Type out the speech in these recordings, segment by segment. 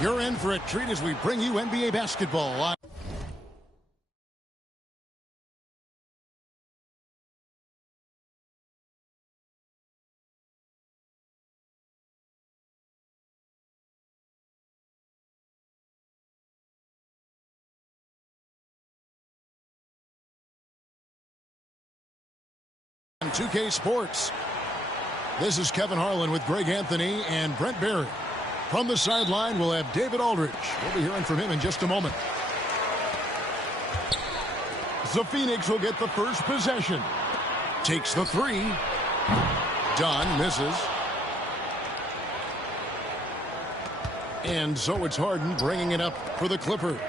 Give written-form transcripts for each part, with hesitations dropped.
You're in for a treat as we bring you NBA basketball. On 2K Sports. This is Kevin Harlan with Greg Anthony and Brent Barry. From the sideline, we'll have David Aldridge. We'll be hearing from him in just a moment. The Phoenix will get the first possession. Takes the three. Dunn misses. And so it's Harden bringing it up for the Clippers.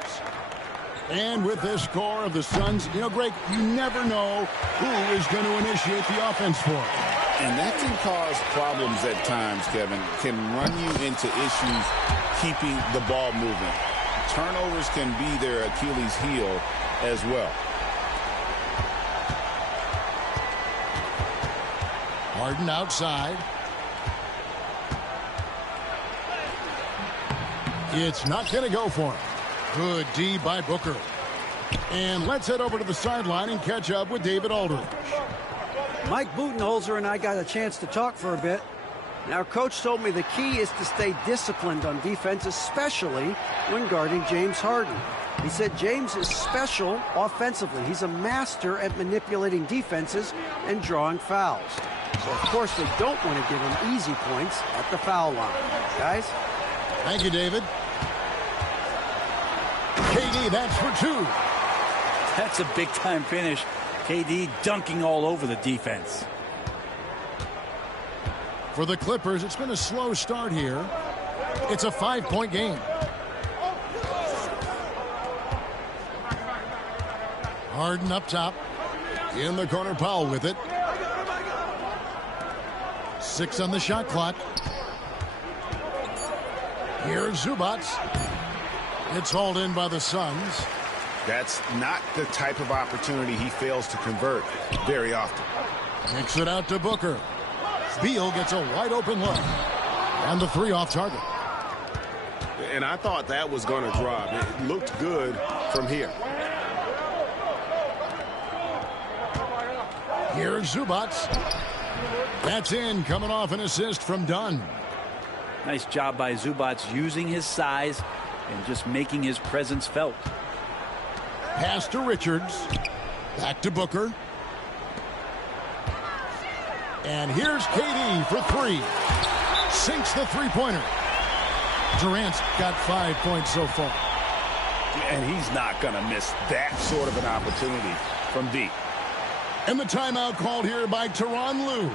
And with this score of the Suns, you know, Greg, you never know who is going to initiate the offense for them. And that can cause problems at times, Kevin. Can run you into issues keeping the ball moving. Turnovers can be their Achilles heel as well. Harden outside. It's not going to go for him. Good D by Booker. And let's head over to the sideline and catch up with David Aldridge. Mike Budenholzer and I got a chance to talk for a bit. And our coach told me the key is to stay disciplined on defense, especially when guarding James Harden. He said James is special offensively. He's a master at manipulating defenses and drawing fouls. So, of course, they don't want to give him easy points at the foul line. Guys? Thank you, David. KD, that's for two. That's a big-time finish. KD dunking all over the defense. For the Clippers, it's been a slow start here. It's a 5-point game. Harden up top. In the corner, Powell with it. 6 on the shot clock. Here's Zubac. It's hauled in by the Suns. That's not the type of opportunity he fails to convert very often. Kicks it out to Booker. Beal gets a wide open look. And the three off target. And I thought that was going to drop. It looked good from here. Here's Zubac. That's in, coming off an assist from Dunn. Nice job by Zubac using his size and just making his presence felt. Pass to Richards. Back to Booker. And here's KD for three. Sinks the three-pointer. Durant's got 5 points so far. And he's not going to miss that sort of an opportunity from deep. And the timeout called here by Tyronn Lue.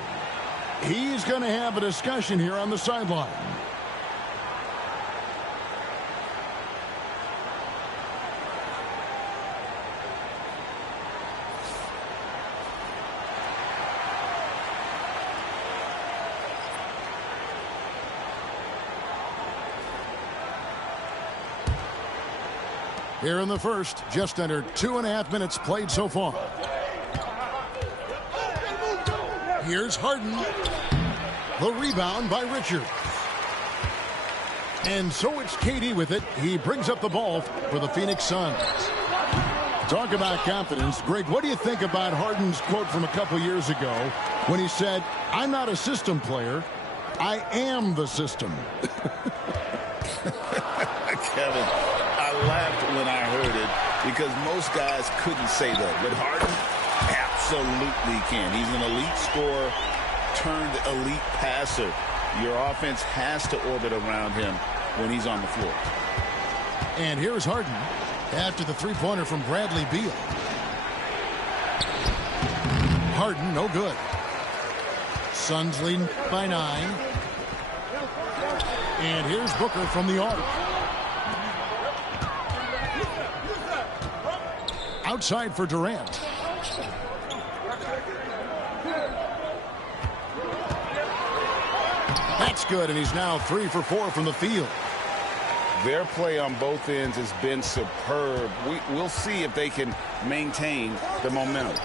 He's going to have a discussion here on the sideline. Here in the first, just under 2.5 minutes played so far. Here's Harden. The rebound by Richards. And so it's KD with it. He brings up the ball for the Phoenix Suns. Talk about confidence. Greg, what do you think about Harden's quote from a couple years ago when he said, "I'm not a system player. I am the system." Kevin, I laughed when I heard it because most guys couldn't say that. But Harden absolutely can. He's an elite scorer turned elite passer. Your offense has to orbit around him when he's on the floor. And here's Harden after the three-pointer from Bradley Beal. Harden, no good. Suns leading by 9. And here's Booker from the arc. Outside for Durant. That's good, and he's now 3 for 4 from the field. Their play on both ends has been superb. We'll see if they can maintain the momentum.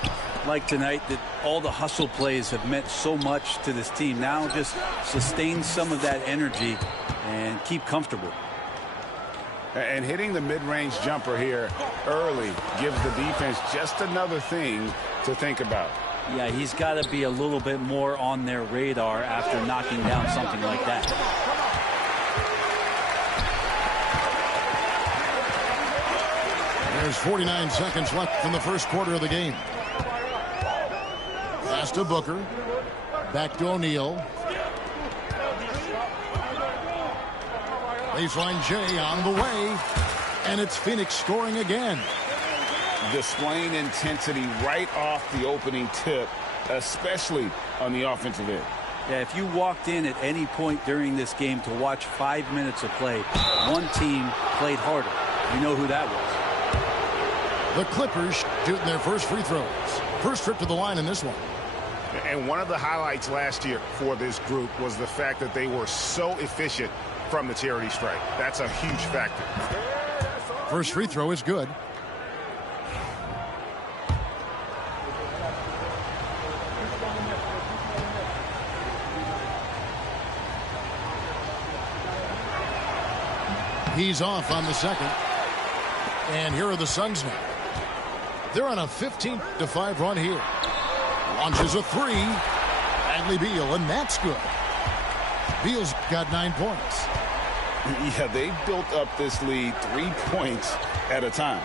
Like tonight, that all the hustle plays have meant so much to this team. Now just sustain some of that energy and keep comfortable. And hitting the mid-range jumper here early gives the defense just another thing to think about. Yeah, he's got to be a little bit more on their radar after knocking down something like that. There's 49 seconds left in the first quarter of the game. Pass to Booker. Back to O'Neal. Baseline J on the way. And it's Phoenix scoring again. Displaying intensity right off the opening tip, especially on the offensive end. Yeah, if you walked in at any point during this game to watch 5 minutes of play, one team played harder. You know who that was. The Clippers shooting their first free throws. First trip to the line in this one. And one of the highlights last year for this group was the fact that they were so efficient from the charity stripe. That's a huge factor. First free throw is good. He's off on the second. And here are the Suns now. They're on a 15-5 run here. Launches a three. Bradley Beal, and that's good. Beal's got 9 points. Yeah, they built up this lead 3 points at a time.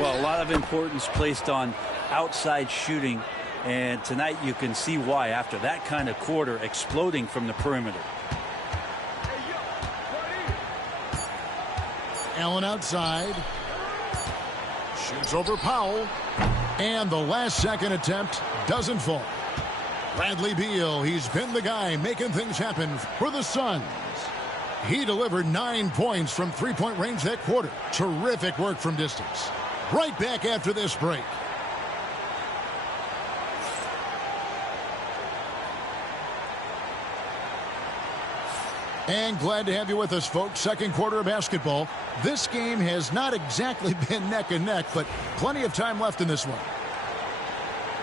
Well, a lot of importance placed on outside shooting, and tonight you can see why after that kind of quarter exploding from the perimeter. Allen outside. Shoots over Powell. And the last second attempt doesn't fall. Bradley Beal, he's been the guy making things happen for the Suns. He delivered 9 points from three-point range that quarter. Terrific work from distance. Right back after this break. And glad to have you with us, folks. Second quarter of basketball. This game has not exactly been neck and neck, but plenty of time left in this one.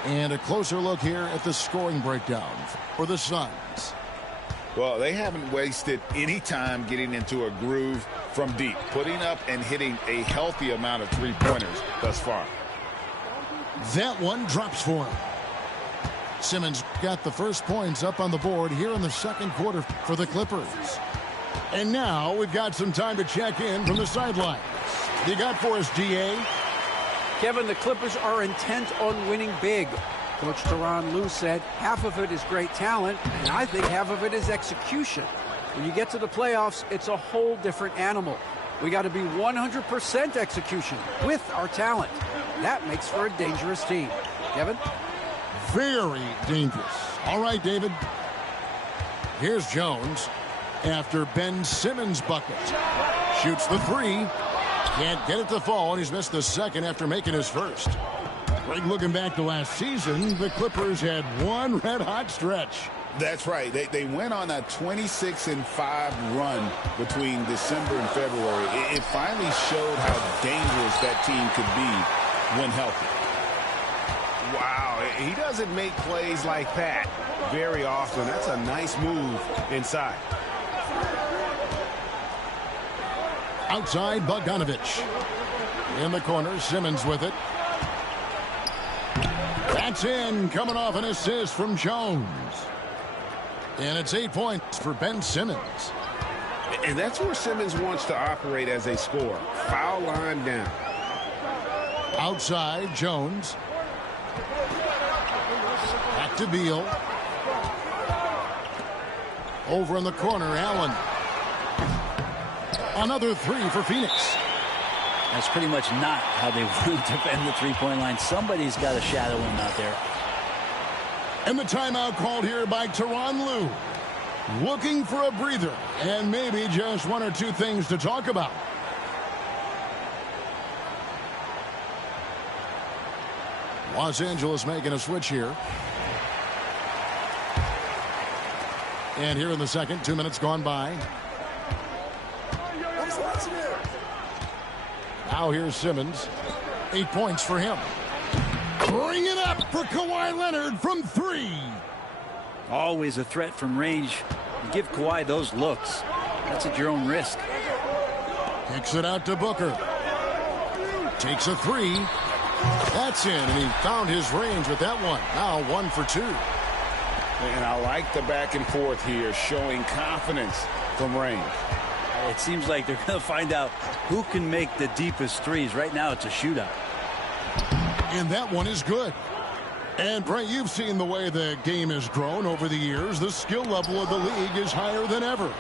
And a closer look here at the scoring breakdown for the Suns. Well, they haven't wasted any time getting into a groove from deep, putting up and hitting a healthy amount of three-pointers thus far. That one drops for him. Simmons got the first points up on the board here in the second quarter for the Clippers. And now we've got some time to check in from the sidelines. You got for us, GA? Kevin, the Clippers are intent on winning big. Coach Tyronn Lue said half of it is great talent, and I think half of it is execution. When you get to the playoffs, it's a whole different animal. We got to be 100% execution with our talent. That makes for a dangerous team. Kevin? Very dangerous. All right, David. Here's Jones after Ben Simmons' bucket. Shoots the three. Can't get it to fall, and he's missed the second after making his first. Greg, looking back to last season, the Clippers had one red-hot stretch. That's right. They went on a 26-5 run between December and February. It finally showed how dangerous that team could be when healthy. Wow, he doesn't make plays like that very often. That's a nice move inside. Outside, Bogdanovich. In the corner, Simmons with it. That's in, coming off an assist from Jones. And it's 8 points for Ben Simmons. And that's where Simmons wants to operate as a scorer. Foul line down. Outside, Jones. Back to Beal. Over in the corner, Allen. Another three for Phoenix. That's pretty much not how they want to defend the three-point line. Somebody's got to shadow him out there. And the timeout called here by Tyronn Lue. Looking for a breather and maybe just one or two things to talk about. Los Angeles making a switch here. And here in the second, 2 minutes gone by. Now here's Simmons. 8 points for him. Bring it up for Kawhi Leonard from three. Always a threat from range. You give Kawhi those looks. That's at your own risk. Kicks it out to Booker. Takes a three. That's in, and he found his range with that one. Now 1 for 2. And I like the back and forth here, showing confidence from range. It seems like they're going to find out who can make the deepest threes. Right now, it's a shootout. And that one is good. And, Brent, you've seen the way the game has grown over the years. The skill level of the league is higher than ever.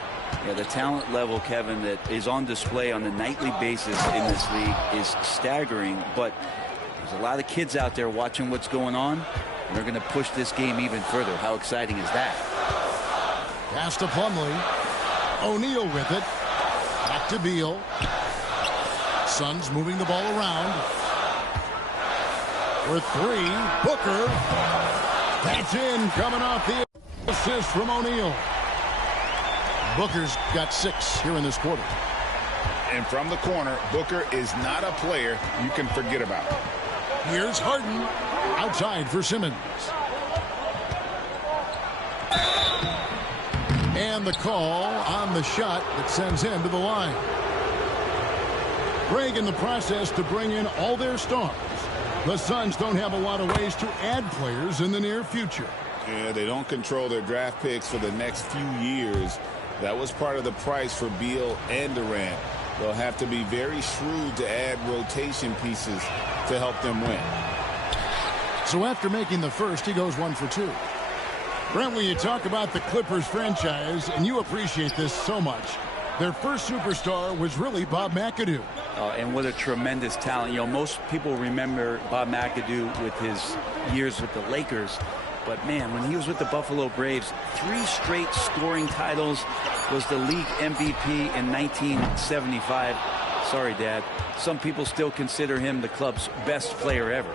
Yeah, the talent level, Kevin, that is on display on a nightly basis in this league is staggering. But there's a lot of kids out there watching what's going on, and they're going to push this game even further. How exciting is that? Pass to Plumlee. O'Neal with it. Back to Beal. Suns moving the ball around. For three, Booker. That's in, coming off the assist from O'Neal. Booker's got 6 here in this quarter. And from the corner, Booker is not a player you can forget about. Here's Harden. Outside for Simmons. And the call on the shot that sends him to the line. Greg in the process to bring in all their stars. The Suns don't have a lot of ways to add players in the near future. Yeah, they don't control their draft picks for the next few years. That was part of the price for Beal and Durant. They'll have to be very shrewd to add rotation pieces to help them win. So after making the first, he goes 1 for 2. Brent, when you talk about the Clippers franchise, and you appreciate this so much, their first superstar was really Bob McAdoo. And what a tremendous talent. You know, most people remember Bob McAdoo with his years with the Lakers. But, man, when he was with the Buffalo Braves, 3 straight scoring titles, was the league MVP in 1975. Sorry, Dad. Some people still consider him the club's best player ever.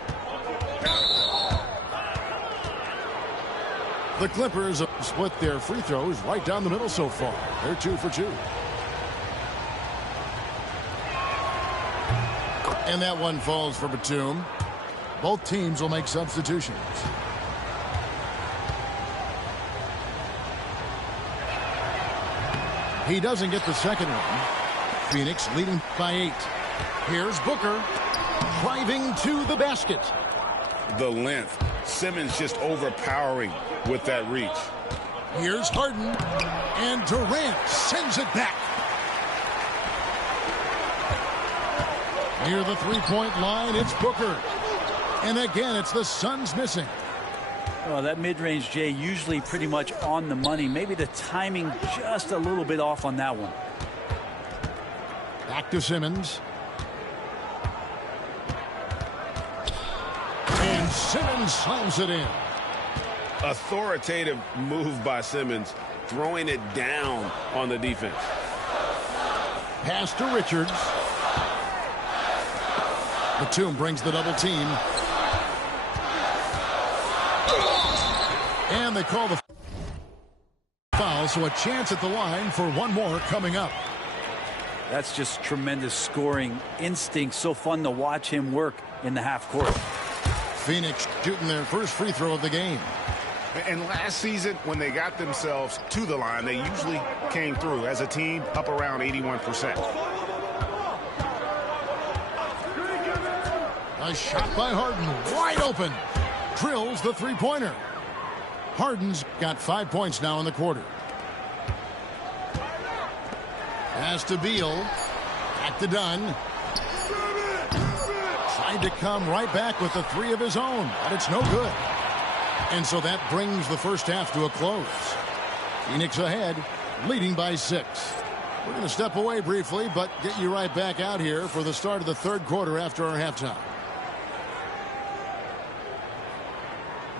The Clippers have split their free throws right down the middle so far. They're 2 for 2. And that one falls for Batum. Both teams will make substitutions. He doesn't get the second one. Phoenix leading by 8. Here's Booker driving to the basket. The length. Simmons just overpowering with that reach. Here's Harden. And Durant sends it back. Near the three-point line, it's Booker. And again, it's the Suns missing. Well, that mid-range, Jay, usually pretty much on the money. Maybe the timing just a little bit off on that one. Back to Simmons. And Simmons slams it in. Authoritative move by Simmons, throwing it down on the defense. Pass to Richards. Batum brings the double team. And they call the foul, so a chance at the line for one more coming up. That's just tremendous scoring instinct. So fun to watch him work in the half court. Phoenix shooting their first free throw of the game. And last season, when they got themselves to the line, they usually came through as a team up around 81%. A shot by Harden, wide open. Drills the three-pointer. Harden's got 5 points now in the quarter. Pass to Beal. Back to Dunn. Tried to come right back with the 3 of his own, but it's no good. And so that brings the first half to a close. Phoenix ahead, leading by 6. We're going to step away briefly, but get you right back out here for the start of the third quarter after our halftime.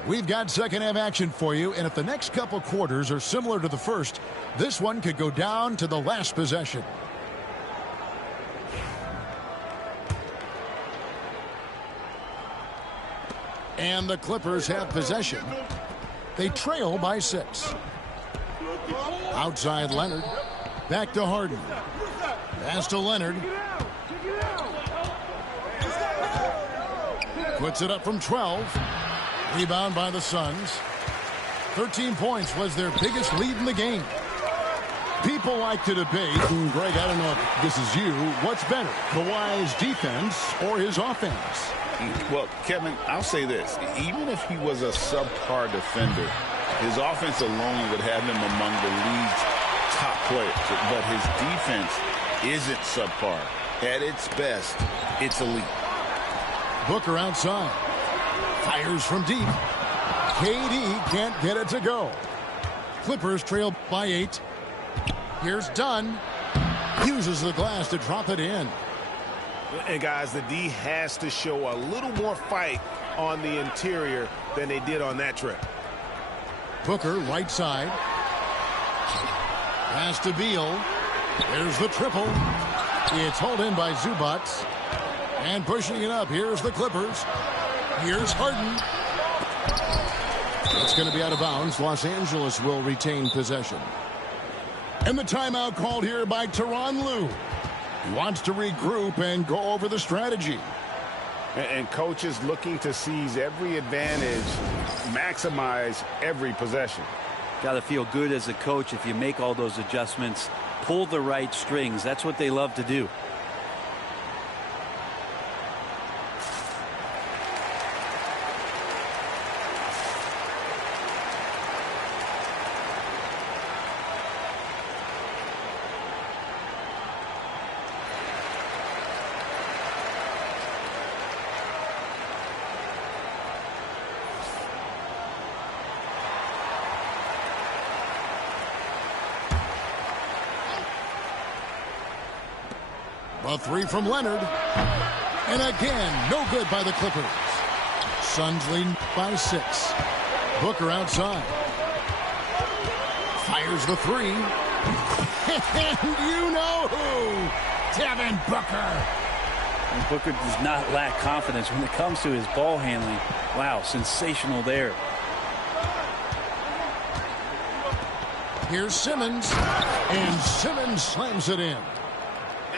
We've got second half action for you, and if the next couple quarters are similar to the first, this one could go down to the last possession. And the Clippers have possession. They trail by 6. Outside Leonard. Back to Harden. Pass to Leonard. Puts it up from 12. Rebound by the Suns. 13 points was their biggest lead in the game. People like to debate, and Greg, I don't know if this is you, what's better, Kawhi's defense or his offense? Well, Kevin, I'll say this. Even if he was a subpar defender, his offense alone would have him among the league's top players. But his defense isn't subpar. At its best, it's elite. Booker outside. Fires from deep. KD can't get it to go. Clippers trail by 8. Here's Dunn. Uses the glass to drop it in. And guys, the D has to show a little more fight on the interior than they did on that trip. Booker right side. Pass to Beal. There's the triple. It's hauled in by Zubac. And pushing it up. Here's the Clippers. Here's Harden. It's going to be out of bounds. Los Angeles will retain possession. And the timeout called here by Tyronn Lue. He wants to regroup and go over the strategy. And coach is looking to seize every advantage, maximize every possession. Got to feel good as a coach if you make all those adjustments, pull the right strings. That's what they love to do. A three from Leonard. And again, no good by the Clippers. Suns lead by 6. Booker outside. Fires the three. And you know who? Devin Booker. And Booker does not lack confidence when it comes to his ball handling. Wow, sensational there. Here's Simmons. And Simmons slams it in.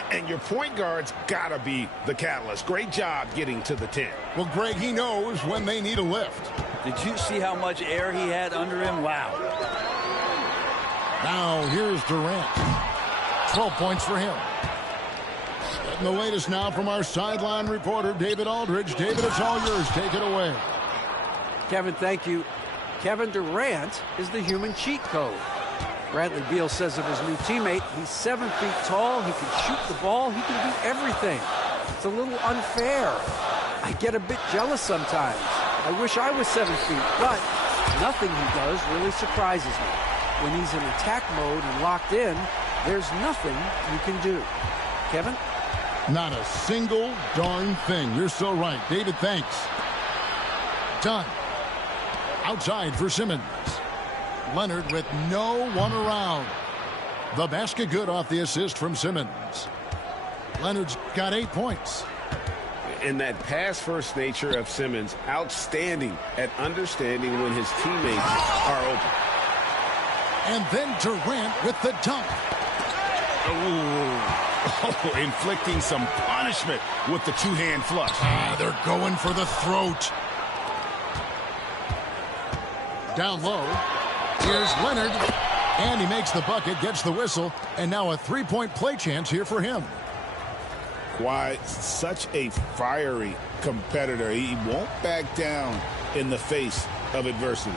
And your point guard's got to be the catalyst. Great job getting to the 10. Well, Greg, he knows when they need a lift. Did you see how much air he had under him? Wow. Now, here's Durant. 12 points for him. Getting the latest now from our sideline reporter, David Aldridge. David, it's all yours. Take it away. Kevin, thank you. Kevin Durant is the human cheat code. Bradley Beal says of his new teammate, he's 7 feet tall, he can shoot the ball, he can do everything. It's a little unfair. I get a bit jealous sometimes. I wish I was 7 feet, but nothing he does really surprises me. When he's in attack mode and locked in, there's nothing you can do. Kevin? Not a single darn thing. You're so right. David, thanks. Done. Outside for Simmons. Leonard with no one around. The basket good off the assist from Simmons. Leonard's got 8 points. And that pass-first nature of Simmons, outstanding at understanding when his teammates are open. And then Durant with the dunk. Oh, inflicting some punishment with the two-hand flush. They're going for the throat. Down low. Here's Leonard, and he makes the bucket, gets the whistle, and now a three-point play chance here for him. Kawhi, such a fiery competitor. He won't back down in the face of adversity.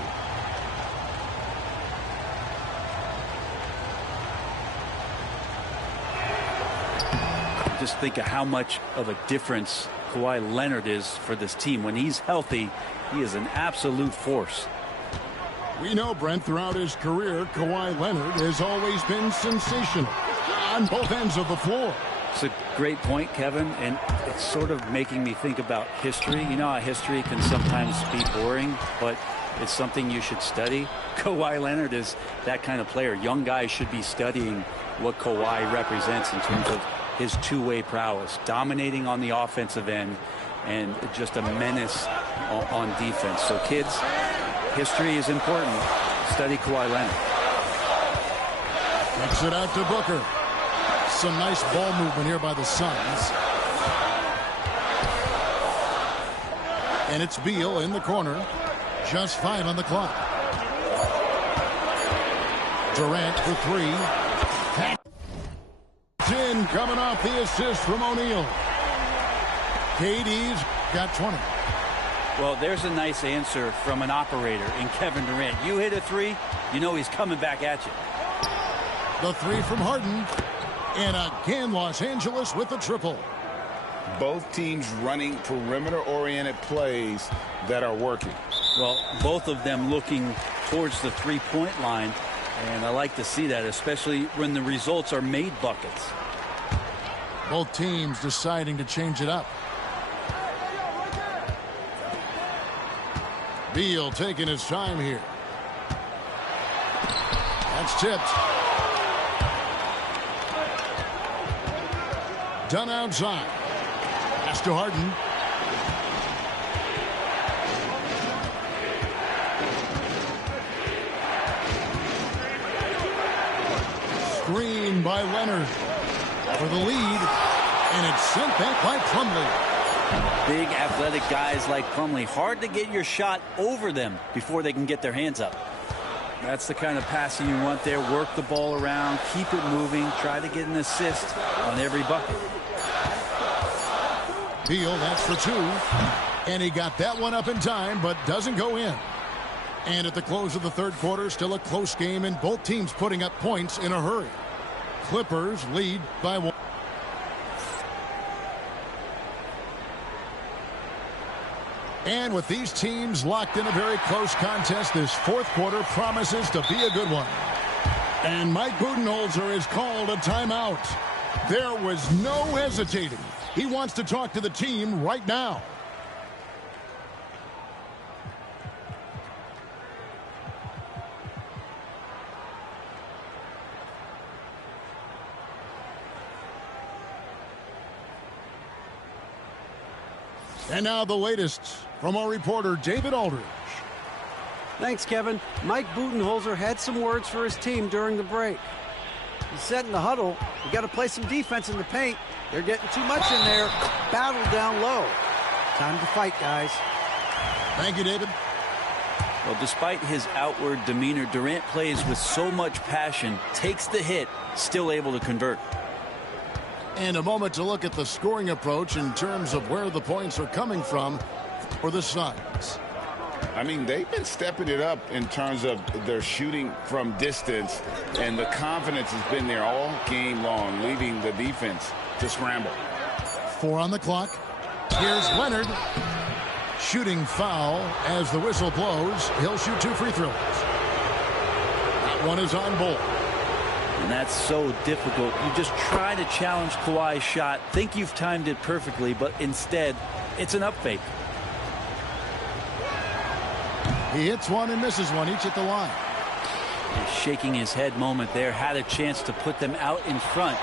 Just think of how much of a difference Kawhi Leonard is for this team. When he's healthy, he is an absolute force. We know, Brent, throughout his career, Kawhi Leonard has always been sensational on both ends of the floor. It's a great point, Kevin, and it's sort of making me think about history. You know how history can sometimes be boring, but it's something you should study. Kawhi Leonard is that kind of player. Young guys should be studying what Kawhi represents in terms of his two-way prowess, dominating on the offensive end, and just a menace on defense. So, kids, history is important. Study Kawhi Leonard. Kicks it out to Booker. Some nice ball movement here by the Suns. And it's Beal in the corner. Just 5 on the clock. Durant for 3. In coming off the assist from O'Neal. KD's got 20. Well, there's a nice answer from an operator in Kevin Durant. You hit a three, you know he's coming back at you. The three from Harden. And again, Los Angeles with the triple. Both teams running perimeter-oriented plays that are working. Well, both of them looking towards the three-point line. And I like to see that, especially when the results are made buckets. Both teams deciding to change it up. Beal taking his time here. That's tipped. Done outside. Pass to Harden. Screen by Leonard for the lead, and it's sent back by Plumlee. Big athletic guys like Plumlee, hard to get your shot over them before they can get their hands up. That's the kind of passing you want there. Work the ball around, keep it moving, try to get an assist on every bucket. Beal, that's for two, and he got that one up in time, but doesn't go in. And at the close of the third quarter, still a close game, and both teams putting up points in a hurry. Clippers lead by 1. And with these teams locked in a very close contest, this fourth quarter promises to be a good one. And Mike Budenholzer has called a timeout. There was no hesitating. He wants to talk to the team right now. And now the latest from our reporter, David Aldridge. Thanks, Kevin. Mike Budenholzer had some words for his team during the break. He said in the huddle, you got to play some defense in the paint. They're getting too much in there. Battle down low. Time to fight, guys. Thank you, David. Well, despite his outward demeanor, Durant plays with so much passion, takes the hit, still able to convert. And a moment to look at the scoring approach in terms of where the points are coming from for the Suns. I mean, they've been stepping it up in terms of their shooting from distance, and the confidence has been there all game long, leaving the defense to scramble. 4 on the clock. Here's Leonard. Shooting foul as the whistle blows. He'll shoot 2 free throws. That one is on Bull. And that's so difficult. You just try to challenge Kawhi's shot, think you've timed it perfectly, but instead, it's an up fake. He hits one and misses one, each at the line. He's shaking his head moment there. Had a chance to put them out in front,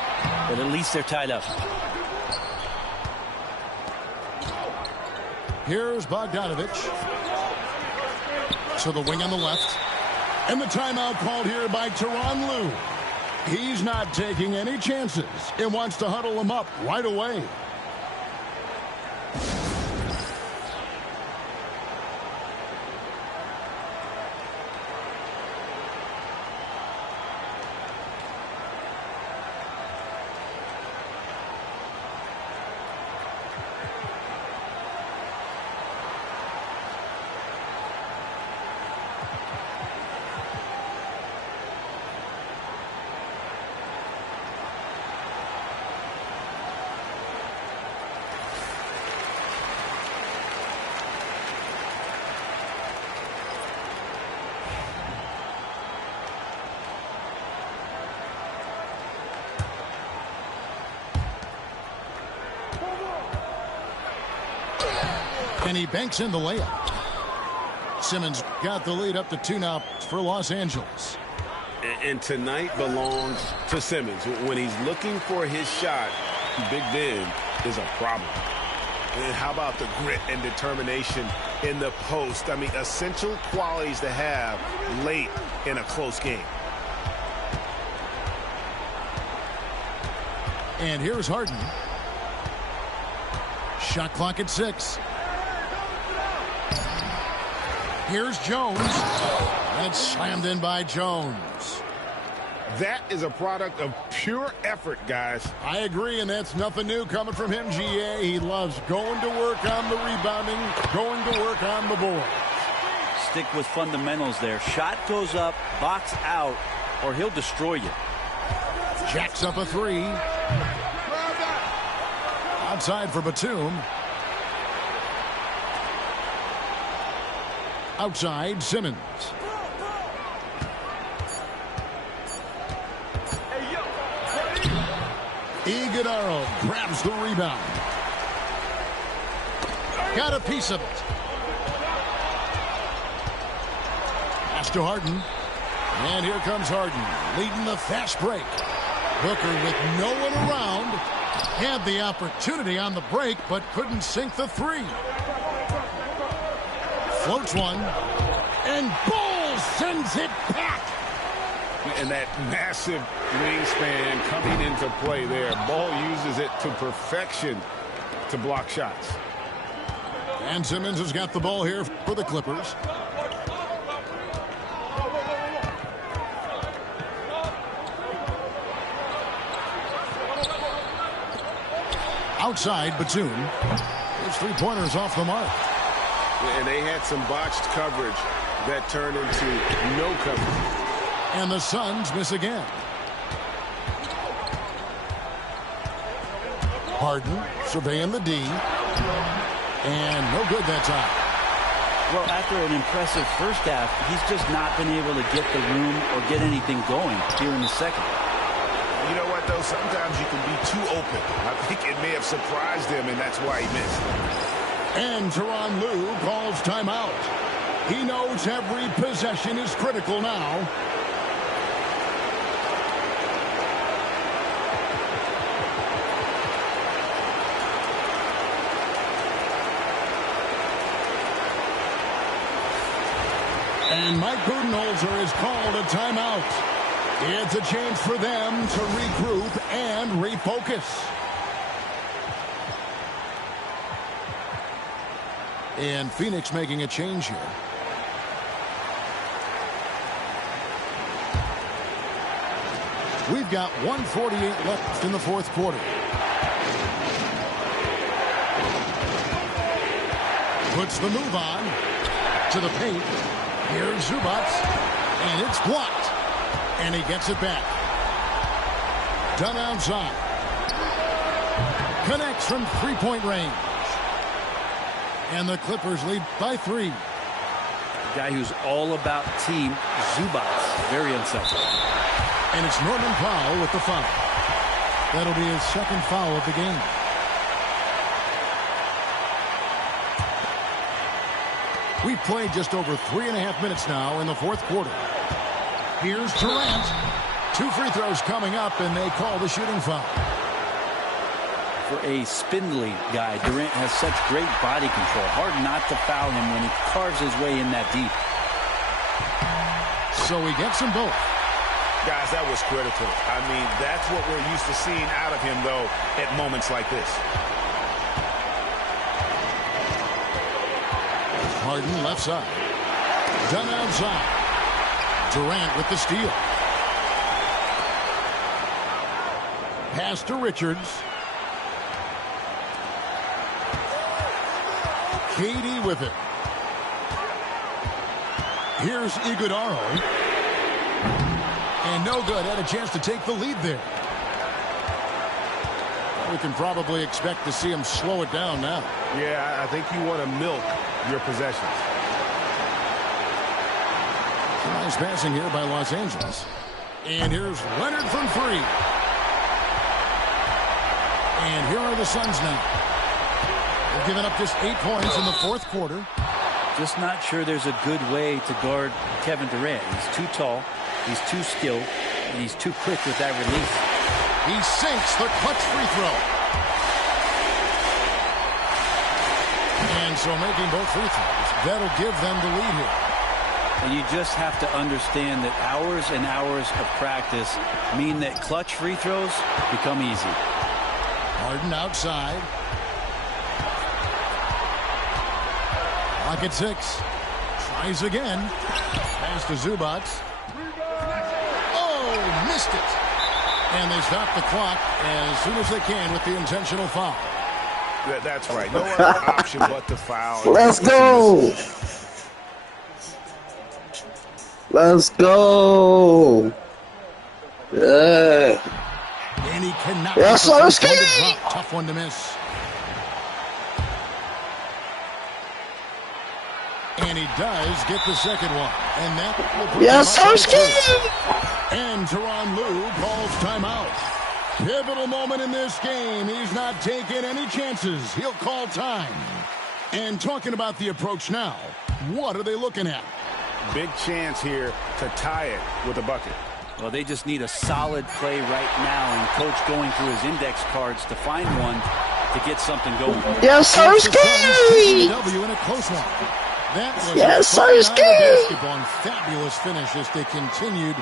but at least they're tied up. Here's Bogdanovich. To the wing on the left. And the timeout called here by Tyronn Lue. He's not taking any chances and wants to huddle them up right away. And he banks in the layup. Simmons got the lead up to 2 now for Los Angeles. And tonight belongs to Simmons. When he's looking for his shot, Big Ben is a problem. And how about the grit and determination in the post? I mean, essential qualities to have late in a close game. And here's Harden. Shot clock at 6. Here's Jones. That's slammed in by Jones. That is a product of pure effort, guys. I agree, and that's nothing new coming from him, GA. He loves going to work on the rebounding, going to work on the board. Stick with fundamentals there. Shot goes up, box out, or he'll destroy you. Jacks up a three. Outside for Batum. Outside, Simmons. Iguodala grabs the rebound. Got a piece of it. Pass to Harden. And here comes Harden, leading the fast break. Booker with no one around. Had the opportunity on the break, but couldn't sink the three. Floats one. And Bull sends it back. And that massive wingspan coming into play there. Ball uses it to perfection to block shots. And Simmons has got the ball here for the Clippers. Outside, Batum. His three-pointers off the mark. And they had some botched coverage that turned into no coverage. And the Suns miss again. Harden surveying the D. And no good that time. Well, after an impressive first half, he's just not been able to get the room or get anything going here in the second. You know what, though? Sometimes you can be too open. I think it may have surprised him, and that's why he missed. And Tyronn Lue calls timeout. He knows every possession is critical now. And Mike Budenholzer has called a timeout. It's a chance for them to regroup and refocus. And Phoenix making a change here. We've got 1:48 left in the fourth quarter. Puts the move on to the paint. Here's Zubac, and it's blocked. And he gets it back. Done outside. Connects from three-point range. And the Clippers lead by 3. A guy who's all about team, Zubac. Very unselfish. And it's Norman Powell with the foul. That'll be his second foul of the game. We've played just over 3.5 minutes now in the fourth quarter. Here's Durant. 2 free throws coming up, and they call the shooting foul. For a spindly guy, Durant has such great body control. Hard not to foul him when he carves his way in that deep. So he gets them both. Guys, that was critical. I mean, that's what we're used to seeing out of him, though, at moments like this. Harden left side. Done outside. Durant with the steal. Pass to Richards. KD with it. Here's Iguodala. And no good. Had a chance to take the lead there. We can probably expect to see him slow it down now. Yeah, I think you want to milk your possessions. Nice passing here by Los Angeles. And here's Leonard from 3. And here are the Suns now. They've given up just 8 points in the fourth quarter. Just not sure there's a good way to guard Kevin Durant. He's too tall, he's too skilled, and he's too quick with that release. He sinks the clutch free throw. And so making both free throws, that'll give them the lead here. And you just have to understand that hours and hours of practice mean that clutch free throws become easy. Harden outside. Clock at 6. Tries again. Pass to Zubac. Oh, missed it. And they stop the clock as soon as they can with the intentional foul. That's right. No other option but to foul. Let's go. Let's go. Yeah. And he cannot. Yes, sir. Tough one to miss. And he does get the second one. And that will put yes, sir. And Tyronn Lue calls timeout. Pivotal moment in this game. He's not taking any chances. He'll call time. And talking about the approach now, what are they looking at? Big chance here to tie it with a bucket. Well, they just need a solid play right now, and Coach going through his index cards to find one to get something going. Yes, sir. W in a close one. That was yes, sir. Basketball and fabulous finish as they continued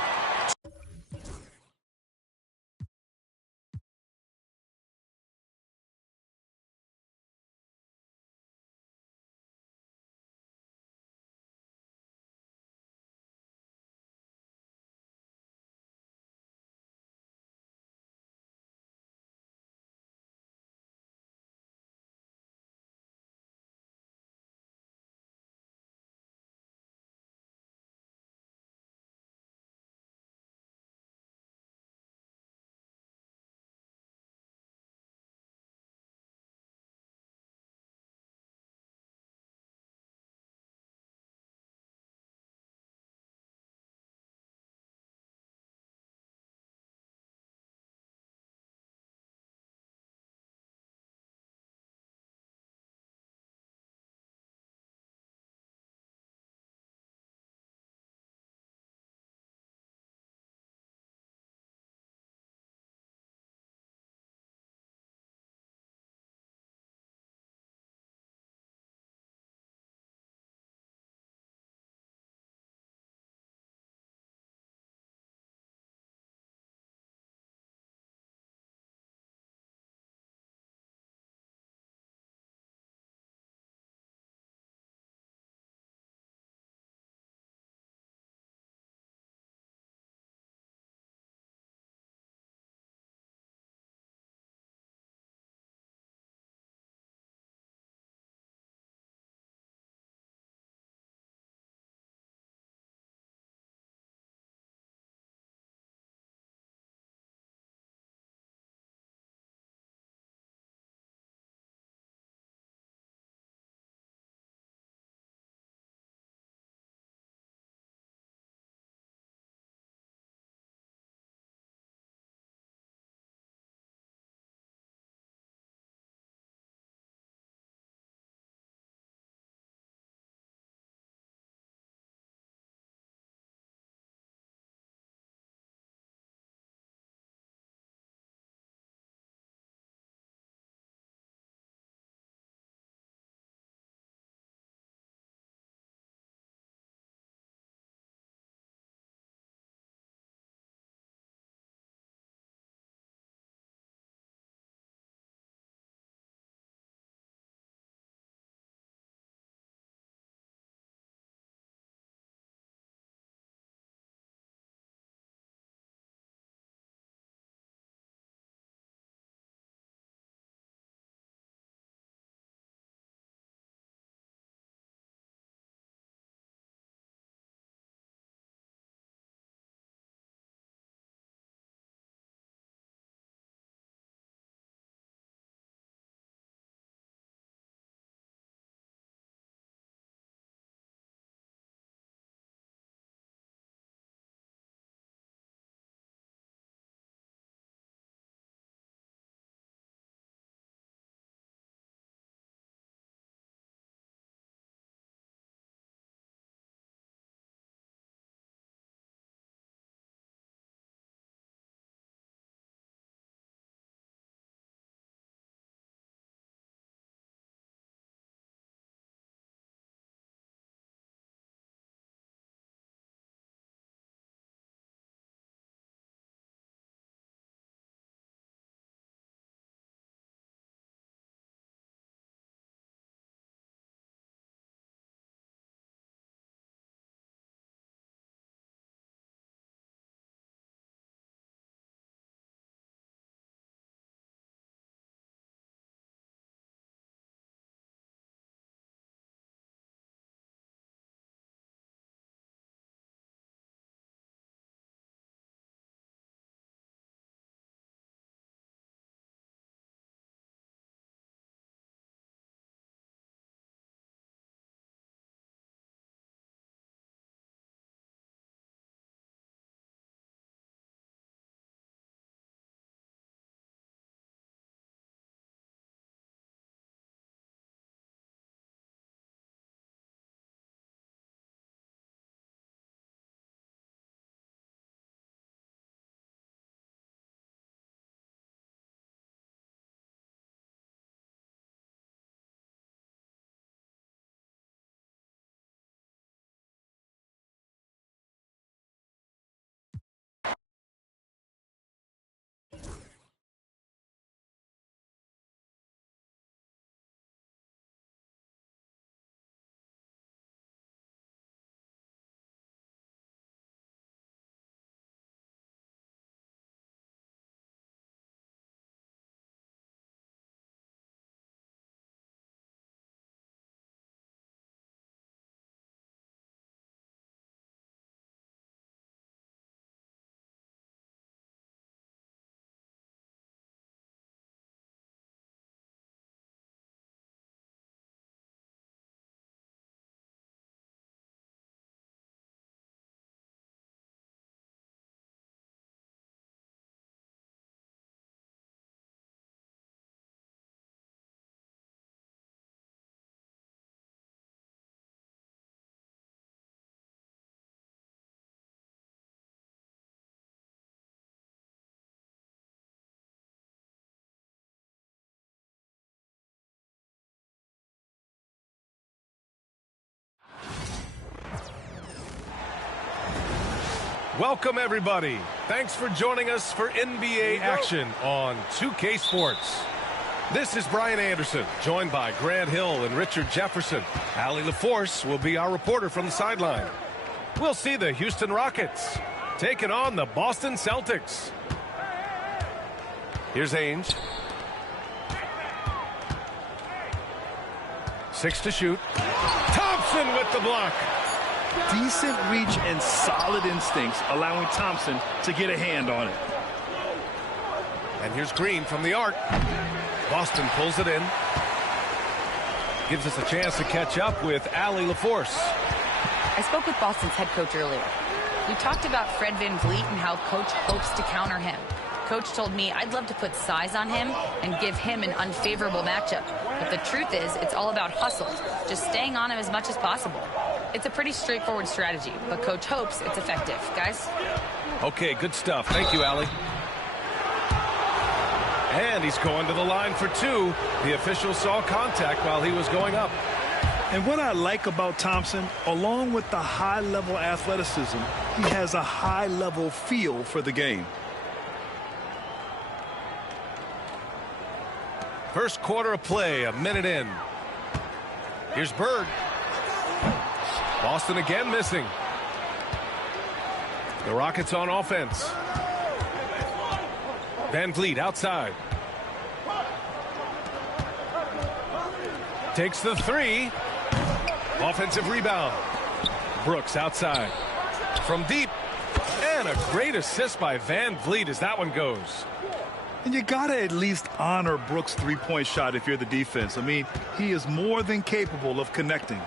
Welcome, everybody. Thanks for joining us for NBA action on 2K Sports. This is Brian Anderson, joined by Grant Hill and Richard Jefferson. Allie LaForce will be our reporter from the sideline. We'll see the Houston Rockets taking on the Boston Celtics. Here's Ainge. 6 to shoot. Thompson with the block. Decent reach and solid instincts, allowing Thompson to get a hand on it. And here's Green from the arc. Boston pulls it in. Gives us a chance to catch up with Allie LaForce. I spoke with Boston's head coach earlier. We talked about Fred VanVleet and how coach hopes to counter him. Coach told me I'd love to put size on him and give him an unfavorable matchup. But the truth is, it's all about hustle, just staying on him as much as possible. It's a pretty straightforward strategy, but coach hopes it's effective. Guys? Okay, good stuff. Thank you, Allie. And he's going to the line for 2. The official saw contact while he was going up. And what I like about Thompson, along with the high-level athleticism, he has a high-level feel for the game. First quarter of play, a minute in. Here's Bird. Boston again missing. The Rockets on offense. VanVleet outside. Takes the 3. Offensive rebound. Brooks outside. From deep. And a great assist by VanVleet as that one goes. And you got to at least honor Brooks' three-point shot if you're the defense. I mean, he is more than capable of connecting.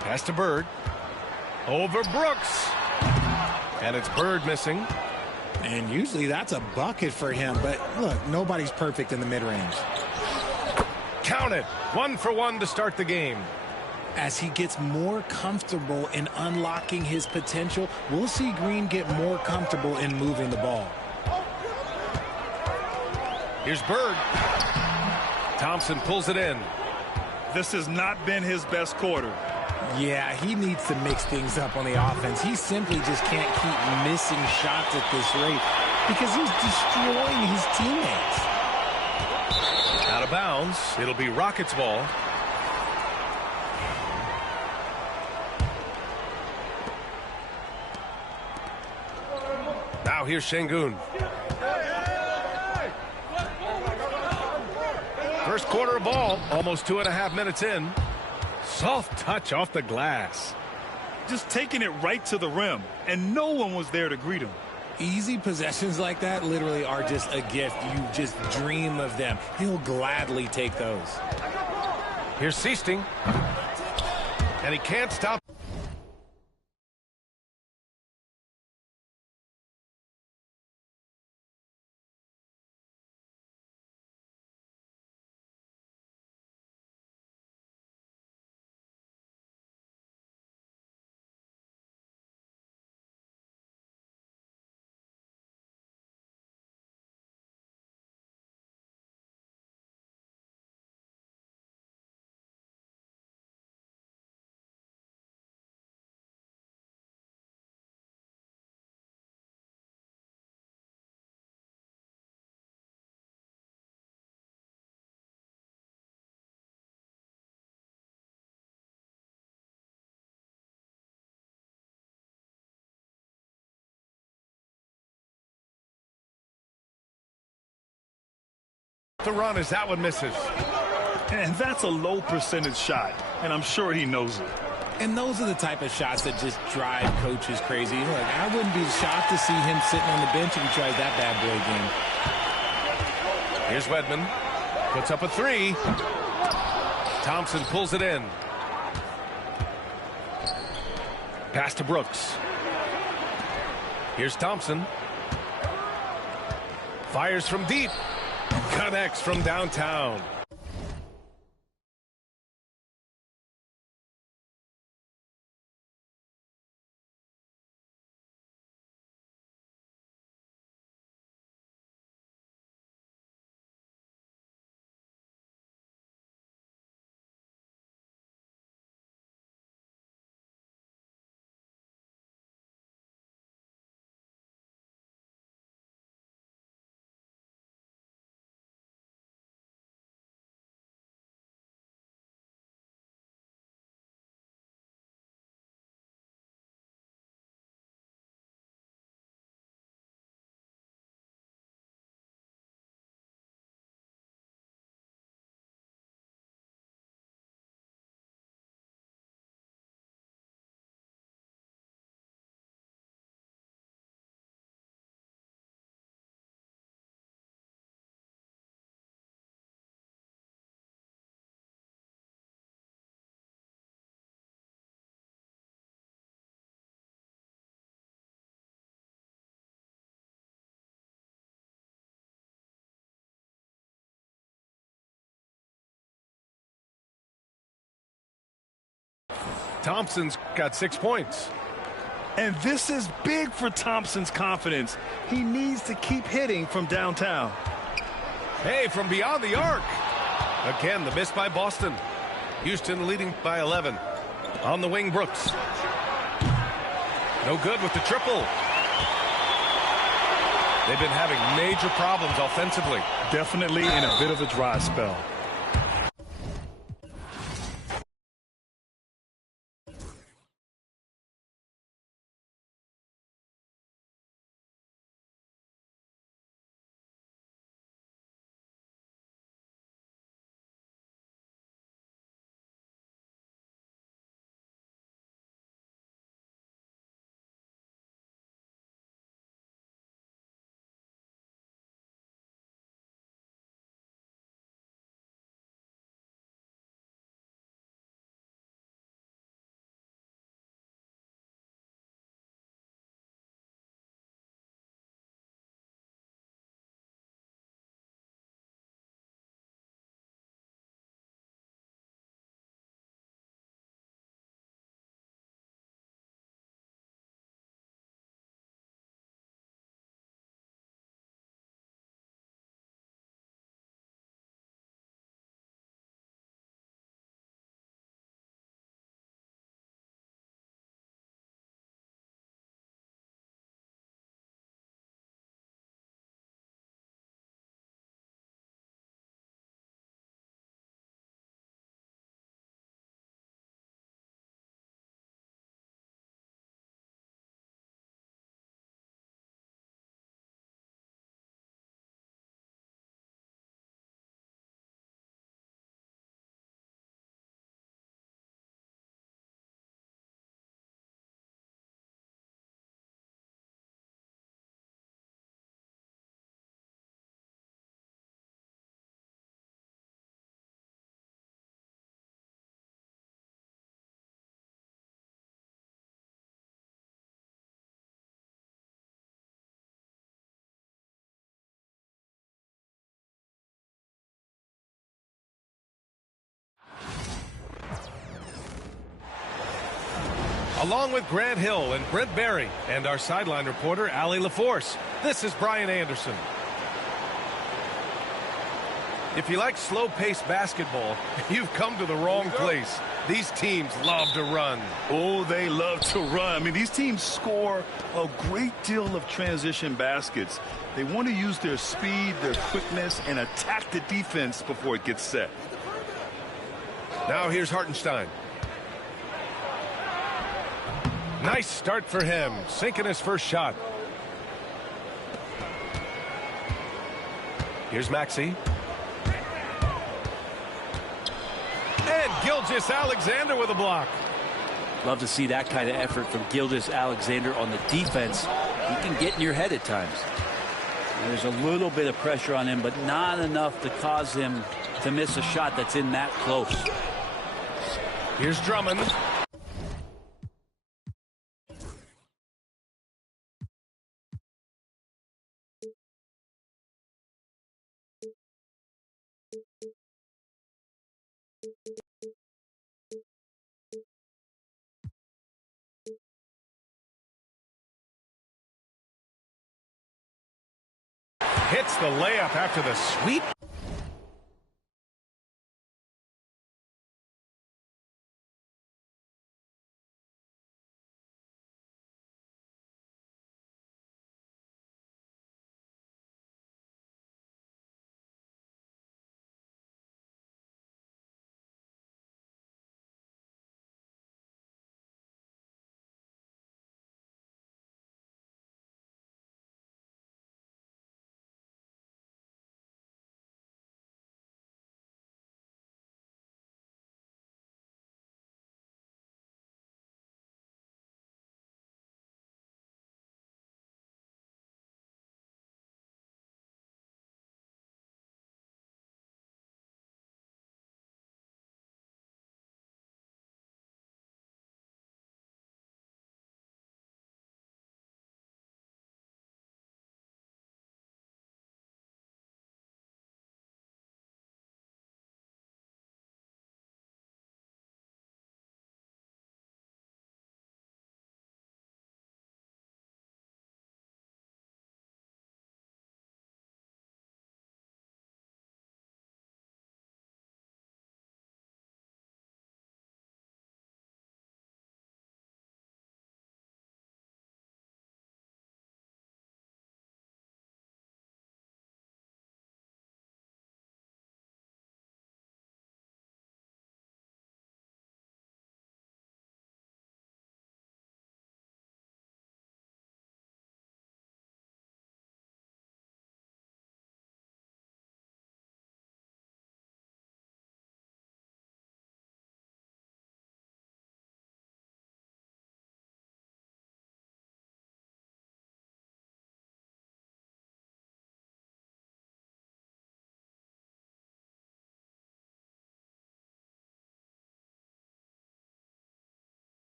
Pass to Bird. Over Brooks. And it's Bird missing. And usually that's a bucket for him. But look, nobody's perfect in the mid-range. Count it. 1 for 1 to start the game. As he gets more comfortable in unlocking his potential, we'll see Green get more comfortable in moving the ball. Here's Bird. Thompson pulls it in. This has not been his best quarter. Yeah, he needs to mix things up on the offense. He simply just can't keep missing shots at this rate because he's destroying his teammates. Out of bounds. It'll be Rockets ball. Now here's Şengün. First quarter of ball, almost 2.5 minutes in. Soft touch off the glass. Just taking it right to the rim, and no one was there to greet him. Easy possessions like that literally are just a gift. You just dream of them. He'll gladly take those. Here's Siesting. And he can't stop. The run as that one misses. And that's a low percentage shot, and I'm sure he knows it. And those are the type of shots that just drive coaches crazy. Look, I wouldn't be shocked to see him sitting on the bench if he tries that bad boy again. Here's Wedman. Puts up a 3. Thompson pulls it in. Pass to Brooks. Here's Thompson. Fires from deep. Connects from downtown. Thompson's got 6 points. And this is big for Thompson's confidence. He needs to keep hitting from downtown. Hey, from beyond the arc. Again, the miss by Boston. Houston leading by 11. On the wing, Brooks. No good with the triple. They've been having major problems offensively. Definitely in a bit of a dry spell. Along with Grant Hill and Brent Barry and our sideline reporter, Allie LaForce, this is Brian Anderson. If you like slow-paced basketball, you've come to the wrong place. These teams love to run. Oh, they love to run. I mean, these teams score a great deal of transition baskets. They want to use their speed, their quickness, and attack the defense before it gets set. Now here's Hartenstein. Nice start for him, sinking his first shot. Here's Maxey. And Gilgeous-Alexander with a block. Love to see that kind of effort from Gilgeous-Alexander on the defense. He can get in your head at times. There's a little bit of pressure on him, but not enough to cause him to miss a shot that's in that close. Here's Drummond. Hits the layup after the sweep.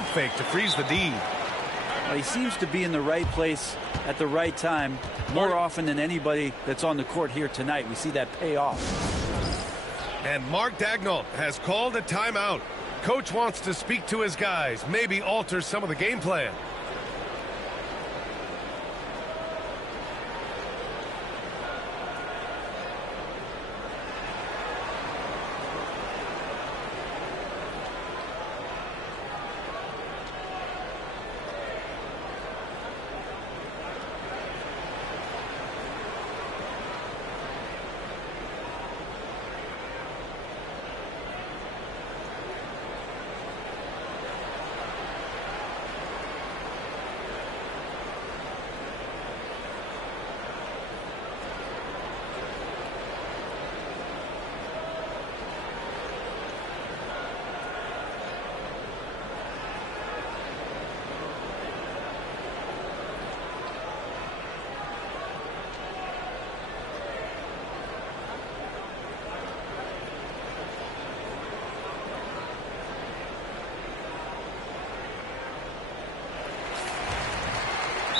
pump fake to freeze the D. Well, he seems to be in the right place at the right time more often than anybody that's on the court here tonight. We see that pay off. And Mark Daigneault has called a timeout. Coach wants to speak to his guys, maybe alter some of the game plan.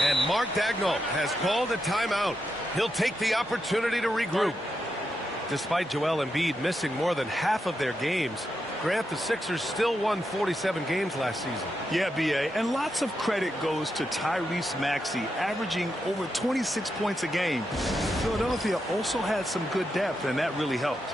And Mark Daigneault has called a timeout. He'll take the opportunity to regroup. Despite Joel Embiid missing more than half of their games, Grant, the Sixers still won 47 games last season. Yeah, B.A., and lots of credit goes to Tyrese Maxey, averaging over 26 points a game. Philadelphia also had some good depth, and that really helped.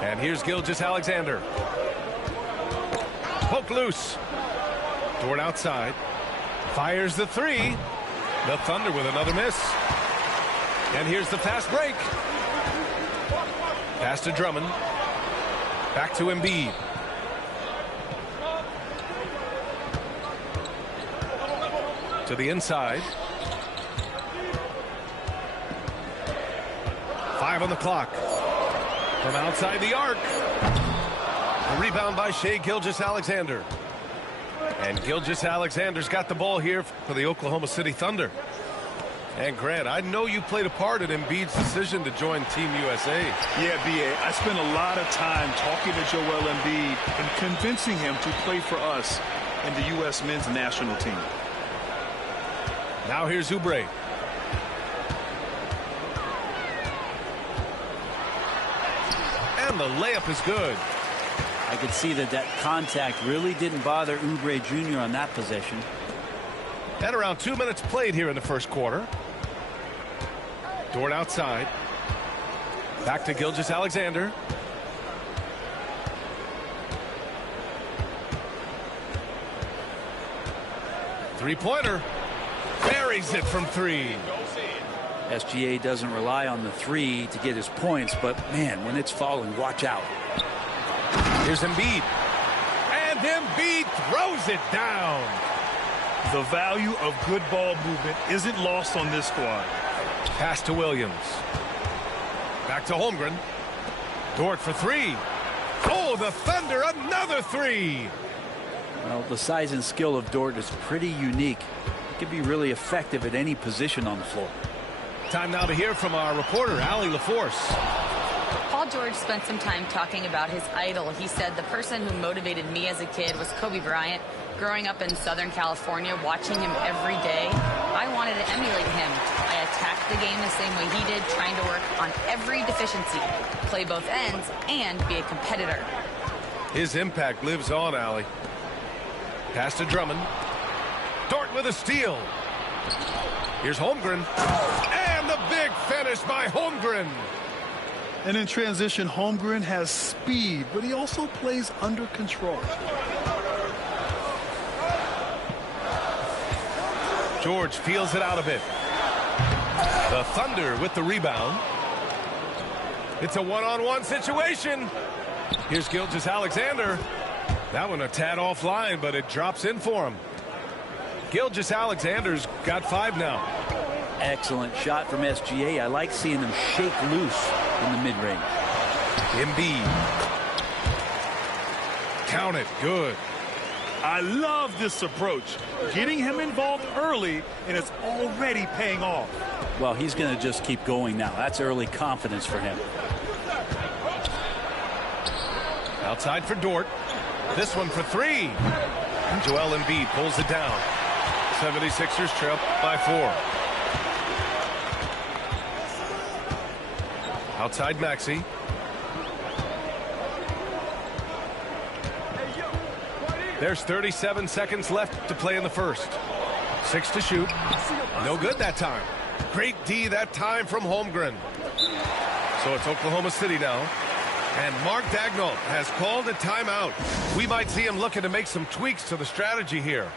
And here's Gilgeous-Alexander. Poke loose. Dort outside. Fires the three. The Thunder with another miss. And here's the fast break. Pass to Drummond. Back to Embiid. To the inside. 5 on the clock. From outside the arc. A rebound by Shai Gilgeous-Alexander. And Gilgeous-Alexander's got the ball here for the Oklahoma City Thunder. And Grant, I know you played a part in Embiid's decision to join Team USA. Yeah, B.A., I spent a lot of time talking to Joel Embiid and convincing him to play for us in the U.S. men's national team. Now here's Oubre. And the layup is good. I could see that contact really didn't bother Oubre Jr. on that possession. And around 2 minutes played here in the first quarter. Dort outside. Back to Gilgeous-Alexander. Three-pointer. Buries it from three. SGA doesn't rely on the three to get his points, but man, when it's falling, watch out. Here's Embiid. And Embiid throws it down. The value of good ball movement isn't lost on this squad. Pass to Williams. Back to Holmgren. Dort for three. Oh, the Thunder, another three. Well, the size and skill of Dort is pretty unique. He can be really effective at any position on the floor. Time now to hear from our reporter, Allie LaForce. Paul George spent some time talking about his idol. He said, the person who motivated me as a kid was Kobe Bryant. Growing up in Southern California, watching him every day, I wanted to emulate him. I attacked the game the same way he did, trying to work on every deficiency, play both ends, and be a competitor. His impact lives on, Allie. Pass to Drummond. Dort with a steal. Here's Holmgren. And the big finish by Holmgren. And in transition, Holmgren has speed, but he also plays under control. George feels it out a bit. The Thunder with the rebound. It's a one-on-one situation. Here's Gilgeous-Alexander. That one a tad offline, but it drops in for him. Gilgeous-Alexander's got 5 now. Excellent shot from SGA. I like seeing them shake loose in the mid-range. Embiid. Count it. Good. I love this approach. Getting him involved early, and it's already paying off. Well, he's going to just keep going now. That's early confidence for him. Outside for Dort. This one for 3. Joel Embiid pulls it down. 76ers trail by 4. Outside Maxey. There's 37 seconds left to play in the first. 6 to shoot. No good that time. Great D that time from Holmgren. So it's Oklahoma City now. And Mark Daigneault has called a timeout. We might see him looking to make some tweaks to the strategy here.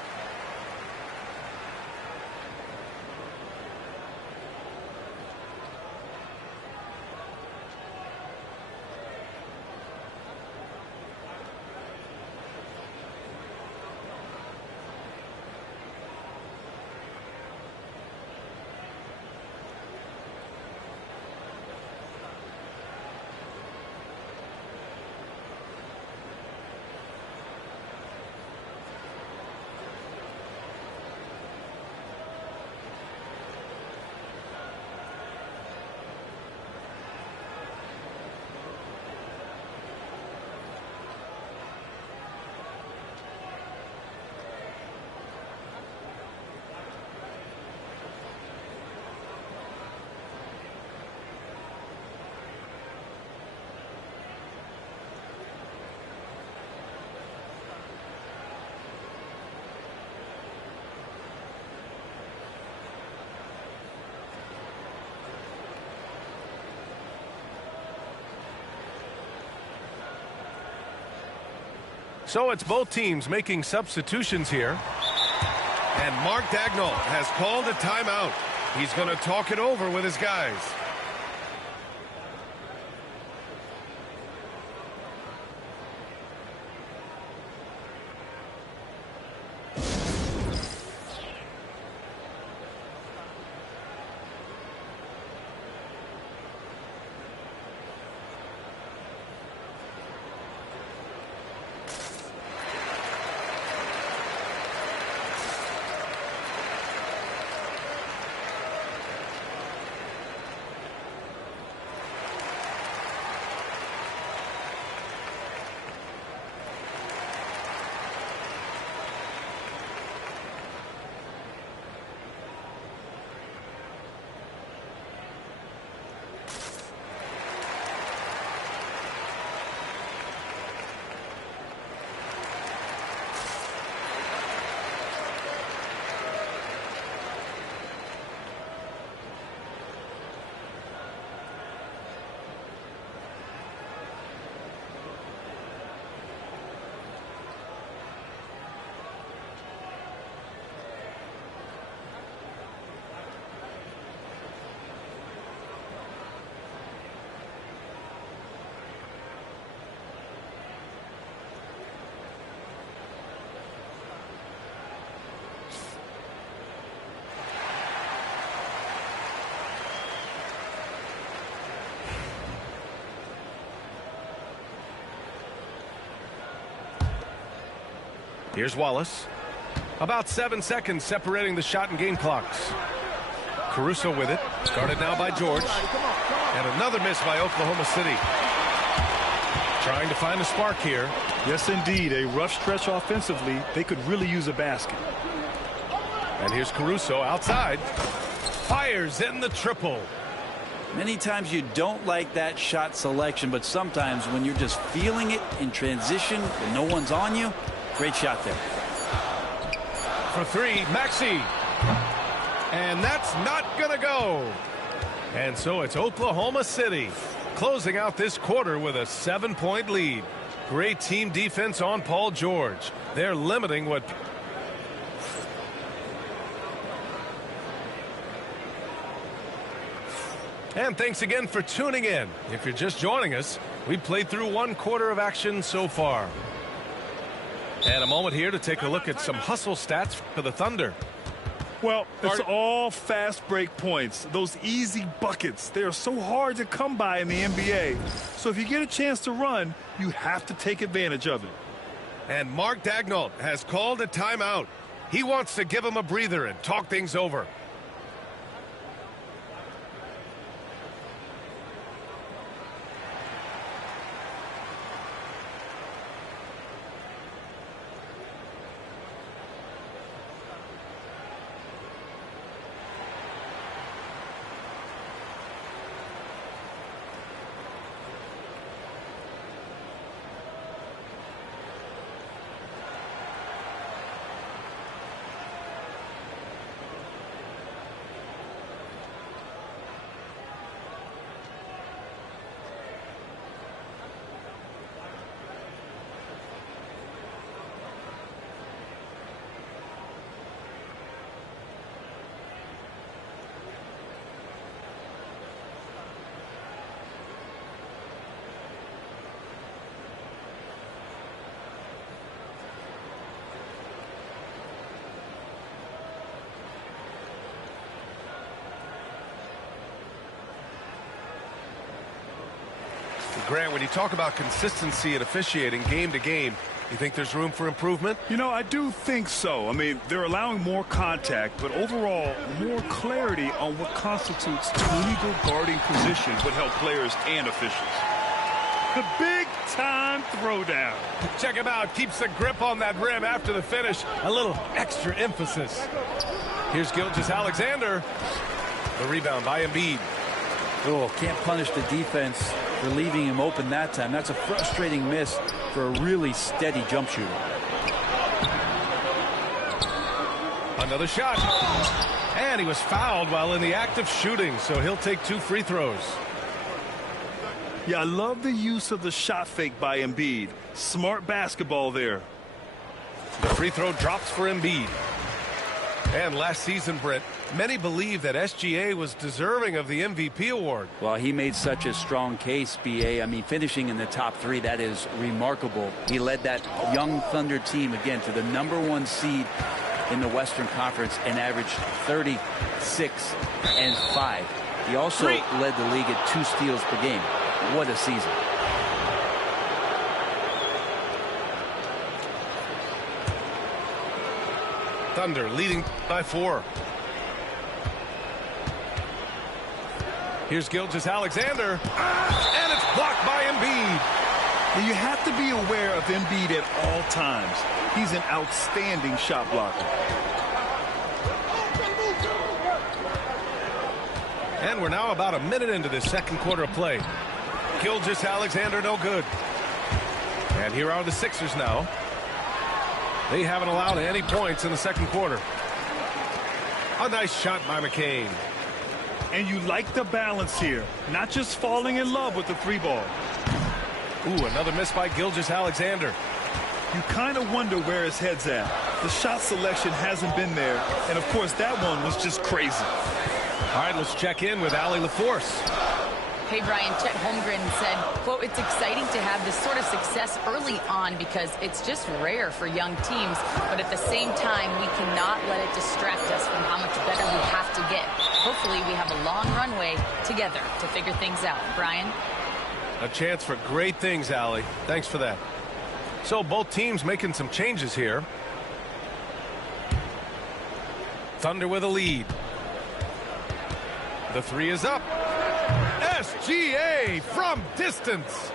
So it's both teams making substitutions here. And Mark Daigneault has called a timeout. He's going to talk it over with his guys. Here's Wallace. About 7 seconds separating the shot and game clocks. Caruso with it. Guarded now by George. And another miss by Oklahoma City. Trying to find a spark here. Yes, indeed. A rough stretch offensively. They could really use a basket. And here's Caruso outside. Fires in the triple. Many times you don't like that shot selection, but sometimes when you're just feeling it in transition and no one's on you, great shot there. For three, Maxey. And that's not going to go. And so it's Oklahoma City closing out this quarter with a 7-point lead. Great team defense on Paul George. They're limiting what... And thanks again for tuning in. If you're just joining us, we've played through 1 quarter of action so far. And a moment here to take a look at some hustle stats for the Thunder. Well, it's all fast break points. Those easy buckets. They are so hard to come by in the NBA. So if you get a chance to run, you have to take advantage of it. And Mark Daigneault has called a timeout. He wants to give him a breather and talk things over. Grant, when you talk about consistency and officiating game to game, you think there's room for improvement? You know, I do think so. I mean, they're allowing more contact, but overall, more clarity on what constitutes legal guarding positions would help players and officials. The big-time throwdown. Check him out. Keeps the grip on that rim after the finish. A little extra emphasis. Here's Gilgeous-Alexander. The rebound by Embiid. Oh, can't punish the defense for leaving him open that time. That's a frustrating miss for a really steady jump shooter. Another shot. And he was fouled while in the act of shooting, so he'll take 2 free throws. Yeah, I love the use of the shot fake by Embiid. Smart basketball there. The free throw drops for Embiid. And last season, Brent, many believe that SGA was deserving of the MVP award. Well, he made such a strong case, B.A. I mean, finishing in the top 3, that is remarkable. He led that young Thunder team, again, to the #1 seed in the Western Conference and averaged 36 and 5. He also led the league at 2 steals per game. What a season. Thunder leading by 4. Here's Gilgeous-Alexander. And it's blocked by Embiid. And you have to be aware of Embiid at all times. He's an outstanding shot blocker. And we're now about a minute into this second quarter of play. Gilgeous-Alexander no good. And here are the Sixers now. They haven't allowed any points in the second quarter. A nice shot by McCain. And you like the balance here. Not just falling in love with the 3-ball. Ooh, another miss by Gilgeous-Alexander. You kind of wonder where his head's at. The shot selection hasn't been there. And, of course, that one was just crazy. All right, let's check in with Allie LaForce. Hey, Brian, Chet Holmgren said, quote, it's exciting to have this sort of success early on because it's just rare for young teams. But at the same time, we cannot let it distract us from how much better we have to get. Hopefully, we have a long runway together to figure things out. Brian? A chance for great things, Allie. Thanks for that. So both teams making some changes here. Thunder with a lead. The three is up. SGA from distance.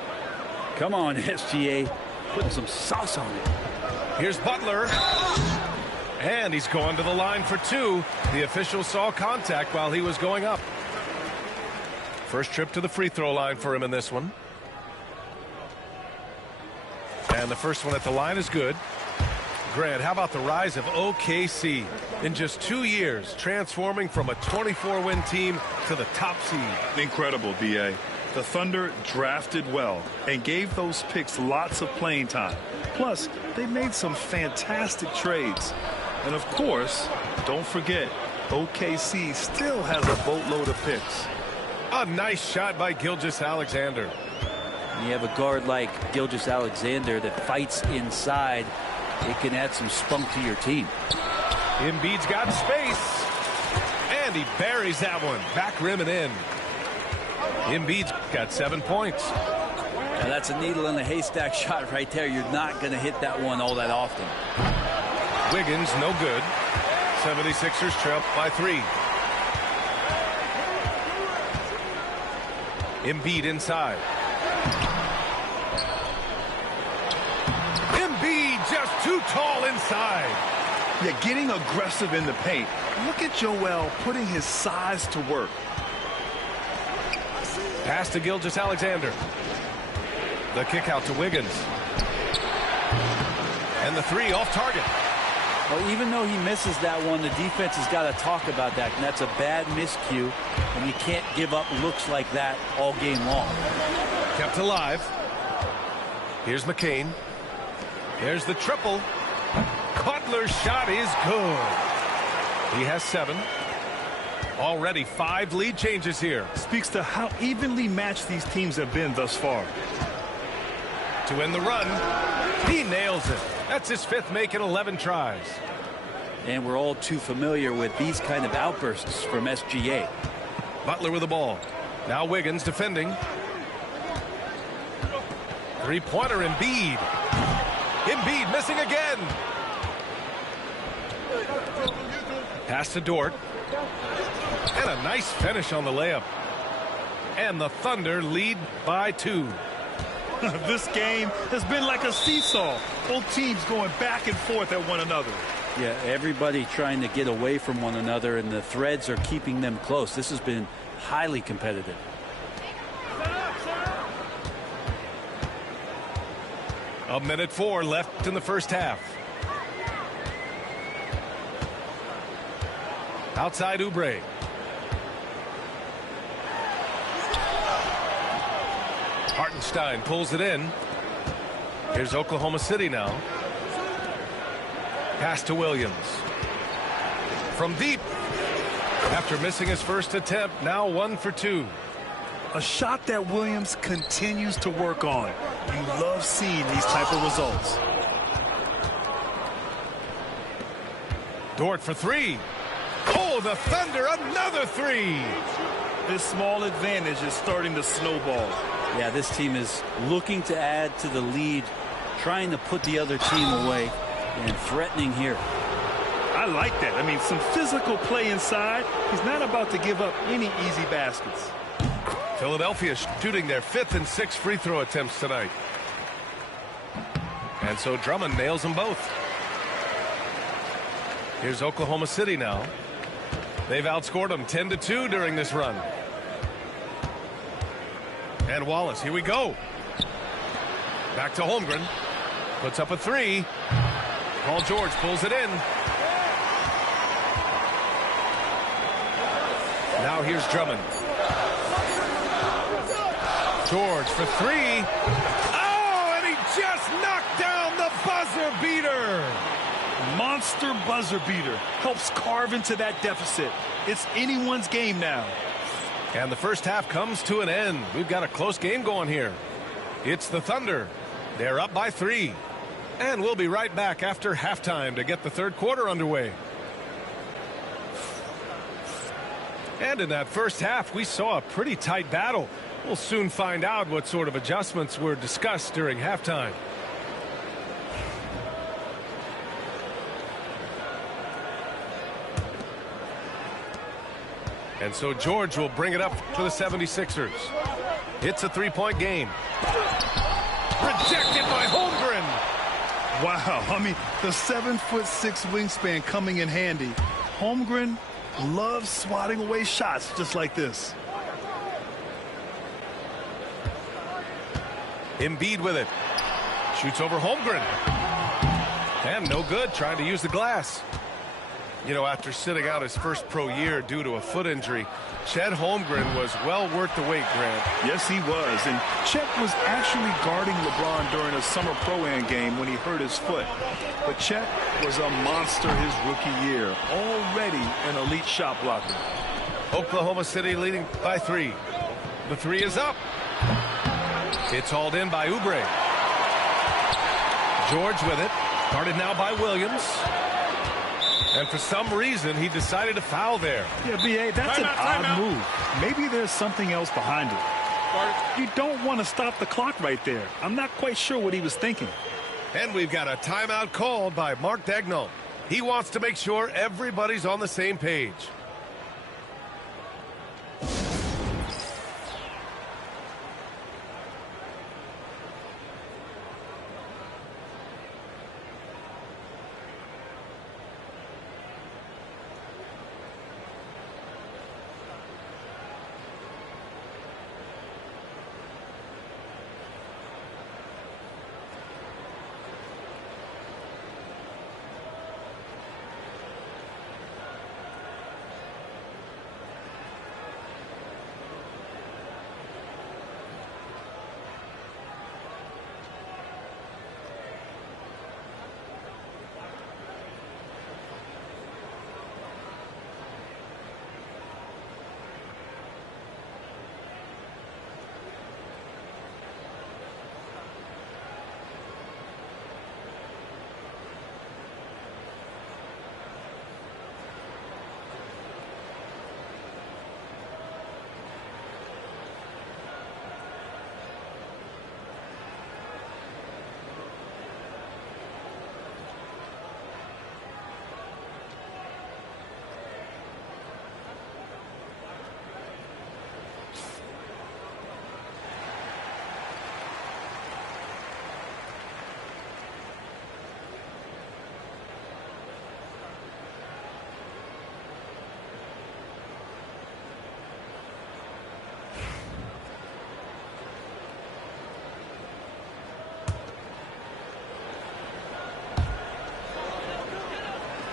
Come on, SGA. Putting some sauce on it. Here's Butler. And he's going to the line for two. The official saw contact while he was going up. First trip to the free throw line for him in this one. And the first one at the line is good. Grant, how about the rise of OKC? In just 2 years, transforming from a 24-win team to the top seed. Incredible, B.A. The Thunder drafted well and gave those picks lots of playing time. Plus, they made some fantastic trades. And of course, don't forget, OKC still has a boatload of picks. A nice shot by Gilgeous-Alexander. You have a guard like Gilgeous-Alexander that fights inside. It can add some spunk to your team. Embiid's got space. And he buries that one. Back rim and in. Embiid's got 7 points. Now that's a needle in a haystack shot right there. You're not going to hit that one all that often. Wiggins, no good. 76ers trail by 3. Embiid inside. Embiid just too tall inside. Yeah, getting aggressive in the paint. Look at Joel putting his size to work. Pass to Gilgeous-Alexander. The kick out to Wiggins. And the three off target. Well, even though he misses that one, the defense has got to talk about that. And that's a bad miscue. And you can't give up looks like that all game long. Kept alive. Here's McCain. There's the triple. Butler's shot is good. He has 7. Already 5 lead changes here. Speaks to how evenly matched these teams have been thus far. To end the run, he nails it. That's his 5th make in 11 tries. And we're all too familiar with these kind of outbursts from SGA. Butler with the ball. Now Wiggins defending. Three-pointer Embiid. Embiid missing again. Pass to Dort. And a nice finish on the layup. And the Thunder lead by 2. This game has been like a seesaw. Both teams going back and forth at one another. Yeah, everybody trying to get away from one another, and the threads are keeping them close. This has been highly competitive. A minute 4 left in the first half. Outside Oubre. Hartenstein pulls it in. Here's Oklahoma City now. Pass to Williams. From deep. After missing his first attempt, now 1 for 2. A shot that Williams continues to work on. You love seeing these type of results. Dort for 3. Oh, the Thunder, another 3. This small advantage is starting to snowball. Yeah, this team is looking to add to the lead, trying to put the other team away, and threatening here. I like that. I mean, some physical play inside. He's not about to give up any easy baskets. Philadelphia shooting their 5th and 6th free throw attempts tonight. And so Drummond nails them both. Here's Oklahoma City now. They've outscored them 10-2 during this run. And Wallace, here we go. Back to Holmgren. Puts up a 3. Paul George pulls it in. Now here's Drummond. George for 3. Oh, and he just knocked down the buzzer beater. Monster buzzer beater. Helps carve into that deficit. It's anyone's game now. And the first half comes to an end. We've got a close game going here. It's the Thunder. They're up by 3. And we'll be right back after halftime to get the third quarter underway. And in that first half, we saw a pretty tight battle. We'll soon find out what sort of adjustments were discussed during halftime. And so George will bring it up for the 76ers. It's a three-point game. Rejected by Holmgren. Wow, I mean, the 7'6" wingspan coming in handy. Holmgren loves swatting away shots just like this. Embiid with it. Shoots over Holmgren. And no good, trying to use the glass. You know, after sitting out his first pro year due to a foot injury, Chet Holmgren was well worth the wait, Grant. Yes, he was. And Chet was actually guarding LeBron during a summer Pro-Am game when he hurt his foot. But Chet was a monster his rookie year, already an elite shot blocker. Oklahoma City leading by 3. The 3 is up. It's hauled in by Oubre. George with it. Guarded now by Williams. And for some reason, he decided to foul there. Yeah, B.A., that's an odd move. Maybe there's something else behind it. You don't want to stop the clock right there. I'm not quite sure what he was thinking. And we've got a timeout called by Mark Daigneault. He wants to make sure everybody's on the same page.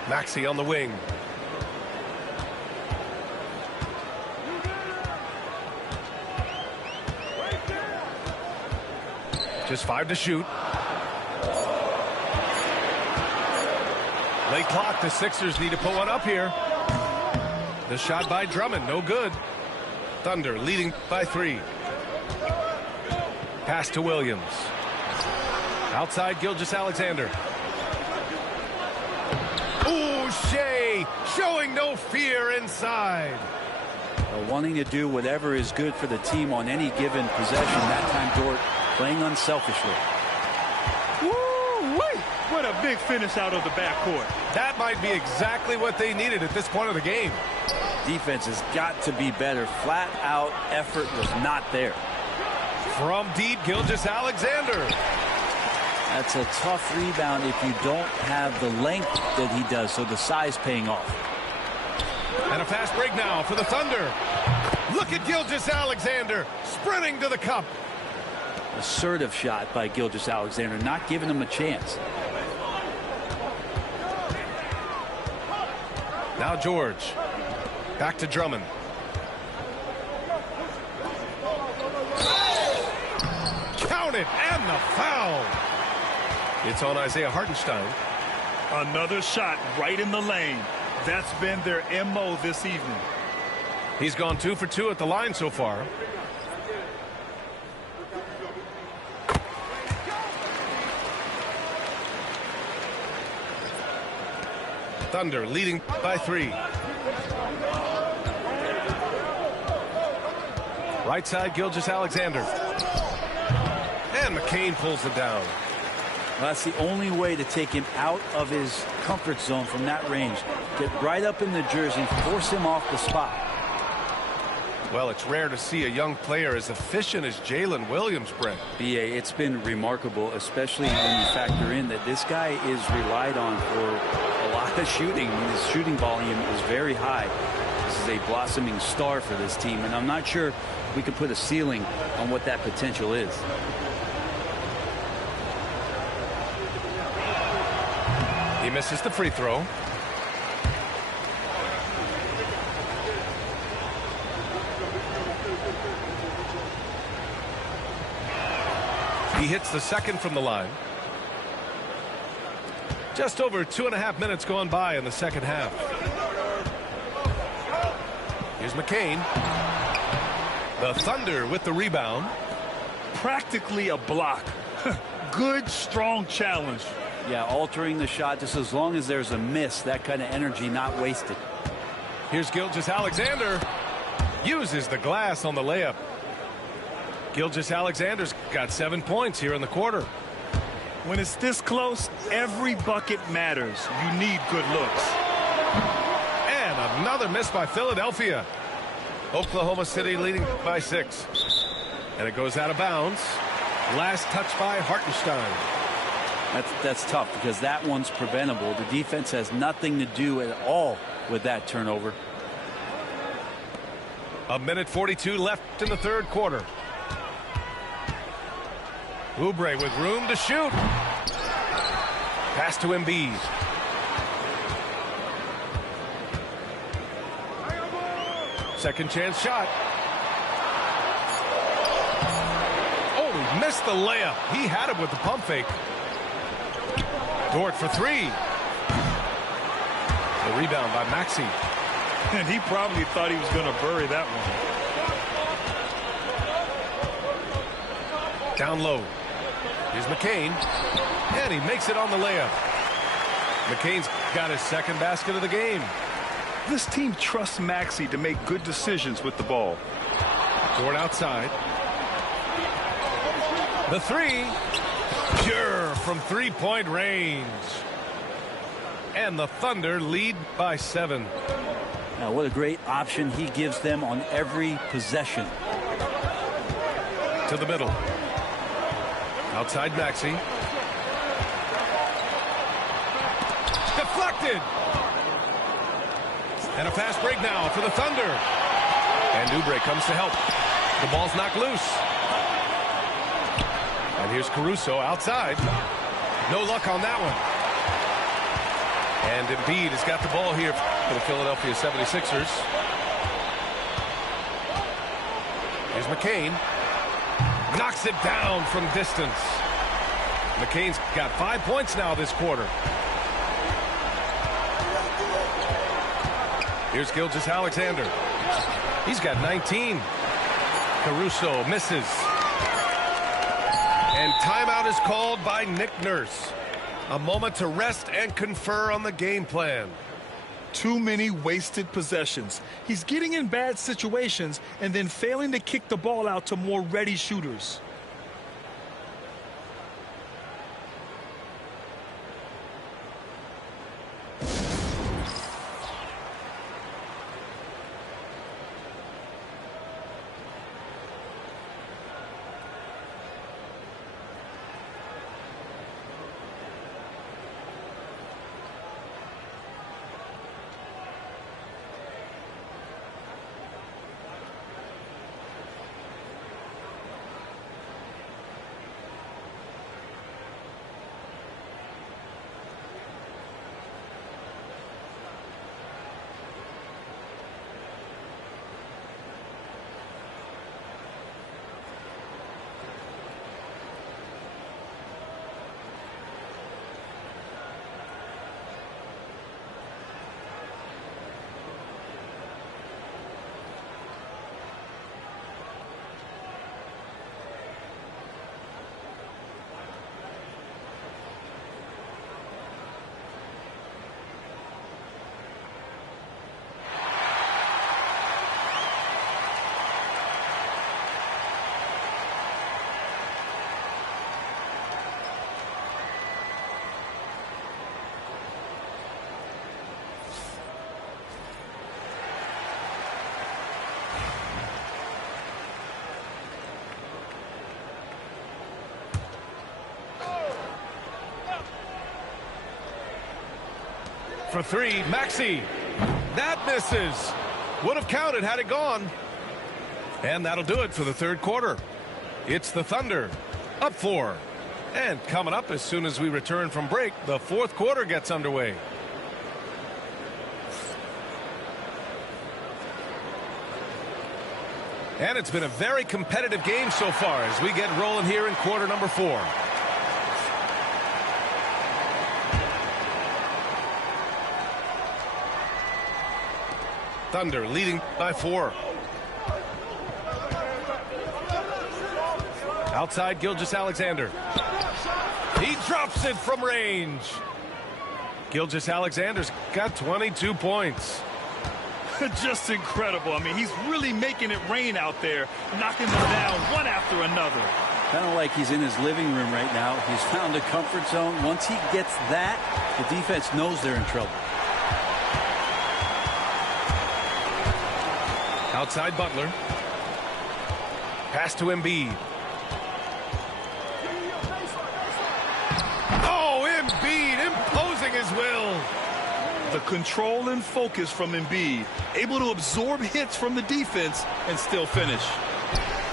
Maxey on the wing. Just 5 to shoot. Late clock. The Sixers need to put one up here. The shot by Drummond, no good. Thunder leading by 3. Pass to Williams. Outside Gilgeous-Alexander. Ooh, Shea showing no fear inside. Wanting to do whatever is good for the team on any given possession. That time, Dort playing unselfishly. Woo-wee! What a big finish out of the backcourt. That might be exactly what they needed at this point of the game. Defense has got to be better. Flat out effort was not there. From deep, Gilgeous-Alexander. That's a tough rebound if you don't have the length that he does, so the size paying off. And a fast break now for the Thunder. Look at Gilgeous-Alexander sprinting to the cup. Assertive shot by Gilgeous-Alexander, not giving him a chance. Now George. Back to Drummond. Count it, and the foul. It's on Isaiah Hartenstein. Another shot right in the lane. That's been their MO this evening. He's gone 2 for 2 at the line so far. Thunder leading by 3. Right side, Gilgeous-Alexander. And McCain pulls it down. Well, that's the only way to take him out of his comfort zone from that range. Get right up in the jersey, force him off the spot. Well, it's rare to see a young player as efficient as Jalen Williams, Brent. B.A., it's been remarkable, especially when you factor in that this guy is relied on for a lot of shooting. I mean, his shooting volume is very high. This is a blossoming star for this team, and I'm not sure we could put a ceiling on what that potential is. He misses the free throw. He hits the second from the line. Just over 2.5 minutes gone by in the second half. Here's McCain. The Thunder with the rebound. Practically a block. Good, strong challenge. Yeah, altering the shot just as long as there's a miss, that kind of energy not wasted. Here's Gilgeous-Alexander. Uses the glass on the layup. Gilgeous-Alexander's got 7 points here in the quarter. When it's this close, every bucket matters. You need good looks. And another miss by Philadelphia. Oklahoma City leading by 6. And it goes out of bounds. Last touch by Hartenstein. That's tough because that one's preventable. The defense has nothing to do at all with that turnover. 1:42 left in the third quarter. Oubre with room to shoot. Pass to Embiid. Second chance shot. Oh, he missed the layup. He had it with the pump fake. Dort for 3. The rebound by Maxey. And he probably thought he was going to bury that one. Down low. Here's McCain. And he makes it on the layup. McCain's got his second basket of the game. This team trusts Maxey to make good decisions with the ball. Dort outside. The 3. Pure from three-point range. And the Thunder lead by 7. Now, what a great option he gives them on every possession. To the middle. Outside Maxey. Deflected. And a fast break now for the Thunder. And Oubre comes to help. The ball's knocked loose. And here's Caruso outside. No luck on that one. And Embiid has got the ball here for the Philadelphia 76ers. Here's McCain. Knocks it down from distance. McCain's got 5 points now this quarter. Here's Gilgeous-Alexander. He's got 19. Caruso misses. And timeout is called by Nick Nurse. A moment to rest and confer on the game plan. Too many wasted possessions. He's getting in bad situations and then failing to kick the ball out to more ready shooters. for three. Maxey. That misses. Would have counted had it gone. And that'll do it for the third quarter. It's the Thunder up 4. And coming up as soon as we return from break, the fourth quarter gets underway. And it's been a very competitive game so far as we get rolling here in quarter number 4. Thunder leading by 4. Outside Gilgeous-Alexander. He drops it from range. Gilgeous-Alexander's got 22 points. Just incredible. I mean, he's really making it rain out there, knocking them down one after another. Kind of like he's in his living room right now. He's found a comfort zone. Once he gets that, the defense knows they're in trouble. Outside Butler. Pass to Embiid. Oh, Embiid imposing his will. The control and focus from Embiid, able to absorb hits from the defense and still finish.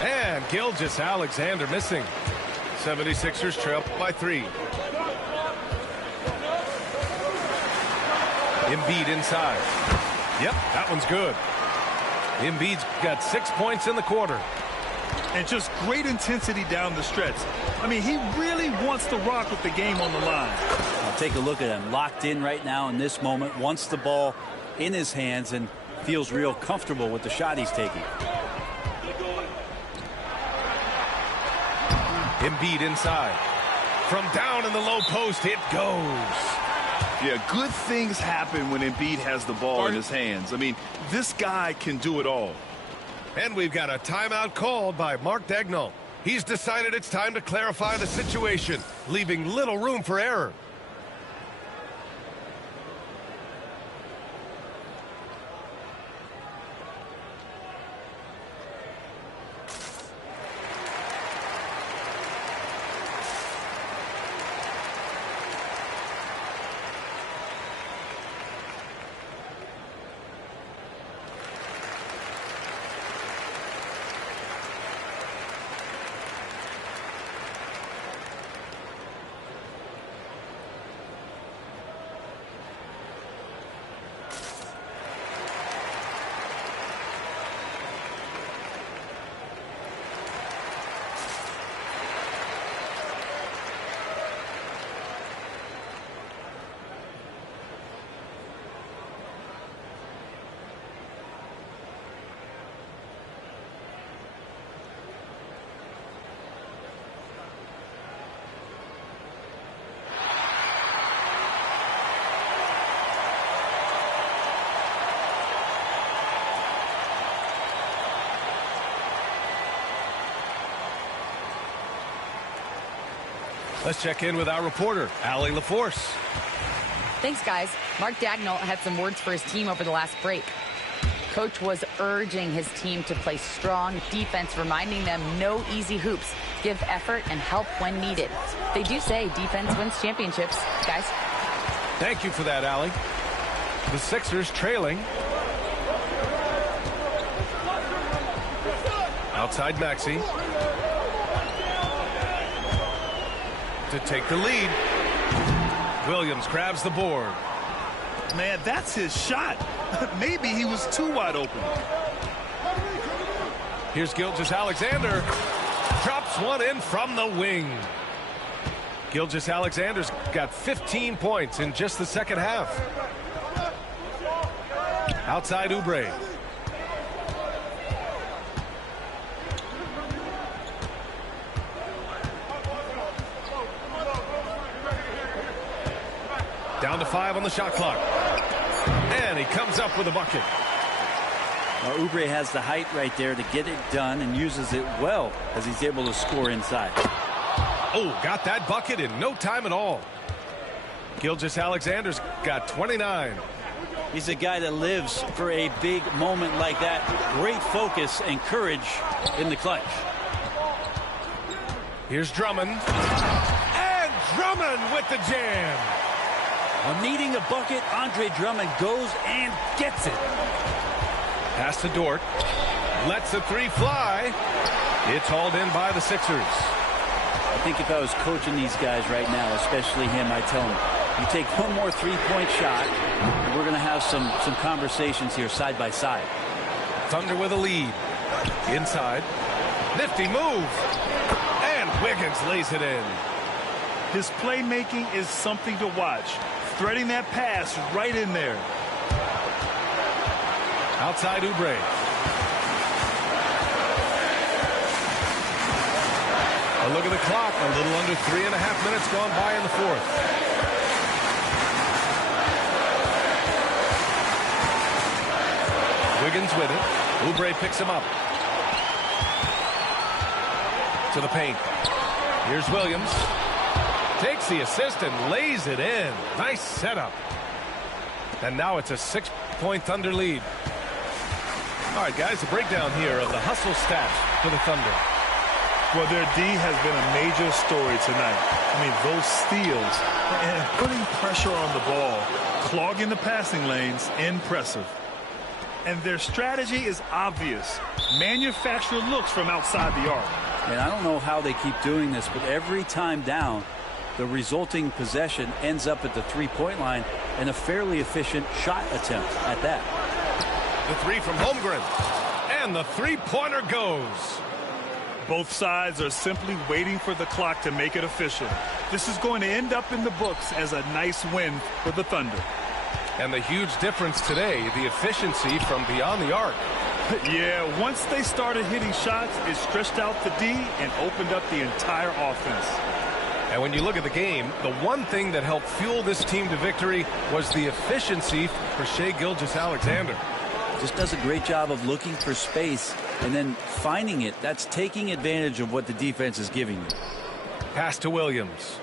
And Gilgeous-Alexander missing. 76ers trail by 3. Embiid inside. Yep, that one's good. Embiid's got 6 points in the quarter. And just great intensity down the stretch. I mean, he really wants to rock with the game on the line. I'll take a look at him. Locked in right now in this moment. Wants the ball in his hands and feels real comfortable with the shot he's taking. Embiid inside. From down in the low post, it goes. Yeah, good things happen when Embiid has the ball in his hands. I mean, this guy can do it all. And we've got a timeout called by Mark Daigneault. He's decided it's time to clarify the situation, leaving little room for error. Let's check in with our reporter, Allie LaForce. Thanks, guys. Mark Daigneault had some words for his team over the last break. Coach was urging his team to play strong defense, reminding them no easy hoops, give effort and help when needed. They do say defense wins championships, guys. Thank you for that, Allie. The Sixers trailing. Outside Maxey. To take the lead. Williams grabs the board. Man, that's his shot. Maybe he was too wide open. Here's Gilgeous-Alexander. Drops one in from the wing. Gilgeous-Alexander's got 15 points in just the second half. Outside Oubre. Down to 5 on the shot clock. And he comes up with a bucket. Now, Oubre has the height right there to get it done and uses it well as he's able to score inside. Oh, got that bucket in no time at all. Gilgeous-Alexander's got 29. He's a guy that lives for a big moment like that. Great focus and courage in the clutch. Here's Drummond. And Drummond with the jam. On needing a bucket, Andre Drummond goes and gets it. Pass to Dort. Lets the three fly. It's hauled in by the Sixers. I think if I was coaching these guys right now, especially him, I'd tell him, you take one more three-point shot, and we're going to have some conversations here side by side. Thunder with a lead. Inside. Nifty move. And Wiggins lays it in. His playmaking is something to watch. Threading that pass right in there. Outside Oubre. A look at the clock. A little under 3.5 minutes gone by in the fourth. Wiggins with it. Oubre picks him up. To the paint. Here's Williams. Takes the assist and lays it in. Nice setup. And now it's a 6-point Thunder lead. All right, guys, a breakdown here of the hustle stats for the Thunder. Well, their D has been a major story tonight. I mean, those steals and putting pressure on the ball, clogging the passing lanes, impressive. And their strategy is obvious. Manufacture looks from outside the arc. And I don't know how they keep doing this, but every time down, the resulting possession ends up at the three-point line and a fairly efficient shot attempt at that. The three from Holmgren. And the three-pointer goes. Both sides are simply waiting for the clock to make it official. This is going to end up in the books as a nice win for the Thunder. And the huge difference today, the efficiency from beyond the arc. Yeah, once they started hitting shots, it stretched out the D and opened up the entire offense. And when you look at the game, the one thing that helped fuel this team to victory was the efficiency for Shai Gilgeous-Alexander. Just does a great job of looking for space and then finding it. That's taking advantage of what the defense is giving you. Pass to Williams.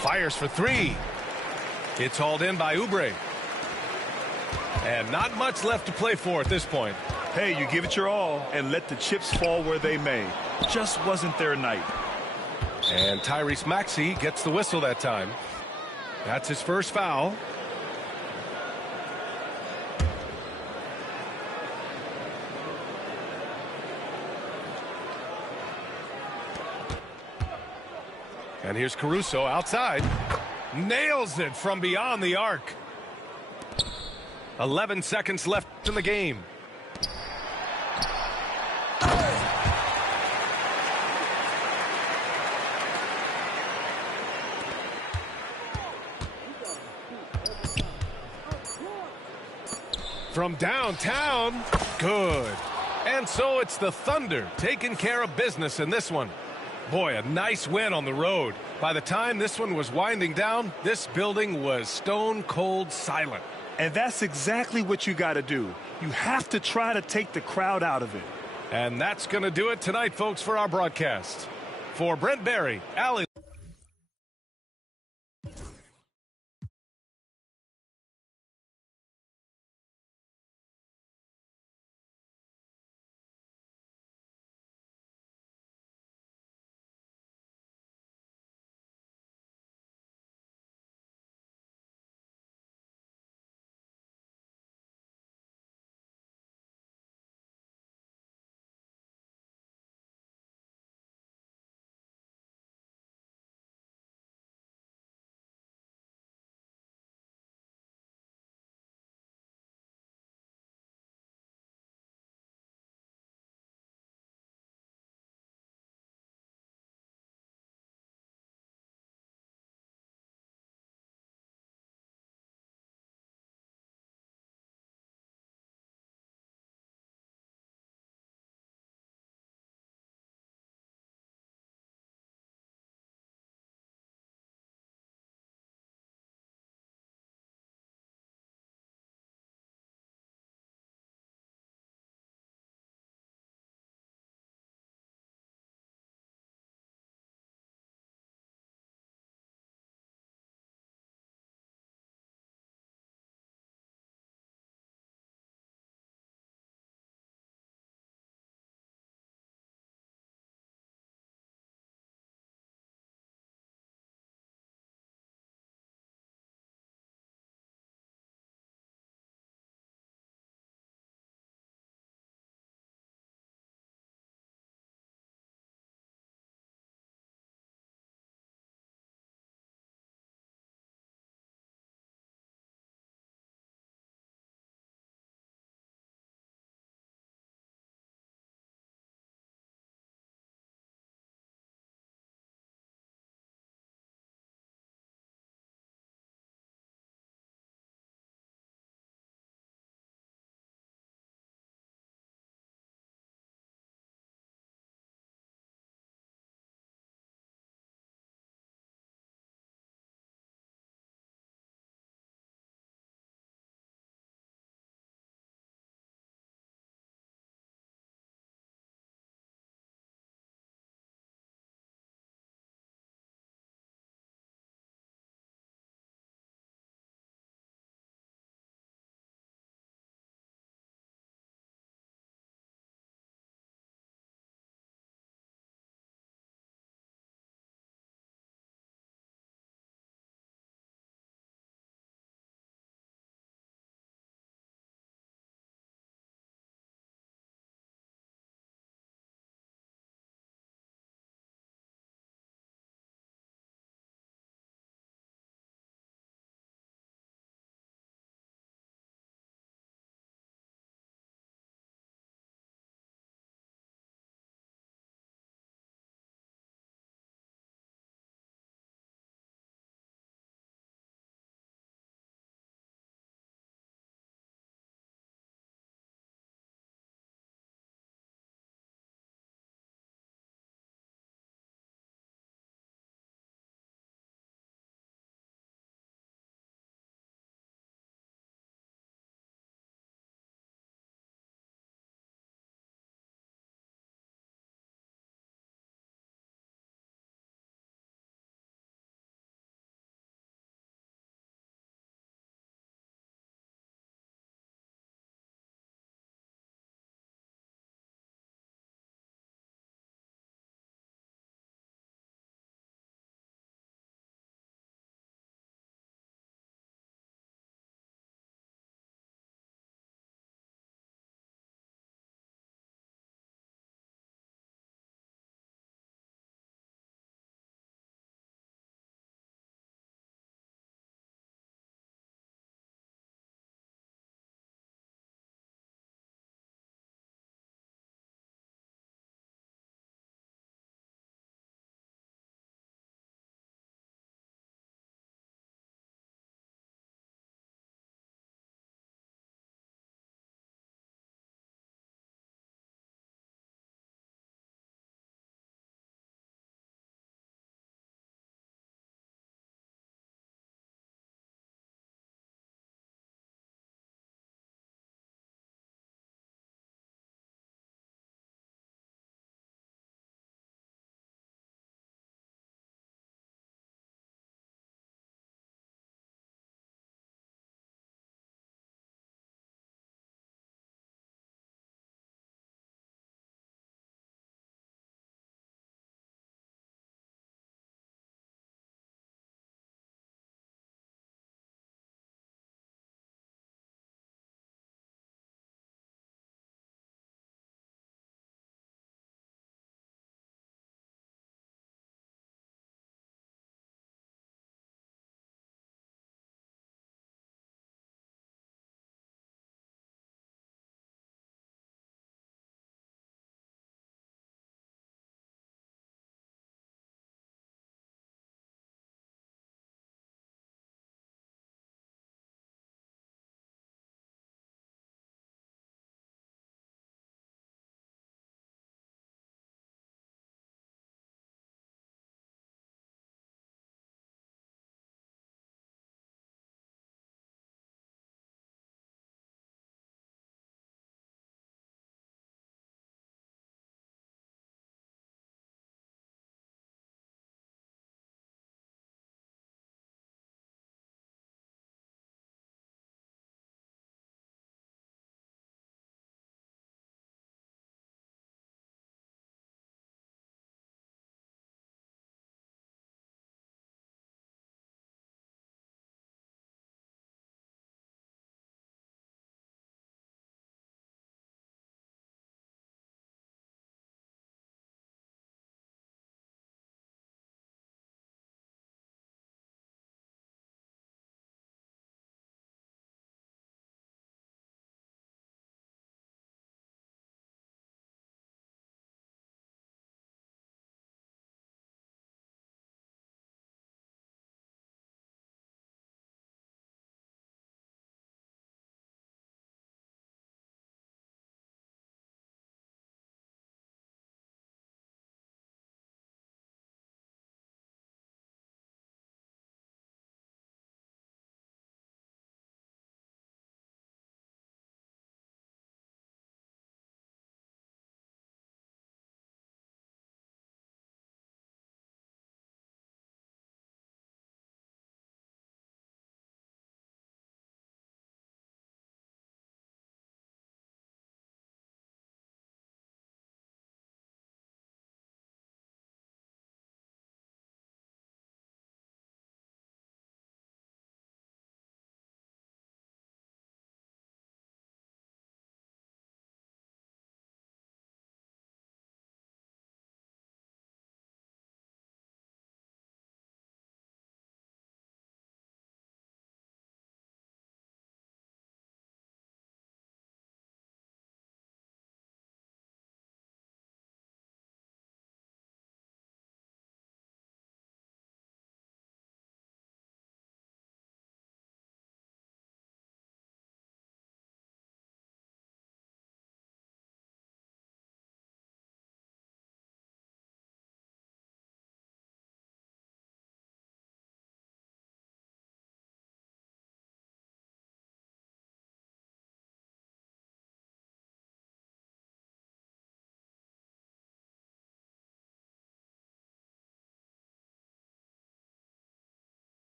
Fires for three. It's hauled in by Oubre. And not much left to play for at this point. Hey, you give it your all and let the chips fall where they may. Just wasn't their night. And Tyrese Maxey gets the whistle that time. That's his first foul. And here's Caruso outside. Nails it from beyond the arc. 11 seconds left in the game. From downtown, good. And so it's the Thunder taking care of business in this one. Boy, a nice win on the road. By the time this one was winding down, this building was stone cold silent. And that's exactly what you got to do. You have to try to take the crowd out of it. And that's going to do it tonight, folks, for our broadcast. For Brent Barry, Allie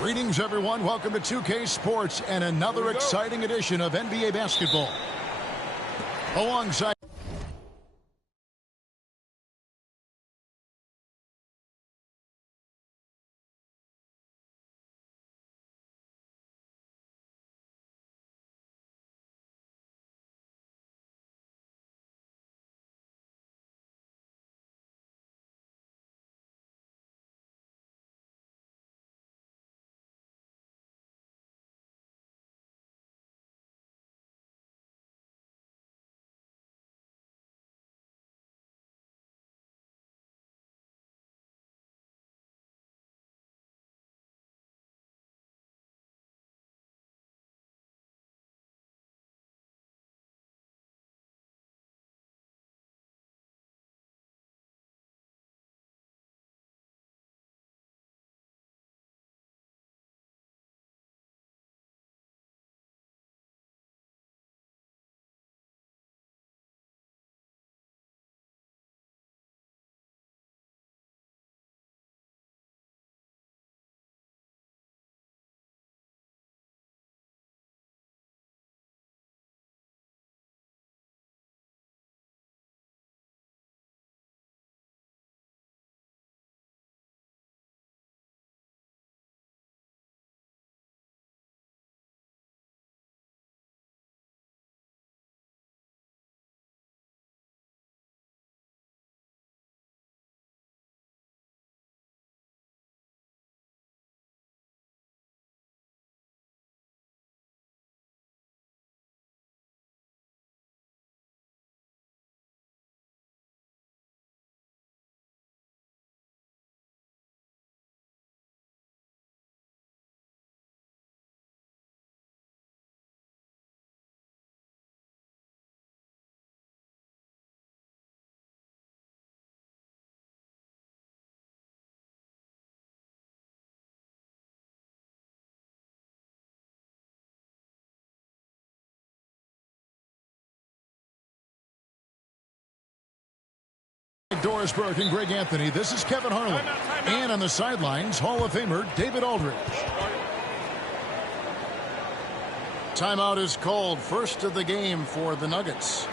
Greetings, everyone. Welcome to 2K Sports and another exciting edition of NBA basketball. Alongside Dorisberg and Greg Anthony, this is Kevin Harlan. And on the sidelines, Hall of Famer David Aldridge. Timeout is called. First of the game for the Nuggets.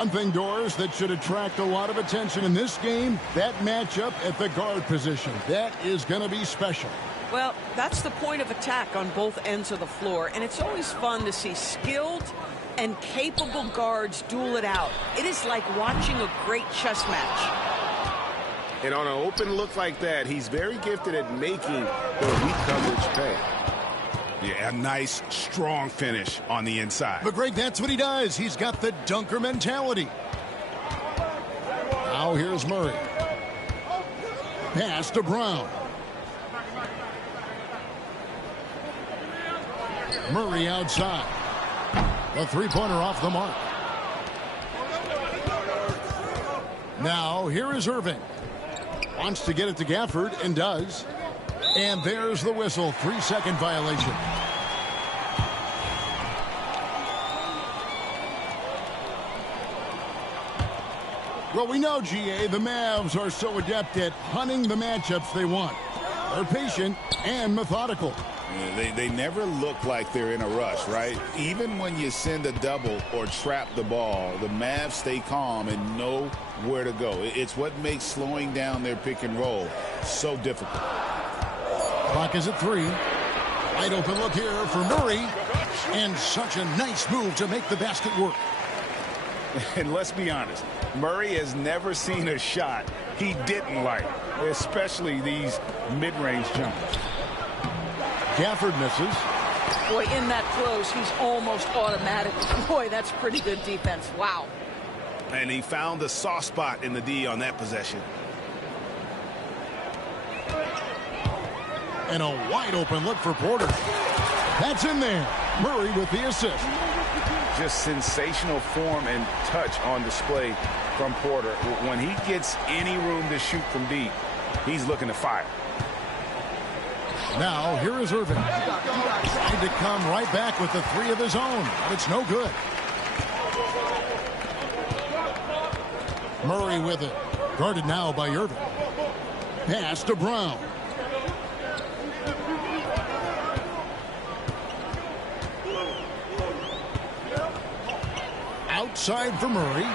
One thing, Doris, that should attract a lot of attention in this game, that matchup at the guard position. That is going to be special. Well, that's the point of attack on both ends of the floor, and it's always fun to see skilled and capable guards duel it out. It is like watching a great chess match. And on an open look like that, he's very gifted at making the weak coverage pay. Yeah, a nice, strong finish on the inside. But, Greg, that's what he does. He's got the dunker mentality. Now here's Murray. Pass to Brown. Murray outside. The three-pointer off the mark. Now, here is Irving. Wants to get it to Gafford, and does. And there's the whistle. 3-second violation. Well, we know, GA, the Mavs are so adept at hunting the matchups they want. They're patient and methodical. Yeah, they never look like they're in a rush, right? Even when you send a double or trap the ball, the Mavs stay calm and know where to go. It's what makes slowing down their pick and roll so difficult. Clock is at 3. Wide open look here for Murray. And such a nice move to make the basket work. And let's be honest, Murray has never seen a shot he didn't like, especially these mid-range jumpers. Gafford misses. Boy, in that close, he's almost automatic. Boy, that's pretty good defense. Wow. And he found the soft spot in the D on that possession. And a wide open look for Porter. That's in there. Murray with the assist. Just sensational form and touch on display from Porter. When he gets any room to shoot from deep, he's looking to fire. Now, here is Irving. Trying to come right back with the 3 of his own. But it's no good. Murray with it. Guarded now by Irving. Pass to Brown. Outside for Murray.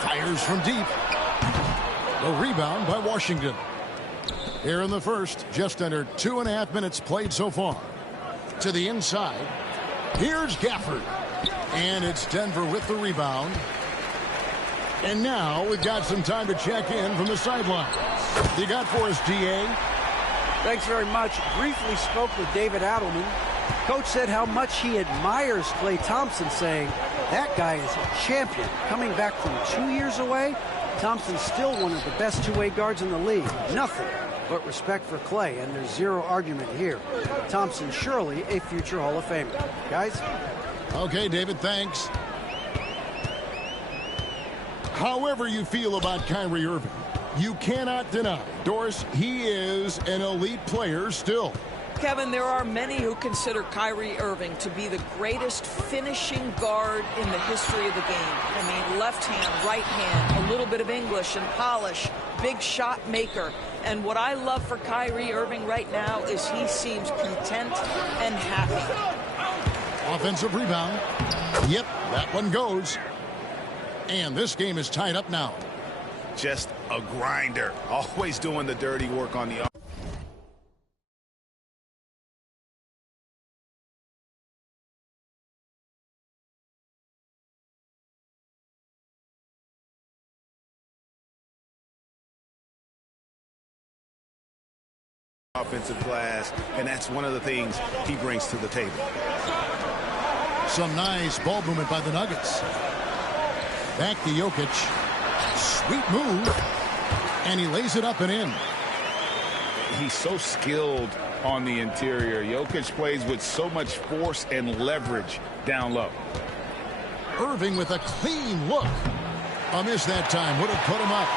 Fires from deep. The rebound by Washington. Here in the first, just under 2.5 minutes played so far. To the inside. Here's Gafford. And it's Denver with the rebound. And now we've got some time to check in from the sideline. You got for us, DA? Thanks very much. Briefly spoke with David Adelman. Coach said how much he admires Klay Thompson, saying that guy is a champion. Coming back from 2 years away, Thompson's still one of the best two-way guards in the league. Nothing but respect for Klay, and there's zero argument here. Thompson surely a future Hall of Famer. Guys? Okay, David, thanks. However you feel about Kyrie Irving, you cannot deny, Doris, he is an elite player still. Kevin, there are many who consider Kyrie Irving to be the greatest finishing guard in the history of the game. I mean, left hand, right hand, a little bit of English and polish, big shot maker. And what I love for Kyrie Irving right now is he seems content and happy. Offensive rebound. Yep, that one goes. And this game is tied up now. Just a grinder, always doing the dirty work on the offensive glass, and that's one of the things he brings to the table. Some nice ball movement by the Nuggets. Back to Jokic. Sweet move. And he lays it up and in. He's so skilled on the interior. Jokic plays with so much force and leverage down low. Irving with a clean look. A miss that time would have put him up.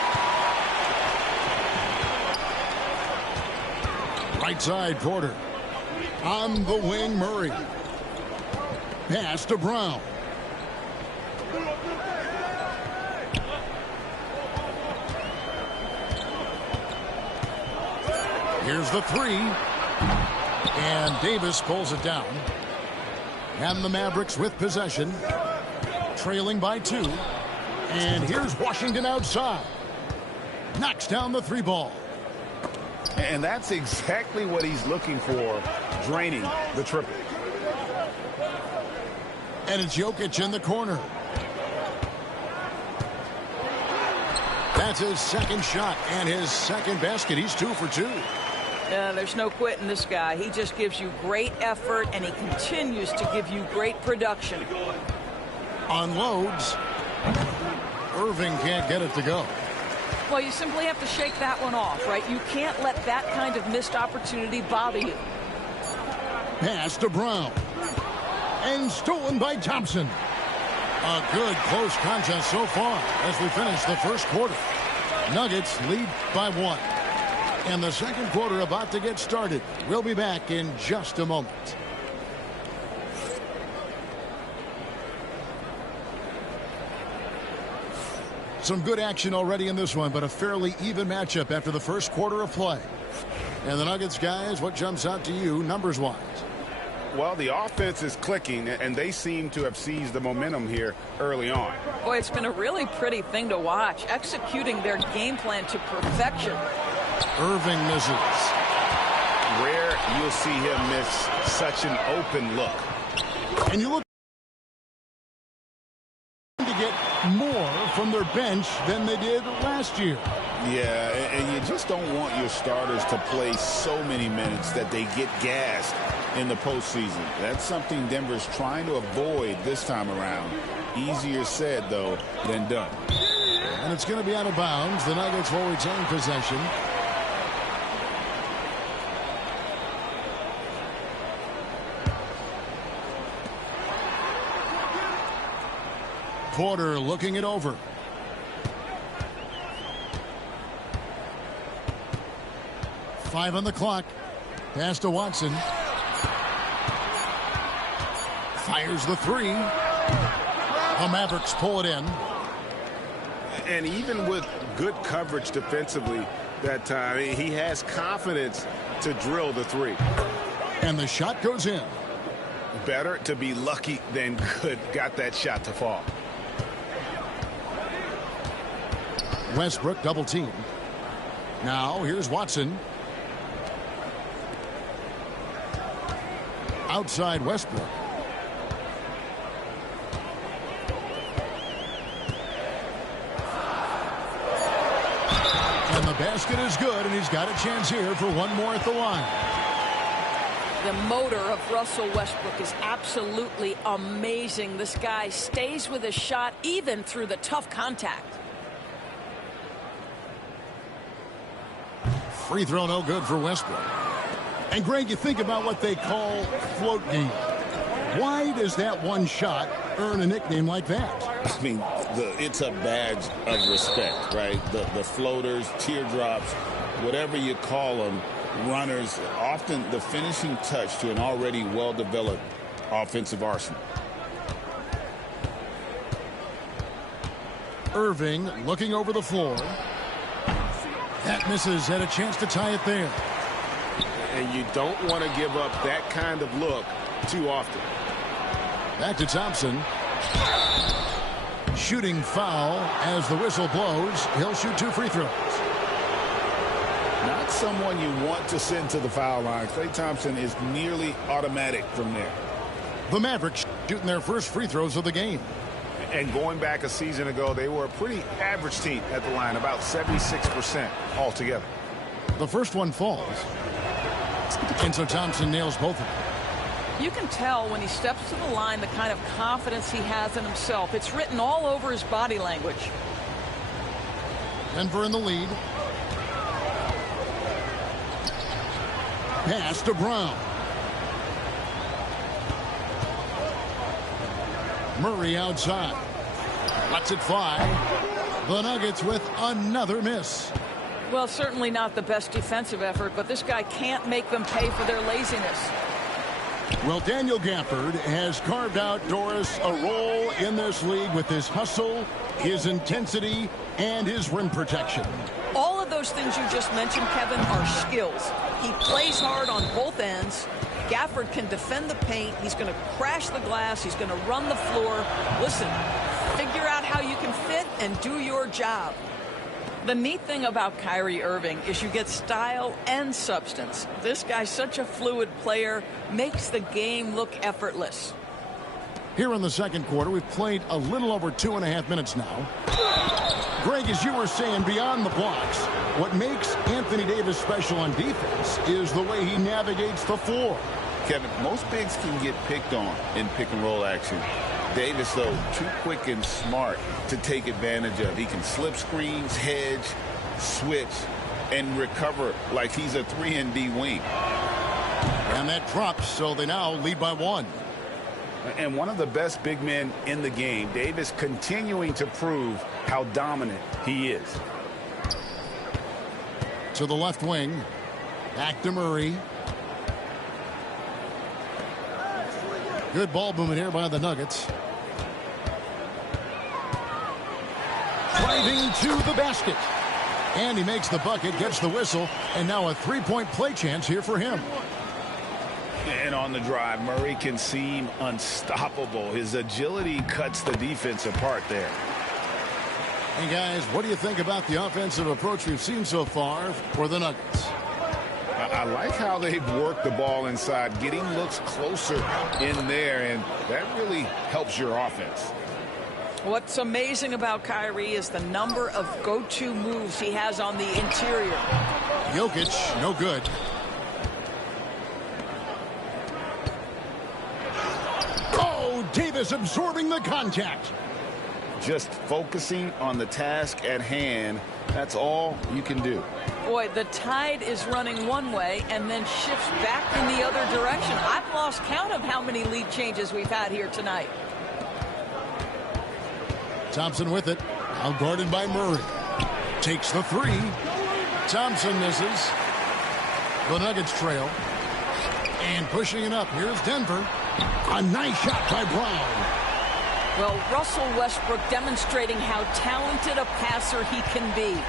Right side, Porter. On the wing, Murray. Pass to Brown. Here's the 3. And Davis pulls it down. And the Mavericks with possession. Trailing by 2. And here's Washington outside. Knocks down the 3 ball. And that's exactly what he's looking for, draining the triple. And it's Jokic in the corner. That's his second shot and his second basket. He's 2 for 2. There's no quitting this guy. He just gives you great effort, and he continues to give you great production. Unloads. Irving can't get it to go. Well, you simply have to shake that one off, right? You can't let that kind of missed opportunity bother you. Pass to Brown. And stolen by Thompson. A good close contest so far as we finish the first quarter. Nuggets lead by 1. And the second quarter about to get started. We'll be back in just a moment. Some good action already in this one, but a fairly even matchup after the first quarter of play. And the Nuggets, guys, what jumps out to you numbers-wise? Well, the offense is clicking, and they seem to have seized the momentum here early on. Boy, it's been a really pretty thing to watch, executing their game plan to perfection. Irving misses. Rare you'll see him miss such an open look. And you look to get more from their bench than they did last year. Yeah, and you just don't want your starters to play so many minutes that they get gassed in the postseason. That's something Denver's trying to avoid this time around. Easier said, though, than done. And it's going to be out of bounds. The Nuggets will retain possession. Porter looking it over. Five on the clock. Pass to Watson. Fires the three. The Mavericks pull it in. And even with good coverage defensively that time, he has confidence to drill the three. And the shot goes in. Better to be lucky than good. Got that shot to fall. Westbrook double team. Now here's Watson. Outside Westbrook. And the basket is good, and he's got a chance here for one more at the line. The motor of Russell Westbrook is absolutely amazing. This guy stays with his shot even through the tough contact. Free throw no good for Westbrook. And Greg, you think about what they call float game. Why does that one shot earn a nickname like that? I mean, it's a badge of respect, right? The floaters, teardrops, whatever you call them, runners, often the finishing touch to an already well-developed offensive arsenal. Irving looking over the floor. That misses. Had a chance to tie it there. And you don't want to give up that kind of look too often. Back to Thompson. Shooting foul as the whistle blows. He'll shoot two free throws. Not someone you want to send to the foul line. Klay Thompson is nearly automatic from there. The Mavericks shooting their first free throws of the game. And going back a season ago, they were a pretty average team at the line, about 76% altogether. The first one falls. And so Thompson nails both of them. You can tell when he steps to the line the kind of confidence he has in himself. It's written all over his body language. Denver in the lead. Pass to Brown. Murray outside. Lets it fly. The Nuggets with another miss. Well, certainly not the best defensive effort, but this guy can't make them pay for their laziness. Well, Daniel Gafford has carved out, Doris, a role in this league with his hustle, his intensity, and his rim protection. All of those things you just mentioned, Kevin, are skills. He plays hard on both ends. Gafford can defend the paint. He's going to crash the glass. He's going to run the floor. Listen, figure out how you can fit and do your job. The neat thing about Kyrie Irving is you get style and substance. This guy's such a fluid player, makes the game look effortless. Here in the second quarter, we've played a little over 2.5 minutes now. Greg, as you were saying, beyond the blocks, what makes Anthony Davis special on defense is the way he navigates the floor. Kevin, most bigs can get picked on in pick-and-roll action. Davis, though, too quick and smart to take advantage of. He can slip screens, hedge, switch, and recover like he's a 3-and-D wing. And that drops, so they now lead by 1. And one of the best big men in the game, Davis continuing to prove how dominant he is. To the left wing. Back to Murray. Good ball movement here by the Nuggets. driving to the basket. And he makes the bucket, gets the whistle, and now a three-point play chance here for him. And on the drive, Murray can seem unstoppable. His agility cuts the defense apart there. And guys, what do you think about the offensive approach we've seen so far for the Nuggets? I like how they've worked the ball inside, getting looks closer in there, and that really helps your offense. What's amazing about Kyrie is the number of go-to moves he has on the interior. Jokic, no good. Oh, Davis absorbing the contact. Just focusing on the task at hand, that's all you can do. Boy, the tide is running one way and then shifts back in the other direction. I've lost count of how many lead changes we've had here tonight. Thompson with it. Out guarded by Murray. Takes the three. Thompson misses. The Nuggets trail. And pushing it up. Here's Denver. A nice shot by Brown. Well, Russell Westbrook demonstrating how talented a passer he can be.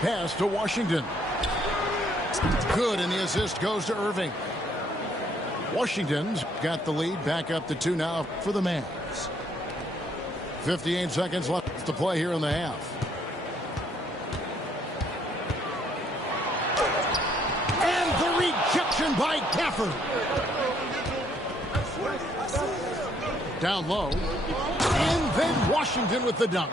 Pass to Washington. Good, and the assist goes to Irving. Washington's got the lead back up to 2 now for the Mavs. 58 seconds left to play here in the half. And the rejection by Gafford. Down low. And then Washington with the dunk.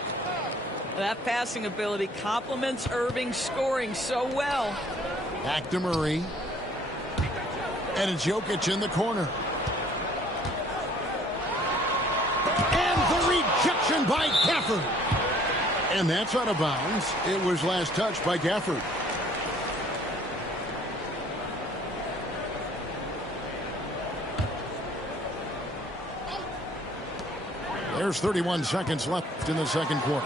That passing ability complements Irving scoring so well. Back to Murray. And it's Jokic in the corner. And the rejection by Gafford. And that's out of bounds. It was last touched by Gafford. There's 31 seconds left in the second quarter.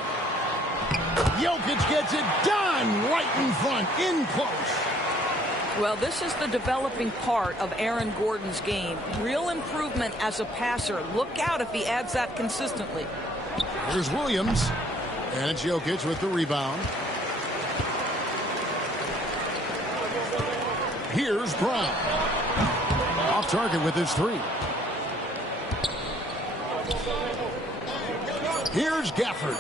Jokic gets it done right in front, in close. Well, this is the developing part of Aaron Gordon's game. Real improvement as a passer. Look out if he adds that consistently. Here's Williams. And it's Jokic with the rebound. Here's Brown. Off target with his three. Here's Gafford.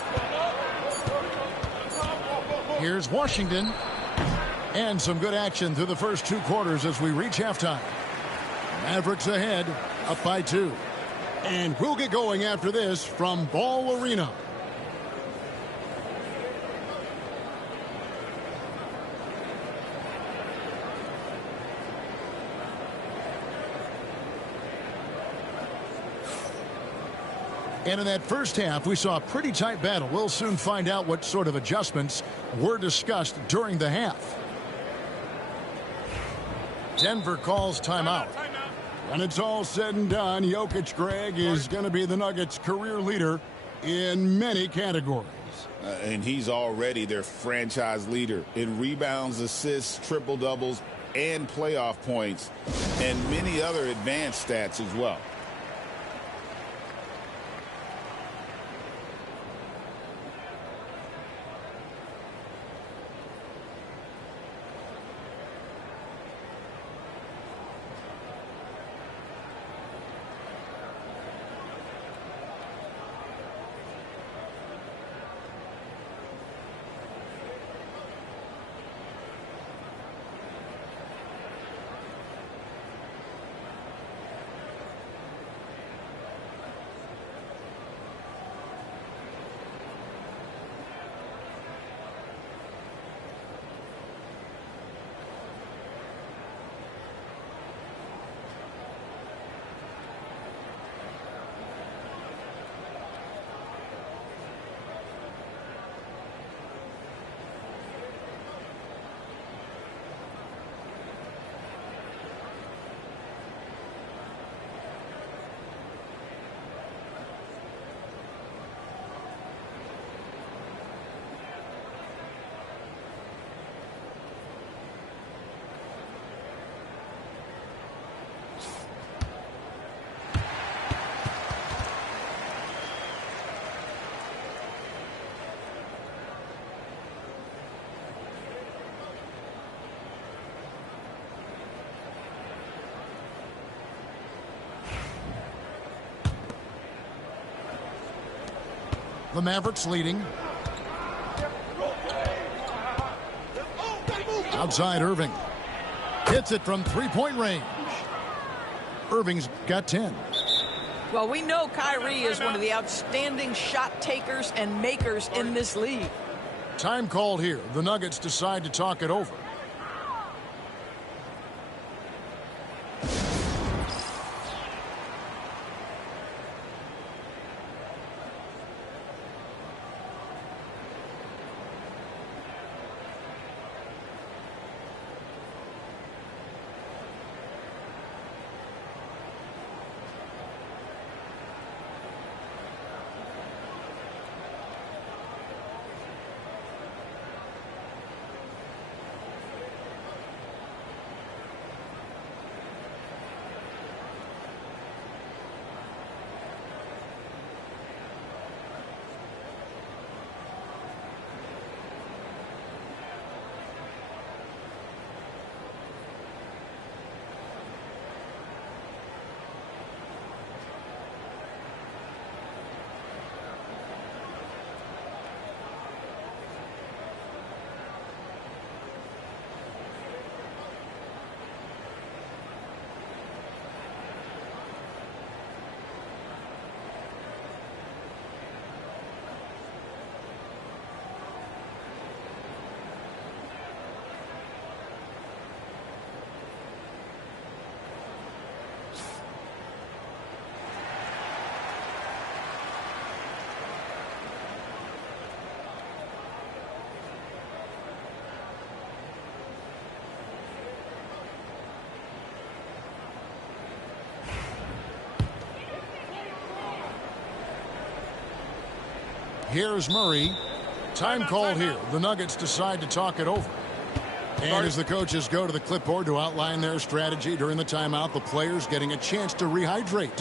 Here's Washington. And some good action through the first 2 quarters as we reach halftime. Mavericks ahead, up by 2. And we'll get going after this from Ball Arena. And in that first half, we saw a pretty tight battle. We'll soon find out what sort of adjustments were discussed during the half. Denver calls timeout. When it's all said and done, Jokic, Greg, is going to be the Nuggets' career leader in many categories. And he's already their franchise leader in rebounds, assists, triple-doubles, and playoff points, and many other advanced stats as well. The Mavericks leading. Outside Irving. Hits it from three-point range. Irving's got 10. Well, we know Kyrie is one of the outstanding shot takers and makers in this league. Time called here. The Nuggets decide to talk it over. Here's Murray. Time called here. The Nuggets decide to talk it over. And as the coaches go to the clipboard to outline their strategy during the timeout, the players getting a chance to rehydrate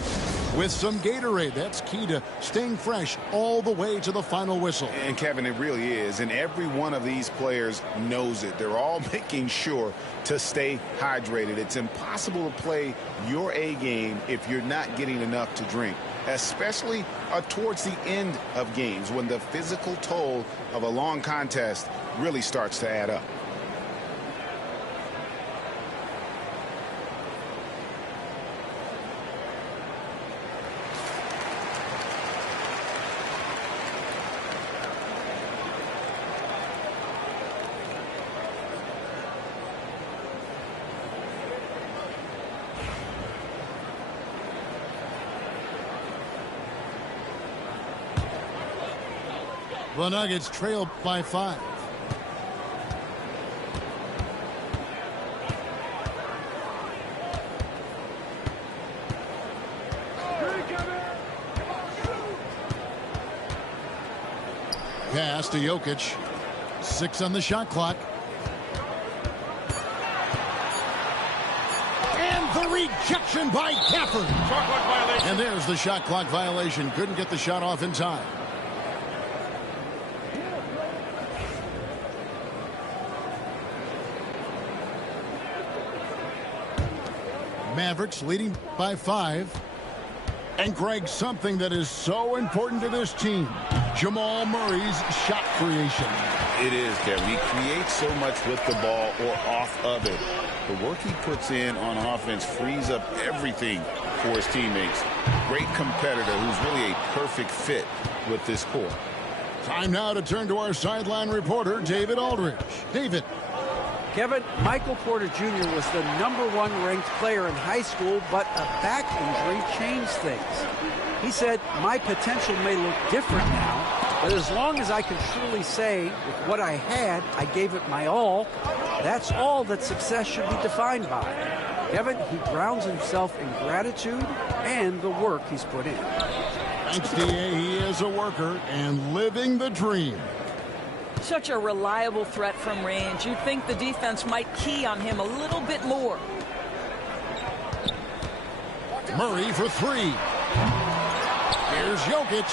with some Gatorade. That's key to staying fresh all the way to the final whistle. And Kevin, it really is. And every one of these players knows it. They're all making sure to stay hydrated. It's impossible to play your A game if you're not getting enough to drink, especially towards the end of games when the physical toll of a long contest really starts to add up. The Nuggets trail by 5. Pass to Jokic. 6 on the shot clock. And the rejection by Gafford. Shot clock violation. And there's the shot clock violation. Couldn't get the shot off in time. Mavericks leading by 5. And Greg, something that is so important to this team, Jamal Murray's shot creation. It is, Kevin. He creates so much with the ball or off of it. The work he puts in on offense frees up everything for his teammates. Great competitor who's really a perfect fit with this core. Time now to turn to our sideline reporter, David Aldridge. David. Kevin, Michael Porter Jr. was the #1 ranked player in high school, but a back injury changed things. He said, my potential may look different now, but as long as I can truly say with what I had, I gave it my all, that's all that success should be defined by. Kevin, he grounds himself in gratitude and the work he's put in. Thanks, D.A. He is a worker and living the dream. Such a reliable threat from range. You'd think the defense might key on him a little bit more. Murray for 3. Here's Jokic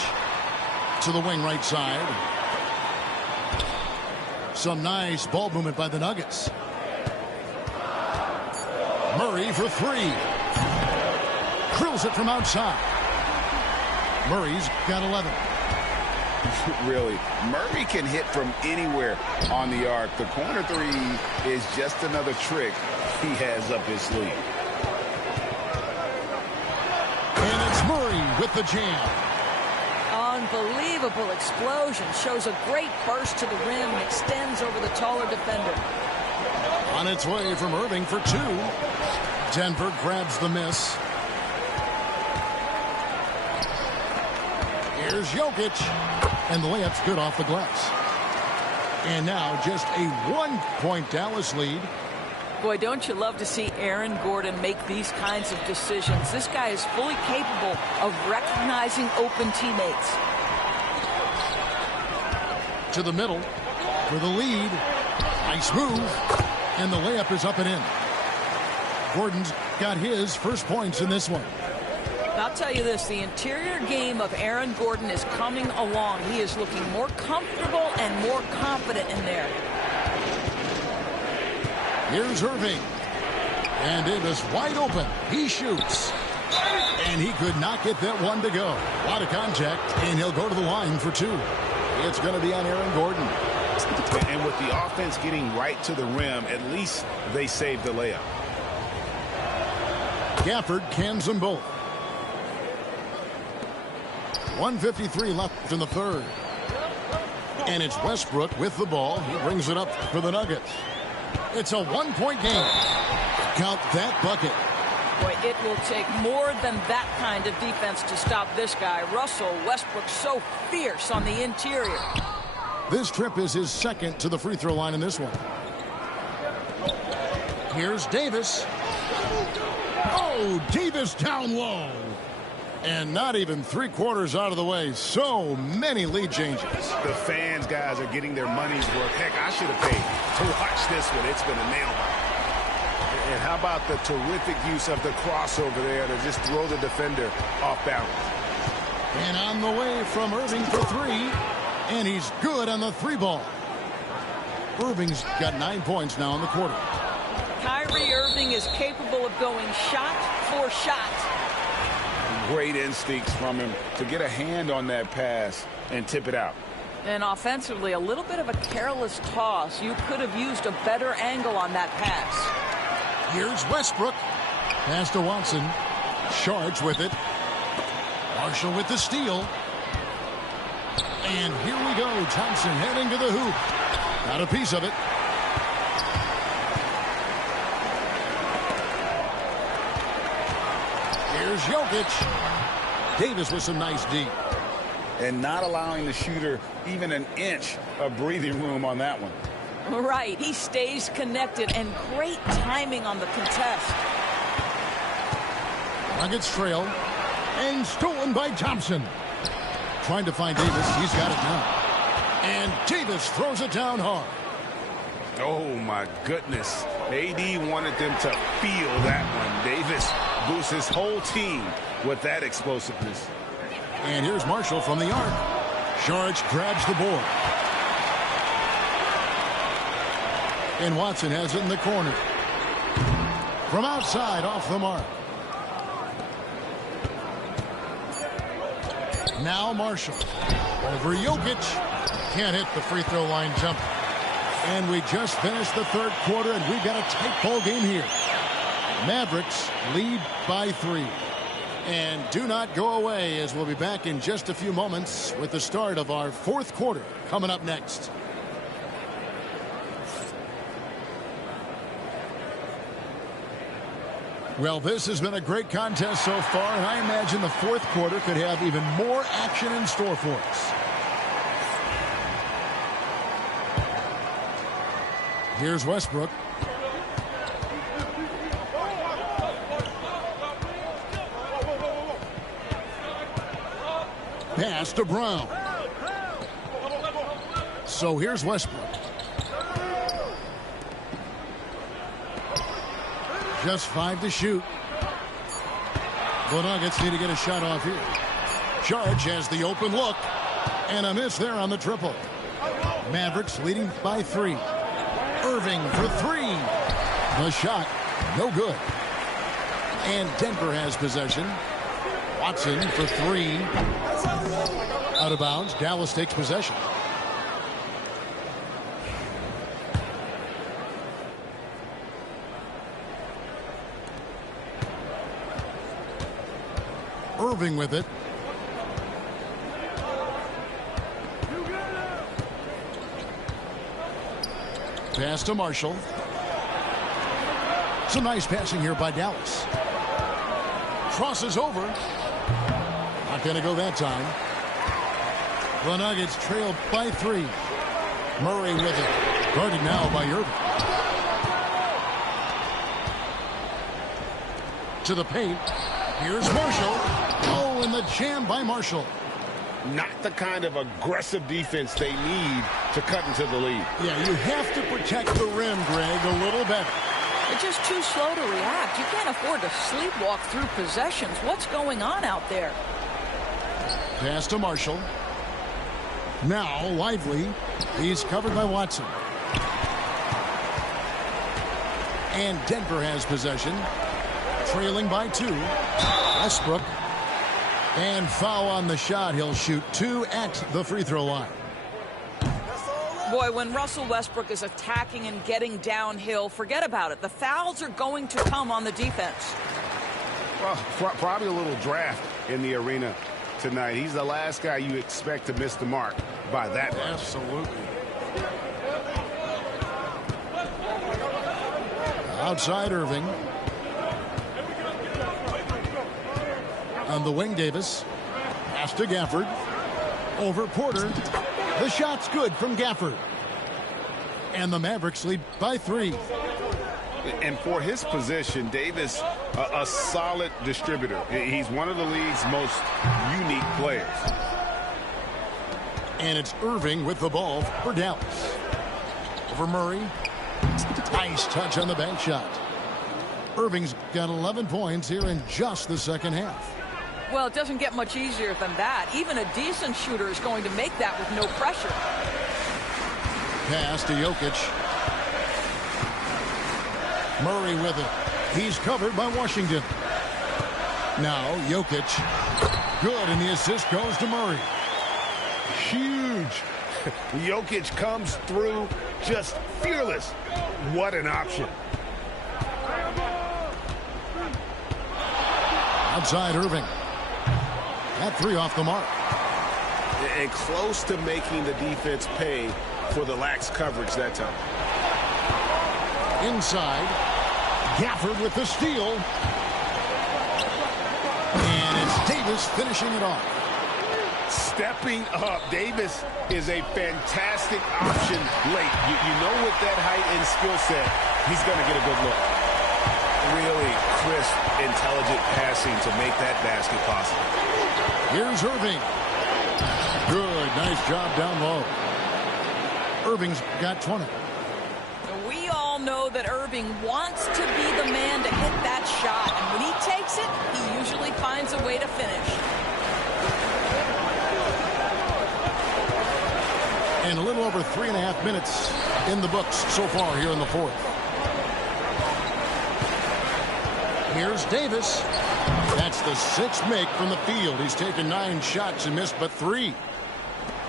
to the wing right side. Some nice ball movement by the Nuggets. Murray for 3. Drills it from outside. Murray's got 11. Really, Murray can hit from anywhere on the arc. The corner three is just another trick he has up his sleeve. And it's Murray with the jam. Unbelievable explosion. Shows a great burst to the rim and extends over the taller defender. On its way from Irving for two. Denver grabs the miss. Here's Jokic. And the layup's good off the glass. And now just a 1-point Dallas lead. Boy, don't you love to see Aaron Gordon make these kinds of decisions. This guy is fully capable of recognizing open teammates. To the middle for the lead. Nice move. And the layup is up and in. Gordon's got his first points in this one. I'll tell you this, the interior game of Aaron Gordon is coming along. He is looking more comfortable and more confident in there. Here's Irving. And Davis wide open. He shoots. And he could not get that one to go. A lot of contact, and he'll go to the line for two. It's going to be on Aaron Gordon. And with the offense getting right to the rim, at least they saved the layup. Gafford cans them both. 1:53 left in the third. And it's Westbrook with the ball. He brings it up for the Nuggets. It's a 1-point game. Count that bucket. Boy, it will take more than that kind of defense to stop this guy. Russell Westbrook so fierce on the interior. This trip is his second to the free throw line in this one. Here's Davis. Oh, Davis down low. And not even 3/4 out of the way. So many lead changes. The fans, guys, are getting their money's worth. Heck, I should have paid to watch this one. It's been a nail biter. And how about the terrific use of the crossover there to just throw the defender off balance. And on the way from Irving for three. And he's good on the three ball. Irving's got 9 points now in the quarter. Kyrie Irving is capable of going shot for shot. Great instincts from him to get a hand on that pass and tip it out. And offensively, a little bit of a careless toss. You could have used a better angle on that pass. Here's Westbrook. Pass to Watson. Shards with it. Marshall with the steal. And here we go. Thompson heading to the hoop. Got a piece of it. Here's Jokic. Davis with some nice D. And not allowing the shooter even an inch of breathing room on that one. Right. He stays connected, and great timing on the contest. Nuggets trail. And stolen by Thompson. Trying to find Davis. He's got it now. And Davis throws it down hard. Oh, my goodness. AD wanted them to feel that one. Davis boosts his whole team with that explosiveness. And here's Marshall from the arc. Sharge grabs the board. And Watson has it in the corner. From outside, off the mark. Now Marshall. Over Jokic. Can't hit the free throw line jumper. And we just finished the third quarter, and we've got a tight ball game here. Mavericks lead by 3. And do not go away, as we'll be back in just a few moments with the start of our fourth quarter coming up next. Well, this has been a great contest so far, and I imagine the fourth quarter could have even more action in store for us. Here's Westbrook. Pass to Brown. So here's Westbrook. Just 5 to shoot. The Nuggets need to get a shot off here. Sharge has the open look. And a miss there on the triple. Mavericks leading by 3. Irving for 3. The shot, no good. And Denver has possession. Watson for 3. Out of bounds. Dallas takes possession. Irving with it. Pass to Marshall. Some nice passing here by Dallas. Crosses over. Not going to go that time. The Nuggets trail by 3. Murray with it. Guarded now by Irving. To the paint. Here's Marshall. Oh, and the jam by Marshall. Not the kind of aggressive defense they need to cut into the lead. Yeah, you have to protect the rim, Greg, a little better. They're just too slow to react. You can't afford to sleepwalk through possessions. What's going on out there? Pass to Marshall. Now, Lively. He's covered by Watson. And Denver has possession. Trailing by 2. Westbrook. And foul on the shot. He'll shoot 2 at the free throw line. Boy, when Russell Westbrook is attacking and getting downhill, forget about it. The fouls are going to come on the defense. Well, probably a little draft in the arena tonight. He's the last guy you expect to miss the mark by that much. Absolutely. Outside Irving. On the wing, Davis. Pass to Gafford. Over Porter. The shot's good from Gafford. And the Mavericks lead by 3. And for his position, Davis, a solid distributor. He's one of the league's most unique players. And it's Irving with the ball for Dallas. Over Murray. Nice touch on the bank shot. Irving's got 11 points here in just the second half. Well, it doesn't get much easier than that. Even a decent shooter is going to make that with no pressure. Pass to Jokic. Murray with it. He's covered by Washington. Now Jokic. Good, and the assist goes to Murray. Huge. Jokic comes through just fearless. What an option. Outside Irving. That 3 off the mark. And close to making the defense pay for the lax coverage that time. Inside. Gafford with the steal. And it's Davis finishing it off. Stepping up. Davis is a fantastic option late. You know with that height and skill set, he's going to get a good look. Really crisp, intelligent passing to make that basket possible. Here's Irving. Good. Nice job down low. Irving's got 20. We all know that Irving wants to be the man to hit that shot. And when he takes it, he usually finds a way to finish. And a little over 3.5 minutes in the books so far here in the fourth. Here's Davis. That's the 6th make from the field. He's taken 9 shots and missed but 3.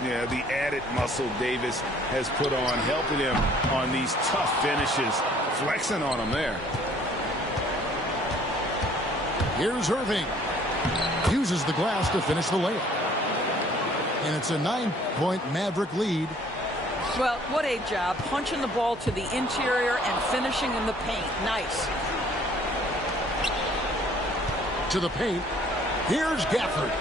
Yeah, the added muscle Davis has put on, helping him on these tough finishes, flexing on him there. Here's Irving. Uses the glass to finish the layup. And it's a 9-point Maverick lead. Well, what a job. Punching the ball to the interior and finishing in the paint. Nice. To the paint. Here's Gafford.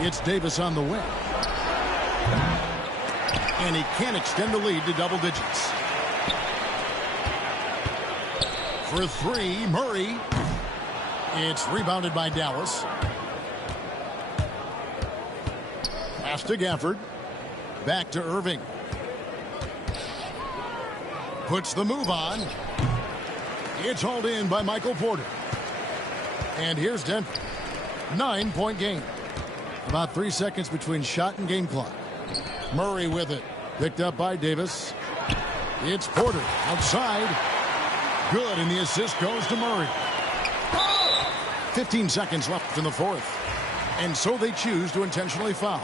It's Davis on the wing. And he can't extend the lead to double digits. For 3, Murray. It's rebounded by Dallas. Pass to Gafford. Back to Irving. Puts the move on. It's hauled in by Michael Porter. And here's Denver. 9-point game. About 3 seconds between shot and game clock. Murray with it. Picked up by Davis. It's Porter outside. Good, and the assist goes to Murray. 15 seconds left in the fourth. And so they choose to intentionally foul.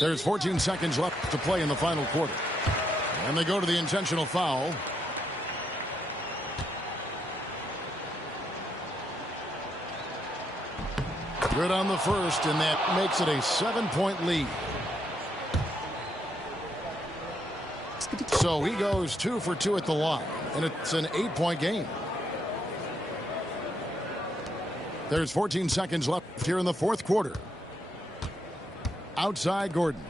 There's 14 seconds left to play in the final quarter. And they go to the intentional foul. Good on the first, and that makes it a 7-point lead. So he goes 2 for 2 at the line, and it's an 8-point game. There's 14 seconds left here in the fourth quarter. Outside Gordon.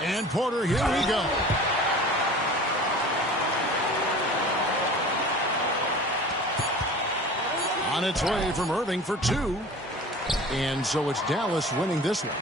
And Porter, here we go. On its way from Irving for 2. And so it's Dallas winning this one.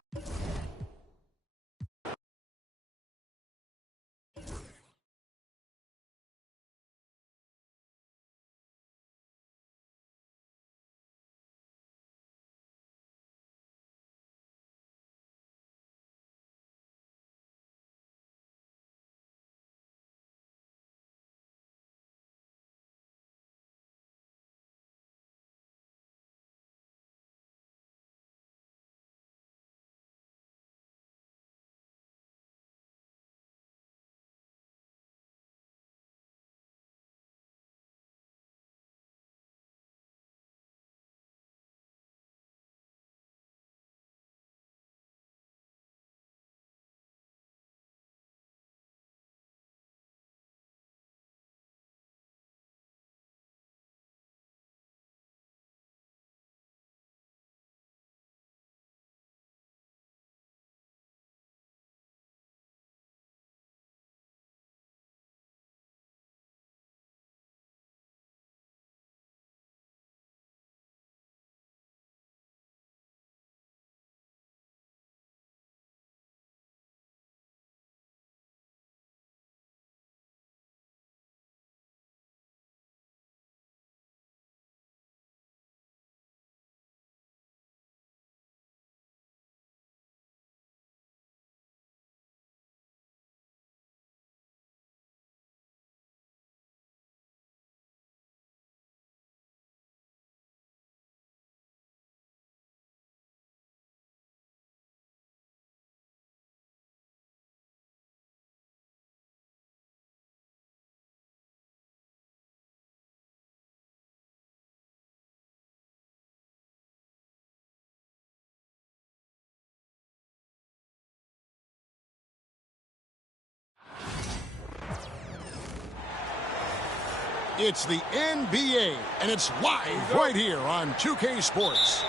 It's the NBA, and it's live right here on 2K Sports.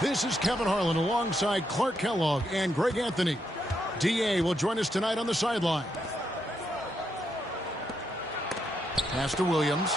This is Kevin Harlan alongside Clark Kellogg and Greg Anthony. D.A. will join us tonight on the sideline. Pass to Williams.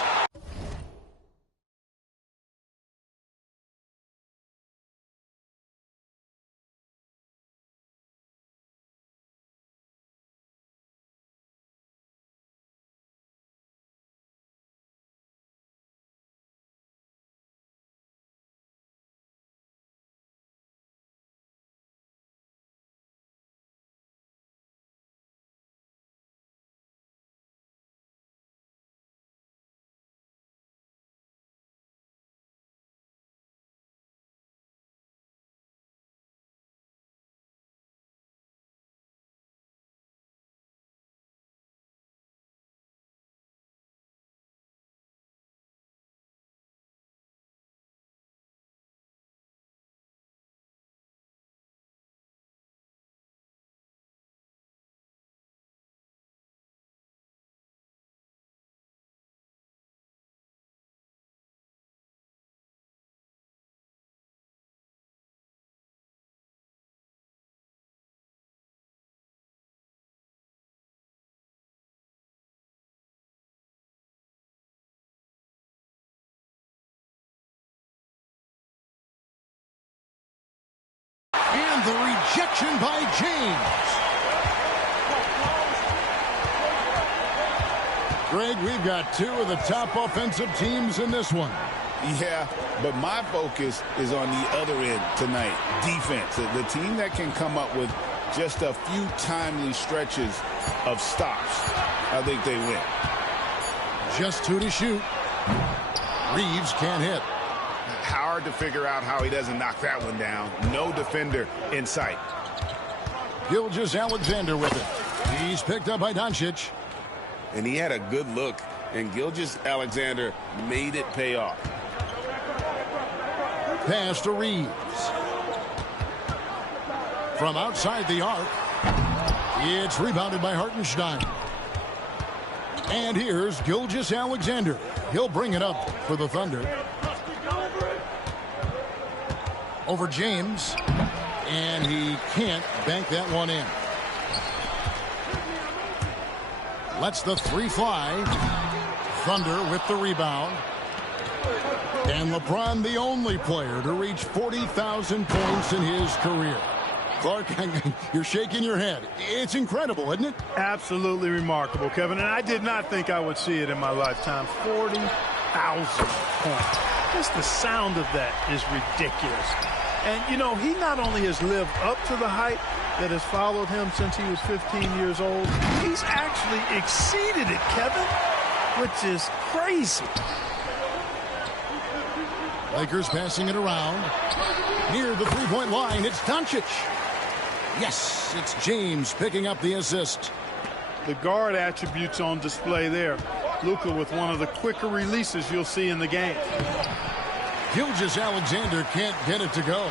And the rejection by James. Greg, we've got two of the top offensive teams in this one. Yeah, but my focus is on the other end tonight, defense. The team that can come up with just a few timely stretches of stops, I think they win. Just 2 to shoot. Reeves can't hit. Hard to figure out how he doesn't knock that one down. No defender in sight. Gilgeous-Alexander with it. He's picked up by Doncic. And he had a good look, and Gilgeous-Alexander made it pay off. Pass to Reeves. From outside the arc, it's rebounded by Hartenstein. And here's Gilgeous-Alexander. He'll bring it up for the Thunder. Over James. And he can't bank that one in. Lets the 3 fly. Thunder with the rebound. And LeBron, the only player to reach 40,000 points in his career. Clark, you're shaking your head. It's incredible, isn't it? Absolutely remarkable, Kevin. And I did not think I would see it in my lifetime. 40,000 points. Just the sound of that is ridiculous. And, you know, he not only has lived up to the hype that has followed him since he was 15 years old, he's actually exceeded it, Kevin, which is crazy. Lakers passing it around. Near the three-point line, it's Doncic. Yes, it's James picking up the assist. The guard attributes on display there. Luka with one of the quicker releases you'll see in the game. Gilgeous-Alexander can't get it to go.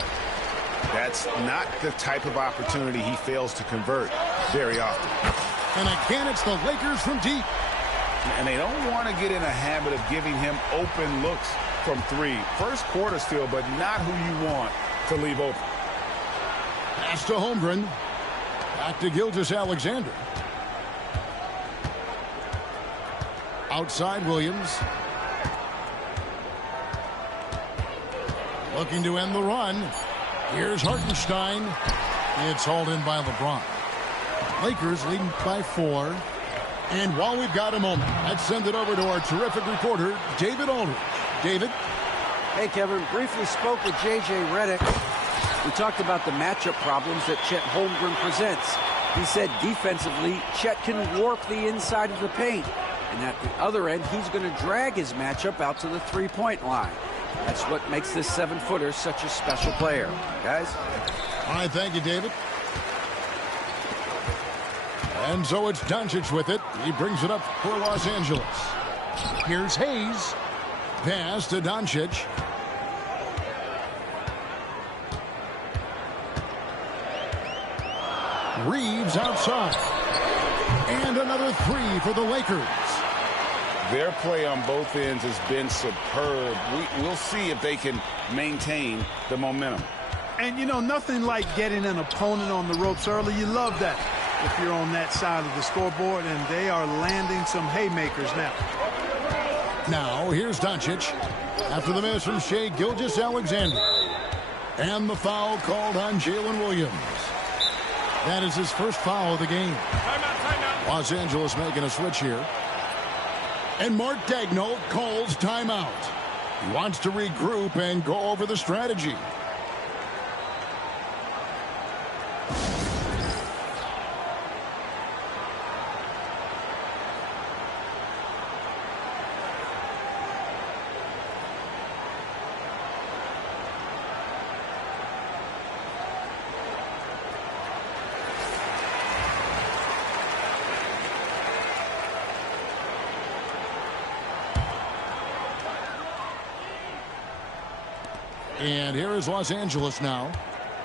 That's not the type of opportunity he fails to convert very often. And again, it's the Lakers from deep. And they don't want to get in a habit of giving him open looks from 3. First quarter still, but not who you want to leave open. Pass to Holmgren. Back to Gilgeous-Alexander. Outside Williams. Looking to end the run. Here's Hartenstein. It's hauled in by LeBron. Lakers leading by 4. And while we've got a moment, let's send it over to our terrific reporter, David Aldridge. David? Hey, Kevin. Briefly spoke with J.J. Redick. We talked about the matchup problems that Chet Holmgren presents. He said defensively, Chet can warp the inside of the paint. And at the other end, he's going to drag his matchup out to the three-point line. That's what makes this 7-footer such a special player. Guys? All right, thank you, David. And so it's Doncic with it. He brings it up for Los Angeles. Here's Hayes. Pass to Doncic. Reeves outside. And another 3 for the Lakers. Their play on both ends has been superb. We'll see if they can maintain the momentum. And, you know, nothing like getting an opponent on the ropes early. You love that if you're on that side of the scoreboard, and they are landing some haymakers now. Now, here's Doncic. After the miss from Shai Gilgeous-Alexander. And the foul called on Jalen Williams. That is his first foul of the game. Timeout. Los Angeles making a switch here. And Mark Daigneault calls timeout. He wants to regroup and go over the strategy. And here is Los Angeles now.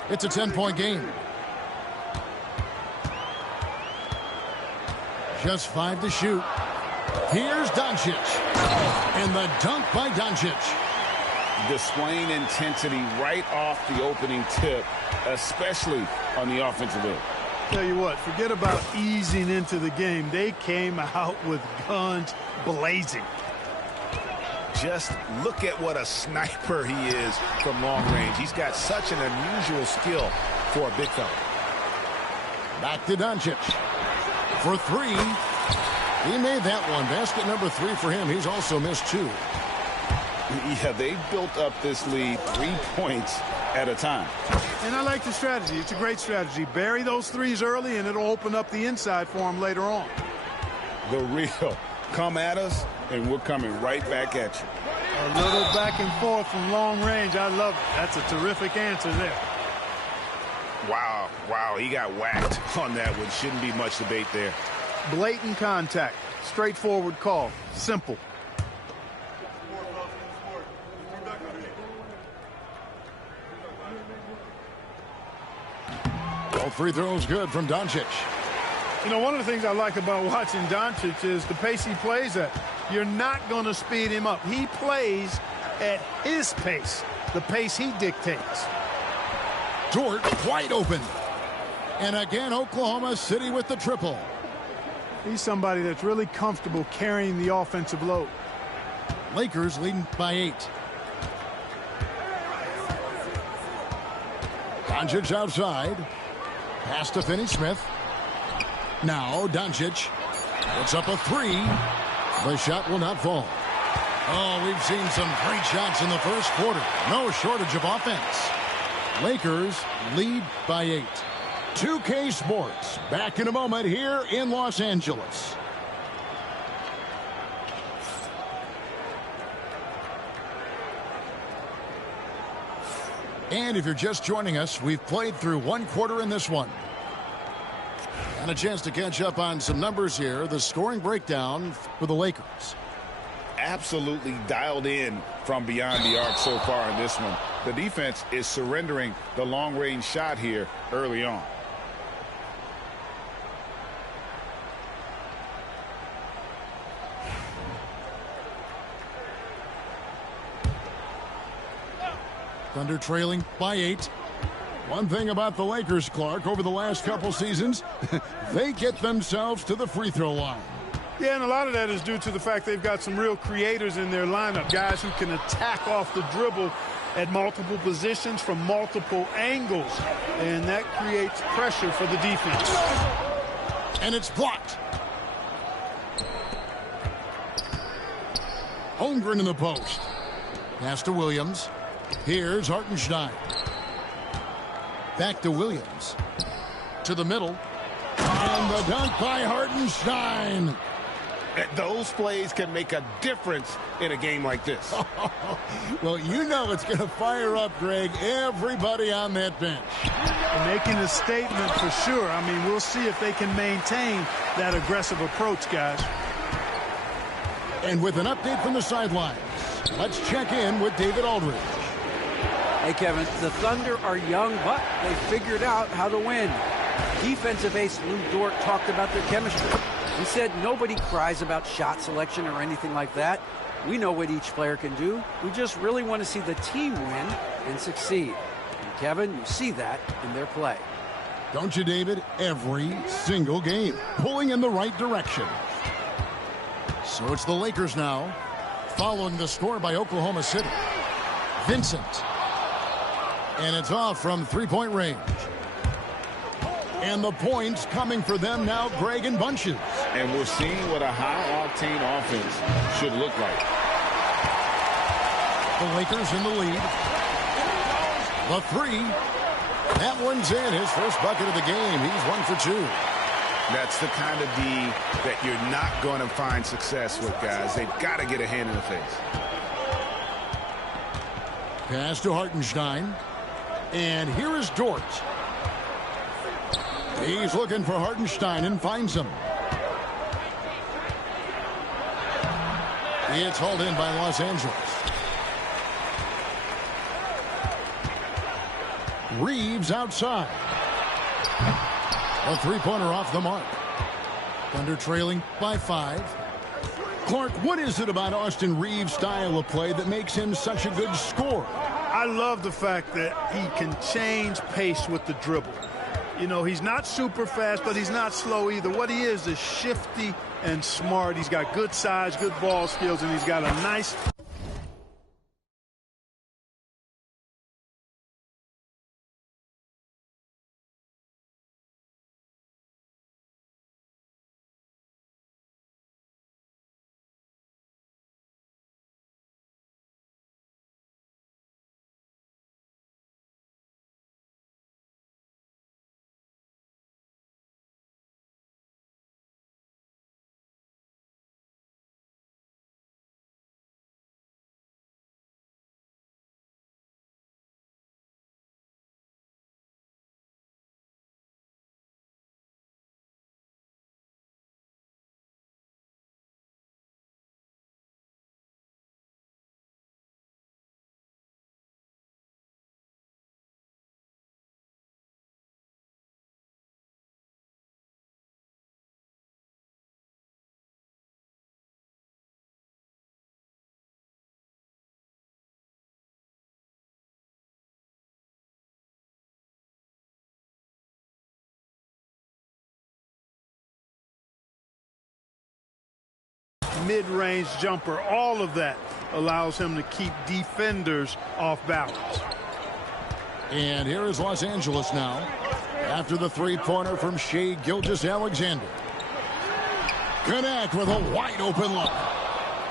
It's a 10-point game. Just 5 to shoot. Here's Doncic. And the dunk by Doncic. Displaying intensity right off the opening tip, especially on the offensive end. Tell you what, forget about easing into the game. They came out with guns blazing. Just look at what a sniper he is from long range. He's got such an unusual skill for a big fella. Back to Doncic. For 3. He made that one. Basket number 3 for him. He's also missed 2. Yeah, they've built up this lead 3 points at a time. And I like the strategy. It's a great strategy. Bury those threes early, and it'll open up the inside for them later on. The real. Come at us, and we're coming right back at you. A little back and forth from long range. I love it. That's a terrific answer there. Wow, he got whacked on that one. Shouldn't be much debate there. Blatant contact. Straightforward call. Simple. All free throws good from Doncic. You know, one of the things I like about watching Doncic is the pace he plays at. You're not going to speed him up. He plays at his pace, the pace he dictates. Dort wide open. And again, Oklahoma City with the triple. He's somebody that's really comfortable carrying the offensive load. Lakers leading by 8. Doncic outside. Pass to Finney-Smith. Now Doncic puts up a 3. The shot will not fall. Oh, we've seen some great shots in the first quarter. No shortage of offense. Lakers lead by 8. 2K Sports back in a moment here in Los Angeles. And if you're just joining us, we've played through 1 quarter in this one. And a chance to catch up on some numbers here. The scoring breakdown for the Lakers. Absolutely dialed in from beyond the arc so far in this one. The defense is surrendering the long-range shot here early on. Thunder trailing by 8. One thing about the Lakers, Clark, over the last couple seasons, they get themselves to the free throw line. Yeah, and a lot of that is due to the fact they've got some real creators in their lineup, guys who can attack off the dribble at multiple positions from multiple angles, and that creates pressure for the defense. And it's blocked. Holmgren in the post. Pass to Williams. Here's Hartenstein. Back to Williams. To the middle. And the dunk by Hartenstein. Those plays can make a difference in a game like this. Well, you know it's going to fire up, Greg, everybody on that bench. Making a statement for sure. I mean, we'll see if they can maintain that aggressive approach, guys. And with an update from the sidelines, let's check in with David Aldridge. Hey, Kevin, the Thunder are young, but they figured out how to win. Defensive ace Lou Dort talked about their chemistry. He said nobody cries about shot selection or anything like that. We know what each player can do. We just really want to see the team win and succeed. And Kevin, you see that in their play. Don't you, David? Every single game, pulling in the right direction. So it's the Lakers now, following the score by Oklahoma City. Vincent. And it's off from three-point range. And the points coming for them now, Greg, in bunches. And we're seeing what a high-octane offense should look like. The Lakers in the lead. The 3. That one's in. His first bucket of the game. He's 1 for 2. That's the kind of D that you're not going to find success with, guys. They've got to get a hand in the face. Pass to Hartenstein. And here is Dort. He's looking for Hartenstein and finds him. It's hauled in by Los Angeles. Reeves outside. A three-pointer off the mark. Thunder trailing by 5. Clark, what is it about Austin Reeves' style of play that makes him such a good scorer? I love the fact that he can change pace with the dribble. You know, he's not super fast, but he's not slow either. What he is shifty and smart. He's got good size, good ball skills, and he's got a nice mid-range jumper, all of that allows him to keep defenders off balance. And here is Los Angeles now after the three-pointer from Shai Gilgeous-Alexander. Connect with a wide-open look.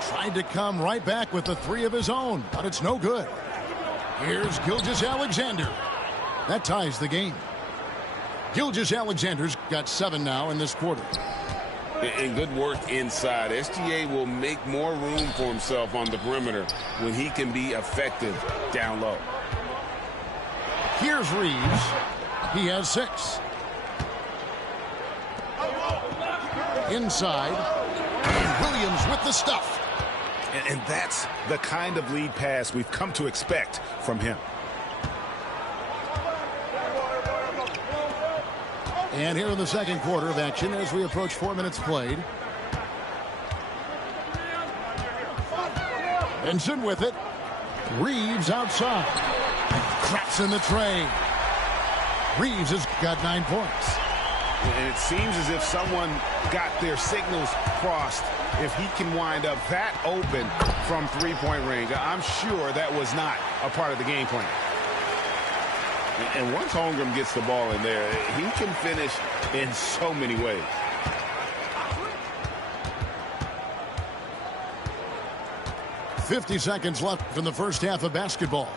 Tried to come right back with the three of his own, but it's no good. Here's Gilgeous-Alexander. That ties the game. Gilgeous-Alexander's got 7 now in this quarter. And good work inside. SGA will make more room for himself on the perimeter when he can be effective down low. Here's Reeves. He has 6. Inside. And Williams with the stuff. And that's the kind of lead pass we've come to expect from him. And here in the second quarter of action as we approach 4 minutes played. Benson with it. Reeves outside. Traps in the tray. Reeves has got 9 points. And it seems as if someone got their signals crossed. If he can wind up that open from three-point range, I'm sure that was not a part of the game plan. And once Holmgren gets the ball in there, he can finish in so many ways. .50 seconds left in the first half of basketball.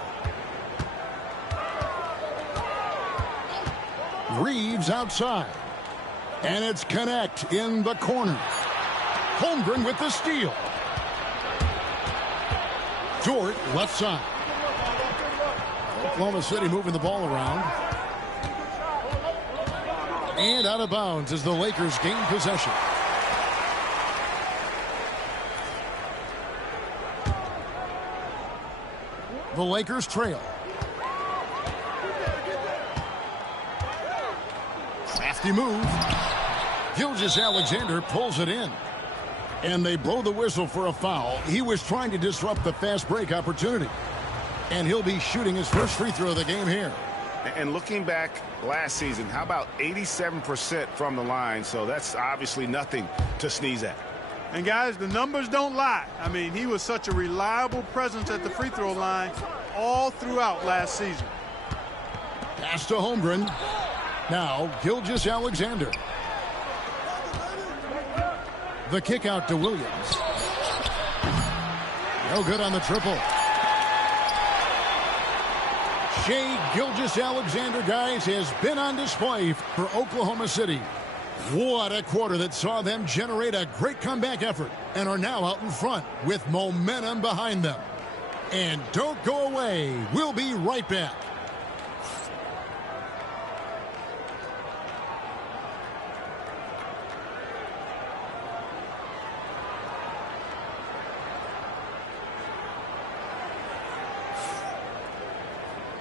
Reeves outside. And it's Connect in the corner. Holmgren with the steal. Dort left side. Oklahoma City moving the ball around. And out of bounds as the Lakers gain possession. The Lakers trail. Crafty move. Gilgeous-Alexander pulls it in. And they blow the whistle for a foul. He was trying to disrupt the fast break opportunity. And he'll be shooting his first free throw of the game here. And looking back last season, how about 87% from the line? So that's obviously nothing to sneeze at. And guys, the numbers don't lie. I mean, he was such a reliable presence at the free throw line all throughout last season. Pass to Holmgren. Now Gilgeous-Alexander. The kick out to Williams. No good on the triple. Shai Gilgeous-Alexander, guys, has been on display for Oklahoma City. What a quarter that saw them generate a great comeback effort and are now out in front with momentum behind them. And don't go away. We'll be right back.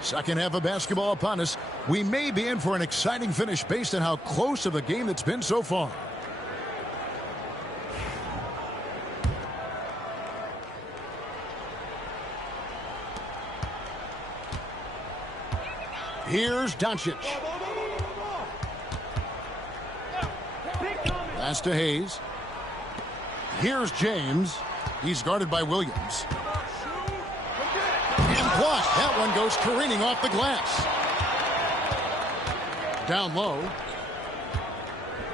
Second half of basketball upon us. We may be in for an exciting finish based on how close of a game it's been so far. Here's Doncic. Pass to Hayes. Here's James. He's guarded by Williams. And blocked. That one goes careening off the glass. Down low.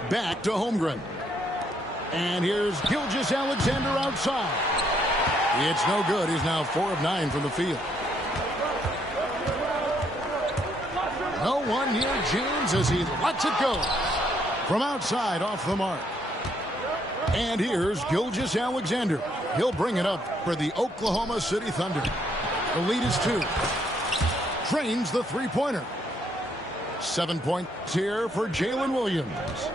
Back to Holmgren. And here's Gilgeous-Alexander outside. It's no good. He's now 4 of 9 from the field. No one near James as he lets it go. From outside off the mark. And here's Gilgeous-Alexander. He'll bring it up for the Oklahoma City Thunder. The lead is 2. Drains the three-pointer. 7 points here for Jalen Williams.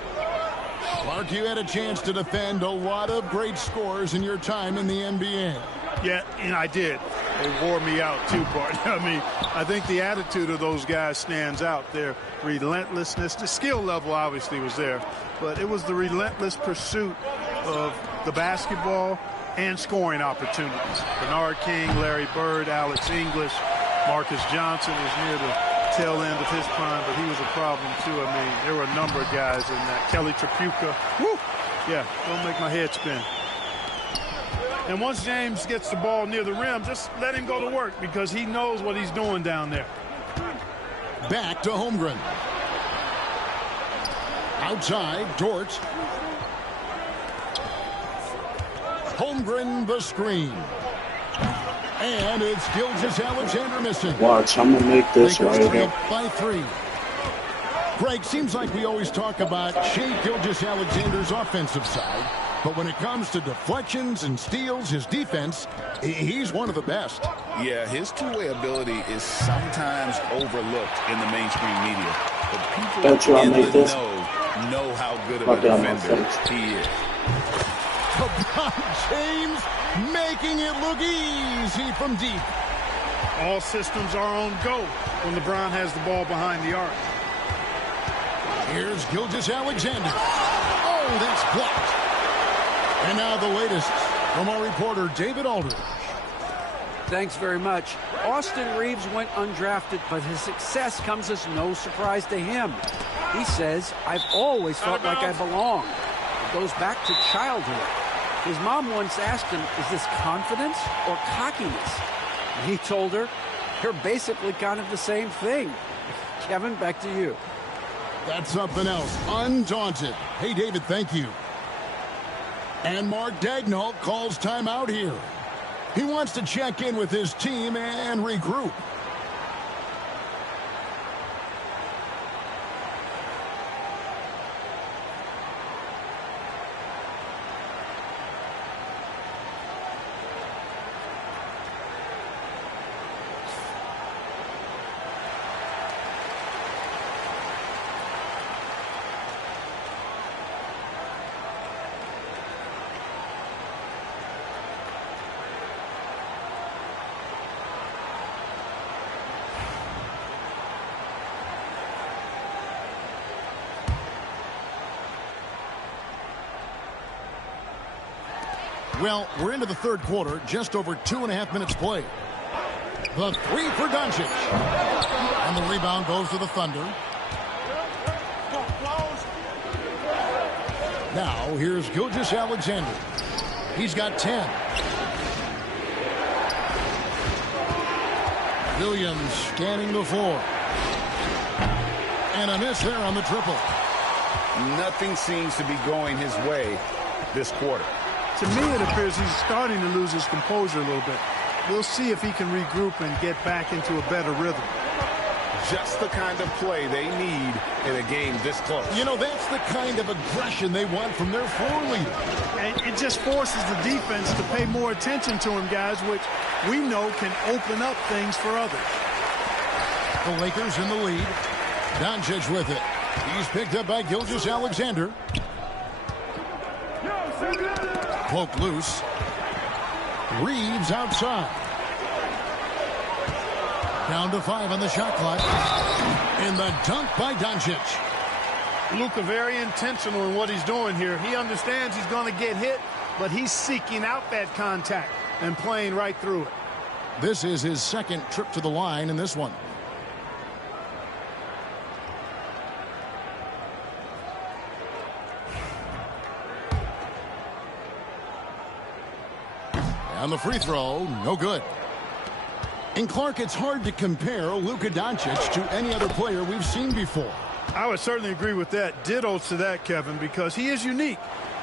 Clark, you had a chance to defend a lot of great scores in your time in the NBA. Yeah, and I did. They wore me out too, Bart. I mean, I think the attitude of those guys stands out. Their relentlessness, the skill level obviously was there, but it was the relentless pursuit of the basketball and scoring opportunities. Bernard King, Larry Bird, Alex English, Marcus Johnson is near the tail end of his prime, but he was a problem too. I mean, there were a number of guys in that. Kelly Tripucka. Woo! Yeah, don't make my head spin. And once James gets the ball near the rim, just let him go to work because he knows what he's doing down there. Back to Holmgren. Outside, Dort. Holmgren the screen. And it's Gilgeous-Alexander missing. Watch, I'm going to make this Lakers right trail here. by 3. Greg, seems like we always talk about Shai Gilgeous-Alexander's offensive side, but when it comes to deflections and steals, his defense, he's one of the best. Yeah, his two-way ability is sometimes overlooked in the mainstream media, but people in the know how good of a defender he is. LeBron James making it look easy from deep. All systems are on go when LeBron has the ball behind the arc. Here's Gilgeous-Alexander. Oh, that's blocked. And now the latest from our reporter, David Aldridge. Thanks very much. Austin Reeves went undrafted, but his success comes as no surprise to him. He says, I've always felt like I belong. It goes back to childhood. His mom once asked him, is this confidence or cockiness? And he told her, they're basically kind of the same thing. Kevin, back to you. That's something else. Undaunted. Hey, David, thank you. And Mark Daigneault calls timeout here. He wants to check in with his team and regroup. Well, we're into the third quarter, just over 2.5 minutes played. The three for Doncic. And the rebound goes to the Thunder. Now, here's Gilgeous-Alexander. He's got 10. Williams scanning the floor. And a miss there on the triple. Nothing seems to be going his way this quarter. To me, it appears he's starting to lose his composure a little bit. We'll see if he can regroup and get back into a better rhythm. Just the kind of play they need in a game this close. You know, that's the kind of aggression they want from their floor leader. And it just forces the defense to pay more attention to him, guys, which we know can open up things for others. The Lakers in the lead. Doncic with it. He's picked up by Gilgeous-Alexander. Poke loose. Reeves outside. Down to 5 on the shot clock. In the dunk by Doncic. Luka very intentional in what he's doing here. He understands he's going to get hit, but he's seeking out that contact and playing right through it. This is his second trip to the line in this one. And the free throw, no good. And Clark, it's hard to compare Luka Doncic to any other player we've seen before. I would certainly agree with that. Ditto to that, Kevin, because he is unique.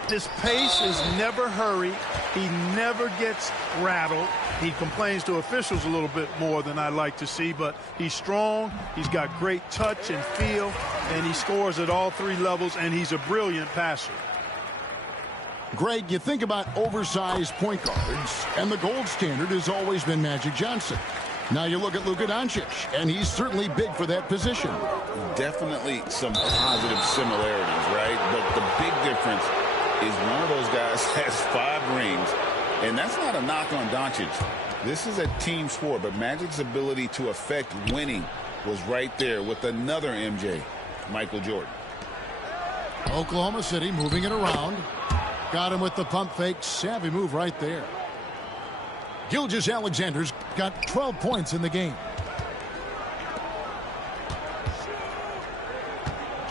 His pace is never hurried. He never gets rattled. He complains to officials a little bit more than I like to see, but he's strong. He's got great touch and feel, and he scores at all three levels, and he's a brilliant passer. Greg, you think about oversized point guards, and the gold standard has always been Magic Johnson. Now you look at Luka Doncic, and he's certainly big for that position. Definitely some positive similarities, right? But the big difference is one of those guys has 5 rings, and that's not a knock on Doncic. This is a team sport, but Magic's ability to affect winning was right there with another MJ, Michael Jordan. Oklahoma City moving it around. Got him with the pump fake. Savvy move right there. Gilgeous-Alexander's got 12 points in the game.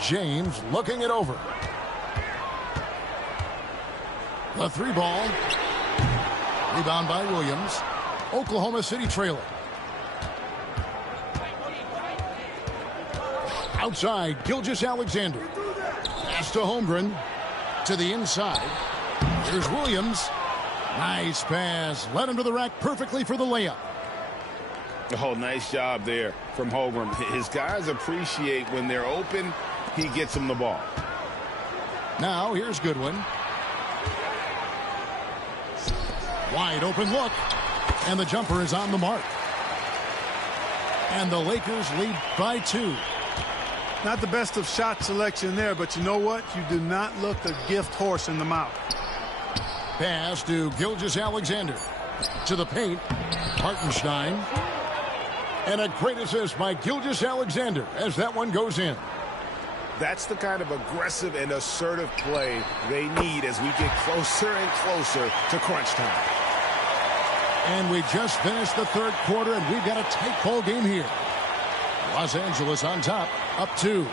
James looking it over. The 3 ball. Rebound by Williams. Oklahoma City trailing. Outside, Gilgeous-Alexander. Pass to Holmgren. To the inside. Here's Williams. Nice pass. Led him to the rack perfectly for the layup. Oh, nice job there from Holmgren. His guys appreciate when they're open, he gets them the ball. Now, here's Goodwin. Wide open look. And the jumper is on the mark. And the Lakers lead by 2. Not the best of shot selection there, but you know what? You do not look a gift horse in the mouth. Pass to Gilgeous-Alexander. To the paint. Hartenstein. And a great assist by Gilgeous-Alexander as that one goes in. That's the kind of aggressive and assertive play they need as we get closer and closer to crunch time. And we just finished the third quarter, and we've got a tight ball game here. Los Angeles on top, up 2.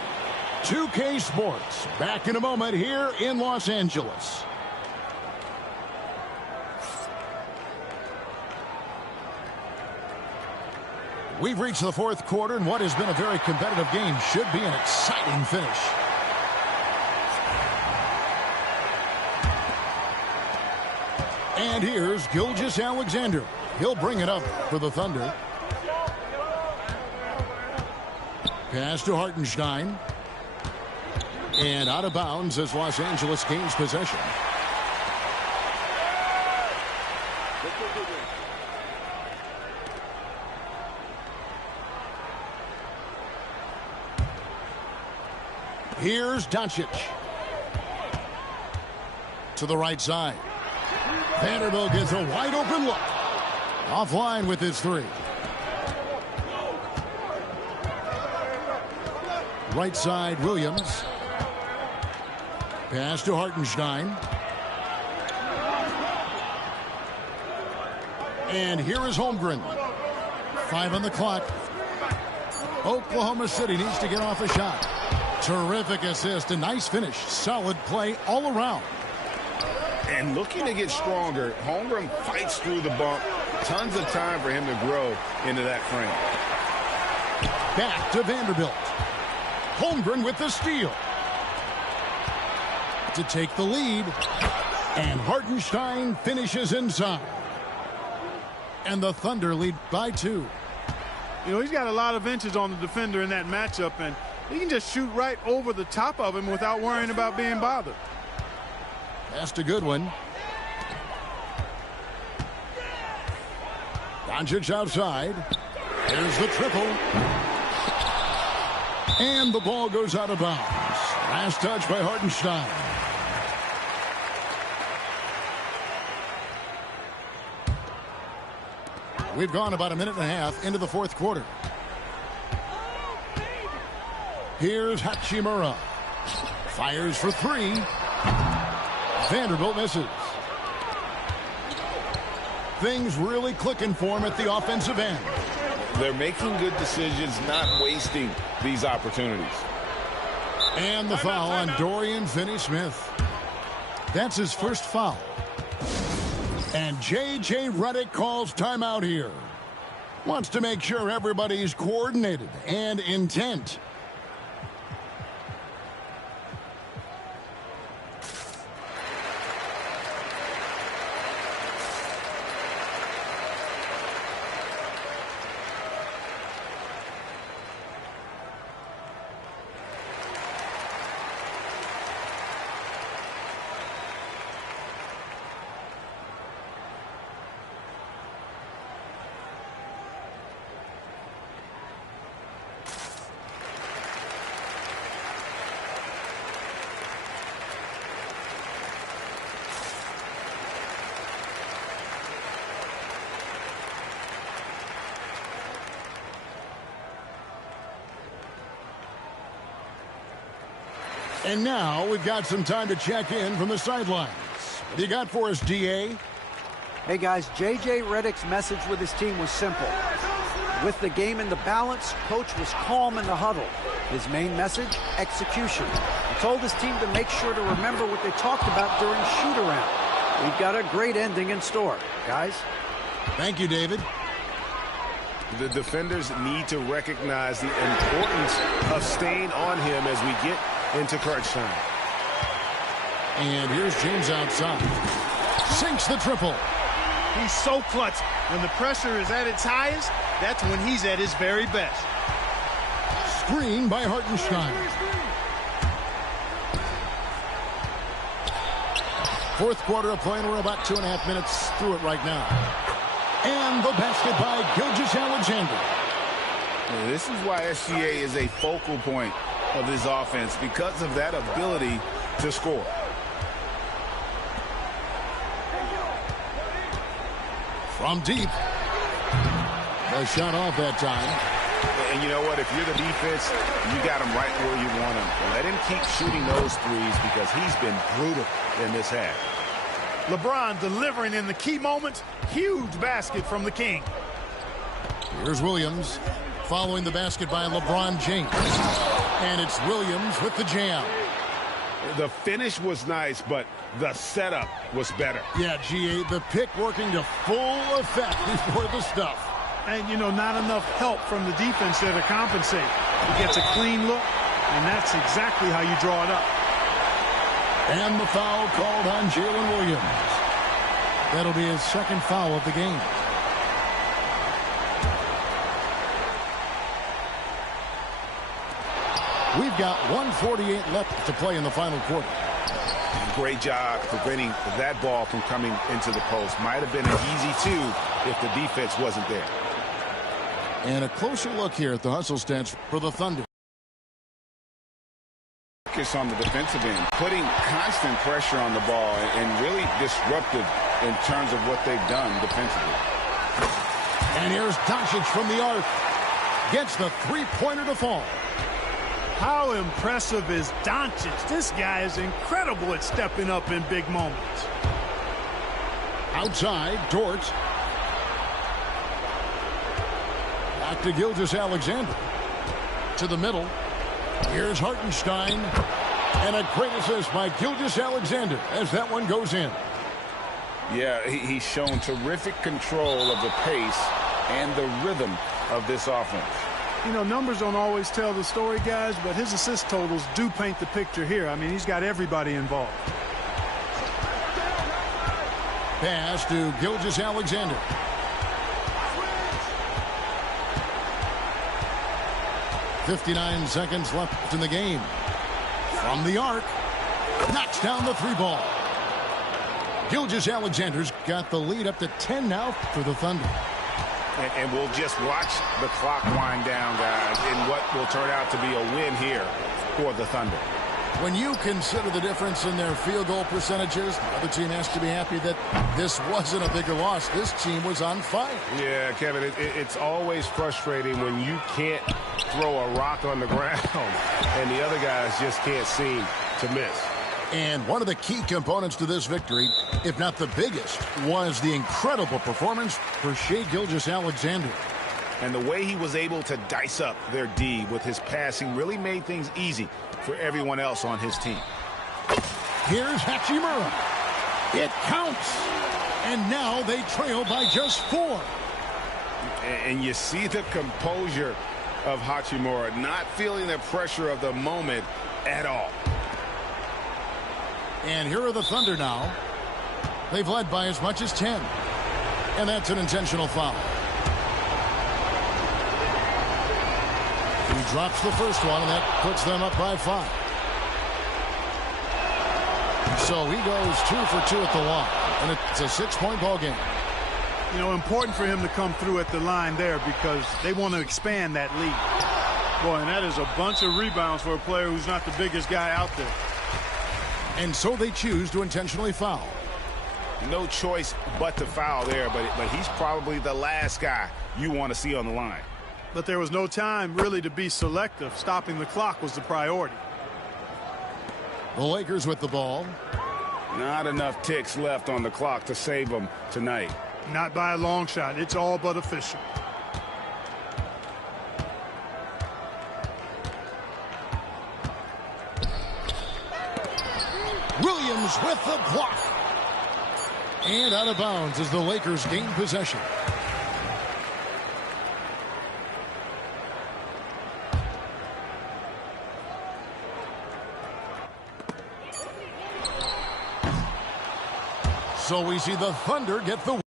2K Sports, back in a moment here in Los Angeles. We've reached the fourth quarter, and what has been a very competitive game should be an exciting finish. And here's Gilgeous-Alexander. He'll bring it up for the Thunder. Pass to Hartenstein. And out of bounds as Los Angeles gains possession. Here's Doncic. To the right side. Vanderbilt gets a wide open look. Offline with his 3. Right side, Williams. Pass to Hartenstein. And here is Holmgren. 5 on the clock. Oklahoma City needs to get off a shot. Terrific assist, a nice finish. Solid play all around. And looking to get stronger, Holmgren fights through the bump. Tons of time for him to grow into that frame. Back to Vanderbilt. Holmgren with the steal. To take the lead. And Hartenstein finishes inside. And the Thunder lead by 2. You know, he's got a lot of inches on the defender in that matchup, and he can just shoot right over the top of him without worrying about being bothered. Pass to Goodwin. Doncic outside. There's the triple. And the ball goes out of bounds. Last touch by Hartenstein. We've gone about a minute and a half into the fourth quarter. Here's Hachimura. Fires for 3. Vanderbilt misses. Things really clicking for him at the offensive end. They're making good decisions, not wasting these opportunities. And the foul on Dorian Finney-Smith. That's his first foul. And J.J. Redick calls timeout here. Wants to make sure everybody's coordinated and intent. And now we've got some time to check in from the sidelines. What do you got for us, D.A.? Hey, guys, J.J. Redick's message with his team was simple. With the game in the balance, coach was calm in the huddle. His main message, execution. He told his team to make sure to remember what they talked about during shoot-around. We've got a great ending in store, guys. Thank you, David. The defenders need to recognize the importance of staying on him as we get into crunch time. And here's James outside. Sinks the triple. He's so clutch. When the pressure is at its highest, that's when he's at his very best. Screen by Hartenstein. Fourth quarter of play, and we're about 2.5 minutes through it right now. And the basket by Gilgeous-Alexander. This is why SGA is a focal point of this offense, because of that ability to score. From deep. A shot off that time. And you know what? If you're the defense, you got him right where you want him. Let him keep shooting those threes because he's been brutal in this half. LeBron delivering in the key moments. Huge basket from the King. Here's Williams following the basket by LeBron James. And it's Williams with the jam. The finish was nice, but the setup was better. Yeah, GA, the pick working to full effect before the stuff. And, you know, not enough help from the defense there to compensate. He gets a clean look, and that's exactly how you draw it up. And the foul called on Jalen Williams. That'll be his second foul of the game. We've got 1:48 left to play in the final quarter. Great job preventing that ball from coming into the post. Might have been an easy two if the defense wasn't there. And a closer look here at the hustle stats for the Thunder. Focus on the defensive end, putting constant pressure on the ball and really disruptive in terms of what they've done defensively. And here's Doncic from the arc. Gets the three-pointer to fall. How impressive is Doncic? This guy is incredible at stepping up in big moments. Outside, Dort. Back to Gilgeous-Alexander. To the middle. Here's Hartenstein. And a great assist by Gilgeous-Alexander as that one goes in. Yeah, he's shown terrific control of the pace and the rhythm of this offense. You know, numbers don't always tell the story, guys, but his assist totals do paint the picture here. I mean, he's got everybody involved. Pass to Gilgeous-Alexander. .59 seconds left in the game. From the arc, knocks down the three ball. Gilgeous-Alexander's got the lead up to 10 now for the Thunder. And we'll just watch the clock wind down, guys, in what will turn out to be a win here for the Thunder. When you consider the difference in their field goal percentages, the other team has to be happy that this wasn't a bigger loss. This team was on fire. Yeah, Kevin, it's always frustrating when you can't throw a rock on the ground and the other guys just can't seem to miss. And one of the key components to this victory, if not the biggest, was the incredible performance for Shai Gilgeous-Alexander. And the way he was able to dice up their D with his passing really made things easy for everyone else on his team. Here's Hachimura. It counts. And now they trail by just 4. And you see the composure of Hachimura, not feeling the pressure of the moment at all. And here are the Thunder now. They've led by as much as 10. And that's an intentional foul. He drops the first one, and that puts them up by 5. So he goes 2 for 2 at the line. And it's a 6-point ball game. You know, important for him to come through at the line there because they want to expand that lead. Boy, and that is a bunch of rebounds for a player who's not the biggest guy out there. And so they choose to intentionally foul. No choice but to foul there, but he's probably the last guy you want to see on the line. But there was no time really to be selective. Stopping the clock was the priority. The Lakers with the ball. Not enough ticks left on the clock to save them tonight. Not by a long shot. It's all but official. Williams with the block. And out of bounds as the Lakers gain possession. So we see the Thunder get the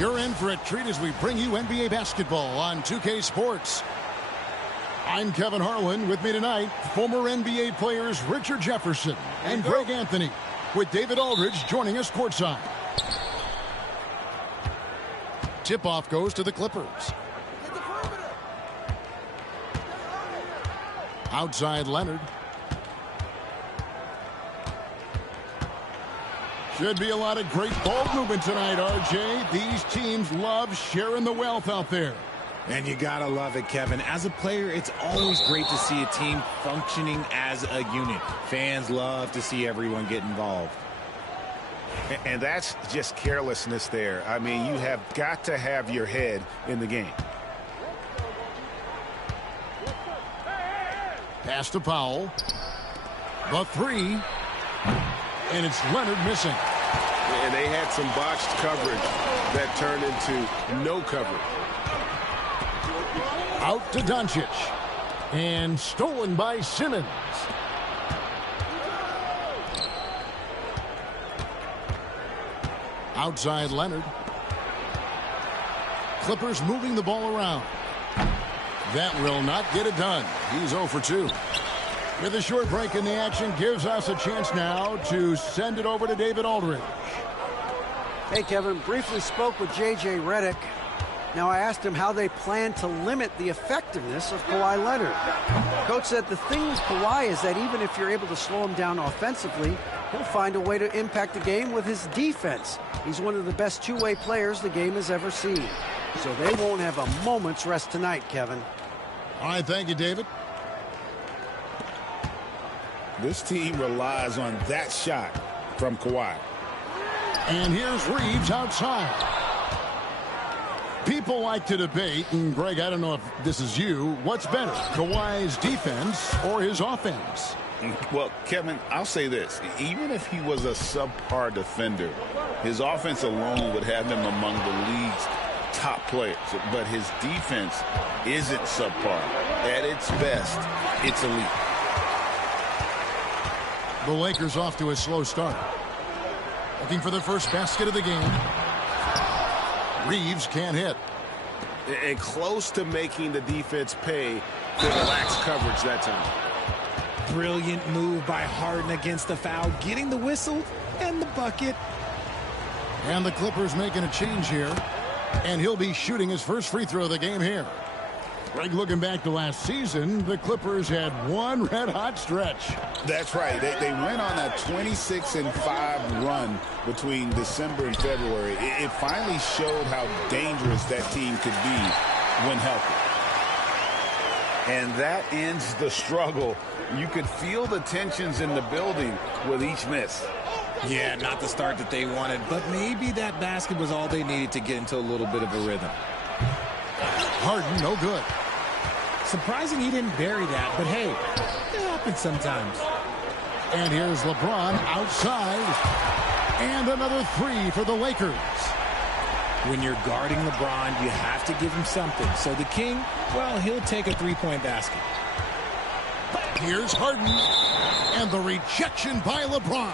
You're in for a treat as we bring you NBA basketball on 2K Sports. I'm Kevin Harlan. With me tonight, former NBA players Richard Jefferson and Greg Anthony, with David Aldridge joining us courtside. Tip-off goes to the Clippers. Outside Leonard. Should be a lot of great ball movement tonight, RJ. These teams love sharing the wealth out there. And you gotta love it, Kevin. As a player, it's always great to see a team functioning as a unit. Fans love to see everyone get involved. And that's just carelessness there. I mean, you have got to have your head in the game. Pass to Powell. The three. And it's Leonard missing. And they had some botched coverage that turned into no coverage. Out to Doncic. And stolen by Simmons. Outside Leonard. Clippers moving the ball around. That will not get it done. He's 0 for 2. With a short break in the action, gives us a chance now to send it over to David Aldridge. Hey, Kevin, briefly spoke with J.J. Redick. Now, I asked him how they plan to limit the effectiveness of Kawhi Leonard. Coach said the thing with Kawhi is that even if you're able to slow him down offensively, he'll find a way to impact the game with his defense. He's one of the best two-way players the game has ever seen. So they won't have a moment's rest tonight, Kevin. All right, thank you, David. This team relies on that shot from Kawhi. And here's Reeves outside. People like to debate, and Greg, I don't know if this is you, what's better, Kawhi's defense or his offense? Well, Kevin, I'll say this. Even if he was a subpar defender, his offense alone would have him among the league's top players. But his defense isn't subpar. At its best, it's elite. The Lakers off to a slow start. Looking for their first basket of the game. Reeves can't hit. And close to making the defense pay for the lax coverage that time. Brilliant move by Harden against the foul, getting the whistle and the bucket. And the Clippers making a change here. And he'll be shooting his first free throw of the game here. Greg, looking back to last season, the Clippers had one red-hot stretch. That's right. They went on a 26-5 run between December and February. It finally showed how dangerous that team could be when healthy. And that ends the struggle. You could feel the tensions in the building with each miss. Yeah, not the start that they wanted, but maybe that basket was all they needed to get into a little bit of a rhythm. Harden, no good. Surprising he didn't bury that, but hey, it happens sometimes. And here's LeBron outside. And another three for the Lakers. When you're guarding LeBron, you have to give him something. So the King, well, he'll take a three-point basket. Here's Harden. And the rejection by LeBron.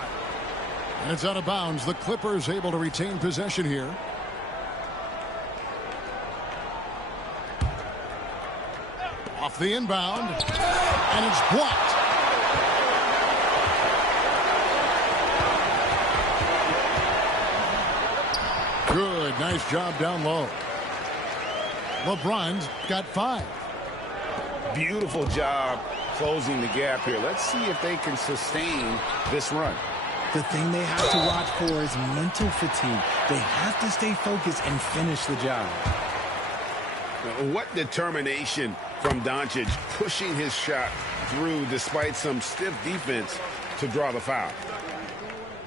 And it's out of bounds. The Clippers able to retain possession here. Off the inbound. And it's blocked. Good. Nice job down low. LeBron's got 5. Beautiful job closing the gap here. Let's see if they can sustain this run. The thing they have to watch for is mental fatigue. They have to stay focused and finish the job. What determination from Doncic, pushing his shot through despite some stiff defense to draw the foul.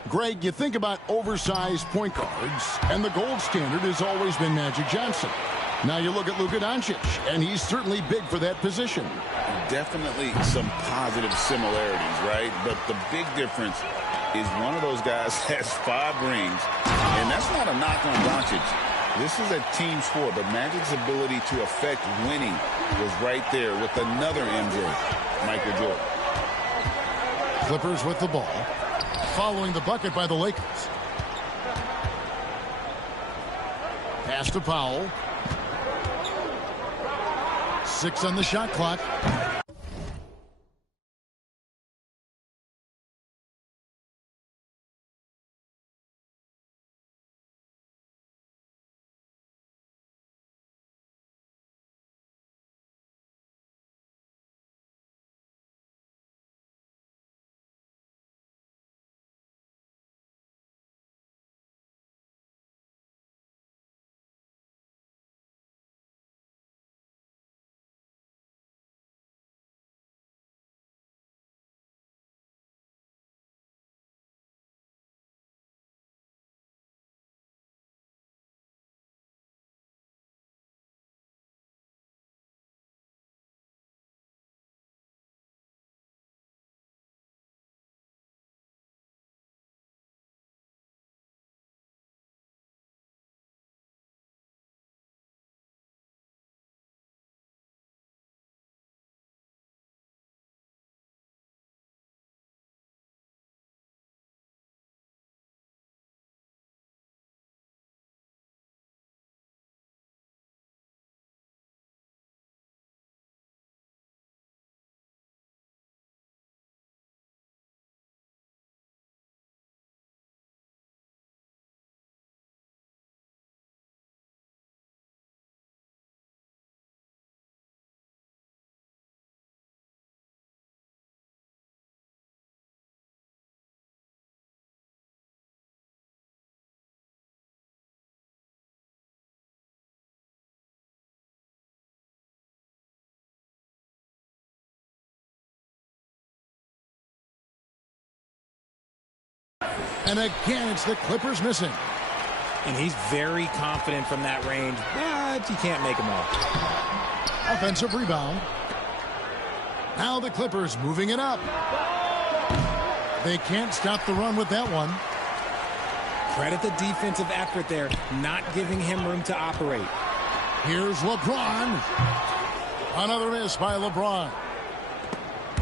Greg, you think about oversized point guards, and the gold standard has always been Magic Johnson. Now you look at Luka Doncic, and he's certainly big for that position. Definitely some positive similarities, right? But the big difference is one of those guys has 5 rings, and that's not a knock on Doncic. This is a team sport, but Magic's ability to affect winning was right there with another MJ, Michael Jordan. Clippers with the ball, following the bucket by the Lakers. Pass to Powell. 6 on the shot clock. And again, it's the Clippers missing. And he's very confident from that range, but you can't make him all. Offensive rebound. Now the Clippers moving it up. They can't stop the run with that one. Credit the defensive effort there, not giving him room to operate. Here's LeBron. Another miss by LeBron.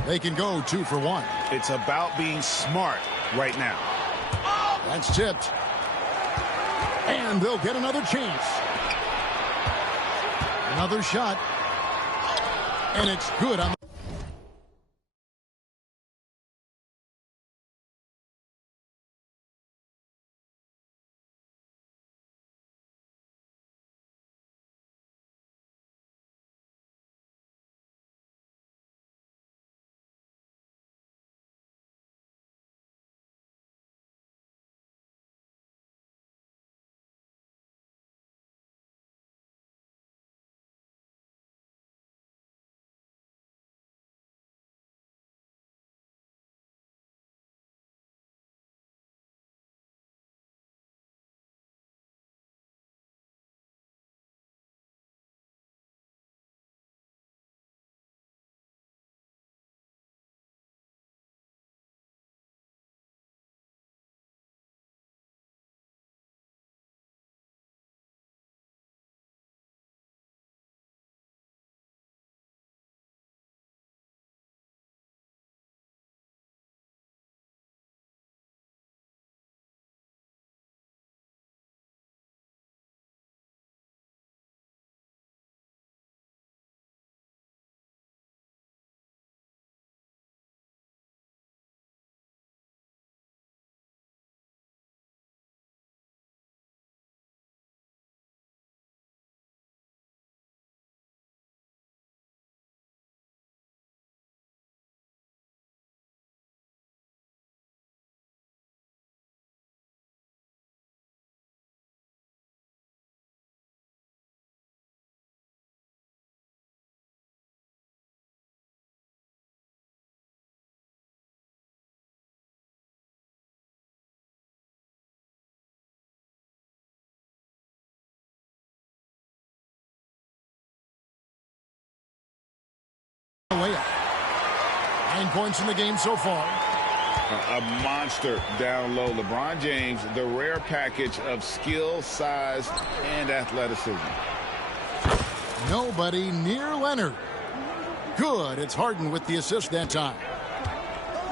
They can go 2 for 1. It's about being smart right now. That's tipped. And they'll get another chance. Another shot. And it's good on the layup. 9 points in the game so far. A monster down low. LeBron James, the rare package of skill, size, and athleticism. Nobody near Leonard. Good. It's Harden with the assist that time.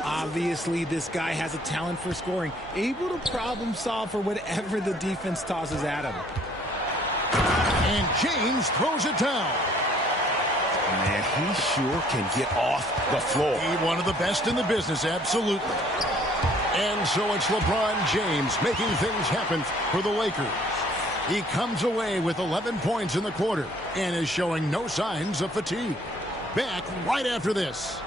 Obviously, this guy has a talent for scoring, able to problem solve for whatever the defense tosses at him. And James throws it down. Man, he sure can get off the floor. He's one of the best in the business, absolutely. And so it's LeBron James making things happen for the Lakers. He comes away with 11 points in the quarter and is showing no signs of fatigue. Back right after this.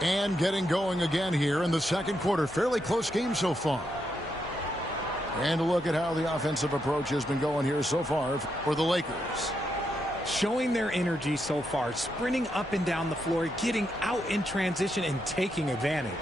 And getting going again here in the second quarter. Fairly close game so far. And a look at how the offensive approach has been going here so far for the Lakers. Showing their energy so far, sprinting up and down the floor, getting out in transition and taking advantage.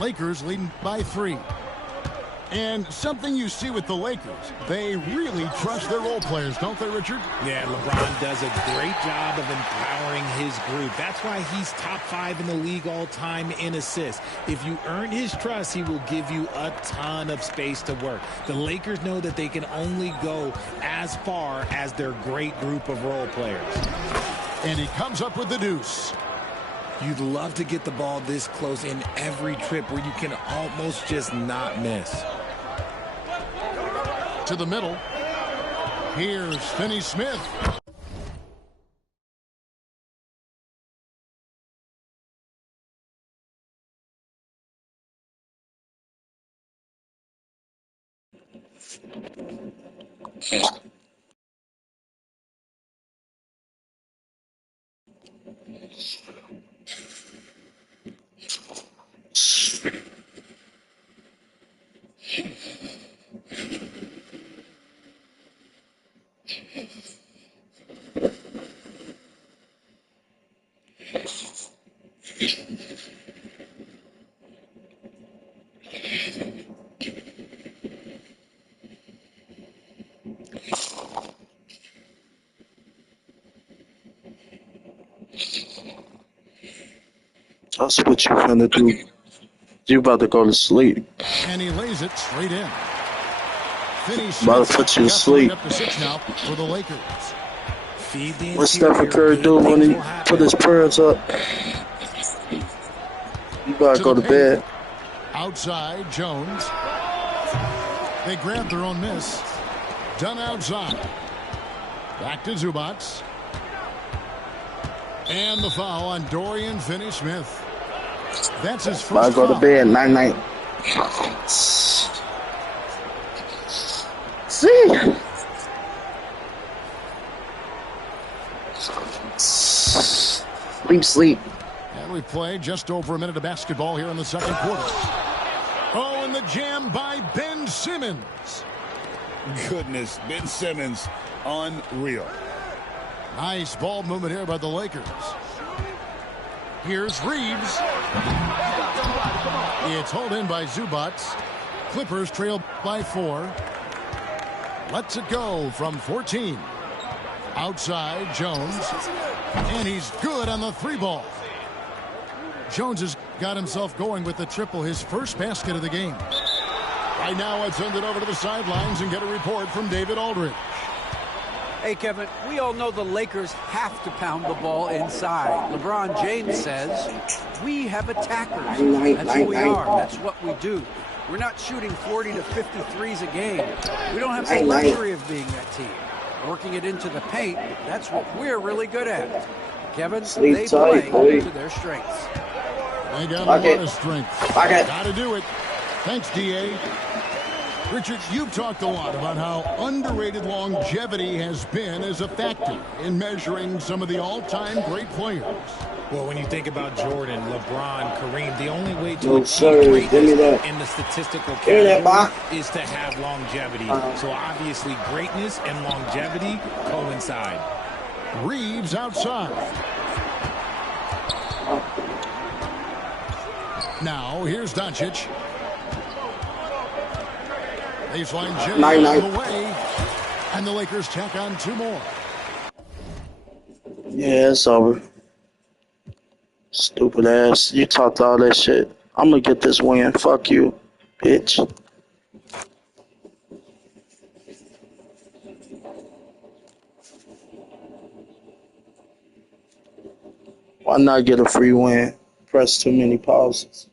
Lakers leading by 3. And something you see with the Lakers, they really trust their role players, don't they, Richard? Yeah, LeBron does a great job of empowering his group. That's why he's top 5 in the league all time in assists. If you earn his trust, he will give you a ton of space to work. The Lakers know that they can only go as far as their great group of role players. And he comes up with the deuce. You'd love to get the ball this close in every trip where you can almost just not miss. To the middle. Here's Finney-Smith. That's what you finna do. You about to go to sleep. And he lays it straight in. About to put you to sleep. Up to 6 now for the Lakers. What Stephen Curry do when he put his prayers up? You about to go to bed. Outside, Jones. They grab their own miss. Done outside. Back to Zubac. And the foul on Dorian Finney-Smith. That's his first foul. I'll go to bed. Night-night. See? Sleep. And we played just over a minute of basketball here in the second quarter. Oh, and the jam by Ben Simmons. Goodness, Ben Simmons, unreal. Nice ball movement here by the Lakers. Here's Reeves. It's hauled in by Zubac. Clippers trail by 4. Lets it go from 14. Outside, Jones. And he's good on the 3 ball. Jones has got himself going with the triple, his first basket of the game. Right now, I'd send it over to the sidelines and get a report from David Aldridge. Hey, Kevin, we all know the Lakers have to pound the ball inside. LeBron James says, we have attackers. That's who we are. That's what we do. We're not shooting 40 to 50 threes a game. We don't have the luxury of being that team. working it into the paint. That's what we're really good at. Kevin, Sleep they tight, play boy. to their strengths. They got a lot of strength. Got to do it. Thanks, D.A. Richard, you've talked a lot about how underrated longevity has been as a factor in measuring some of the all-time great players. Well, when you think about Jordan, LeBron, Kareem, the only way to No, achieve sir. Give me greatness that. in the statistical Give me that, category is to have longevity. So obviously greatness and longevity coincide. Reeves outside. Now, here's Doncic. Baseline Jimmy on the way. And the Lakers tack on 2 more. Yeah, it's over. Stupid ass. You talked all that shit. I'm gonna get this win. Fuck you, bitch. Why not get a free win? Press too many pauses.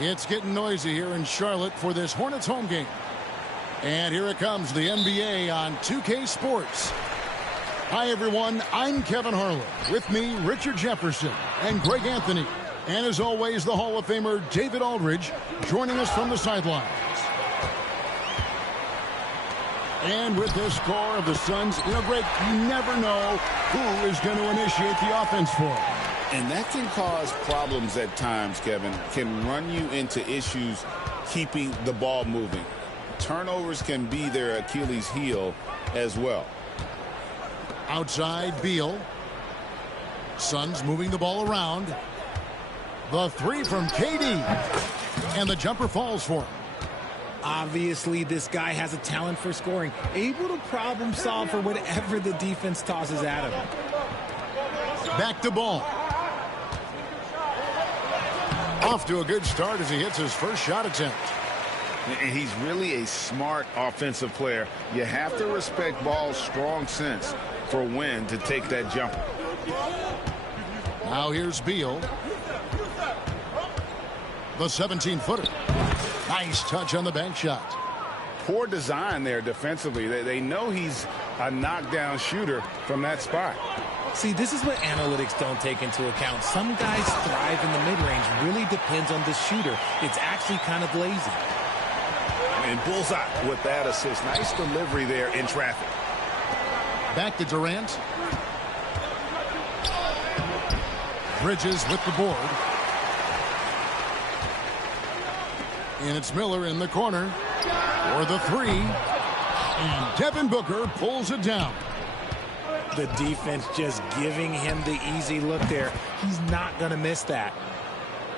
It's getting noisy here in Charlotte for this Hornets home game. And here it comes, the NBA on 2K Sports. Hi, everyone. I'm Kevin Harlan. With me, Richard Jefferson and Greg Anthony. And as always, the Hall of Famer David Aldridge joining us from the sidelines. And with this score of the Suns, Greg, you never know who is going to initiate the offense for them. And that can cause problems at times, Kevin. Can run you into issues keeping the ball moving. Turnovers can be their Achilles heel as well. Outside, Beal. Suns moving the ball around. The three from KD. And the jumper falls for him. Obviously, this guy has a talent for scoring. Able to problem solve for whatever the defense tosses at him. Back to Ball. Off to a good start as he hits his first shot attempt. And he's really a smart offensive player. You have to respect Ball's strong sense for when to take that jumper. Now here's Beal. The 17-footer. Nice touch on the bank shot. Poor design there defensively. They know he's a knockdown shooter from that spot. See, this is what analytics don't take into account. Some guys thrive in the mid-range. Really depends on the shooter. It's actually kind of lazy. And bullseye with that assist. Nice delivery there in traffic. Back to Durant. Bridges with the board. And it's Miller in the corner for the three. And Devin Booker pulls it down. The defense just giving him the easy look there. He's not going to miss that.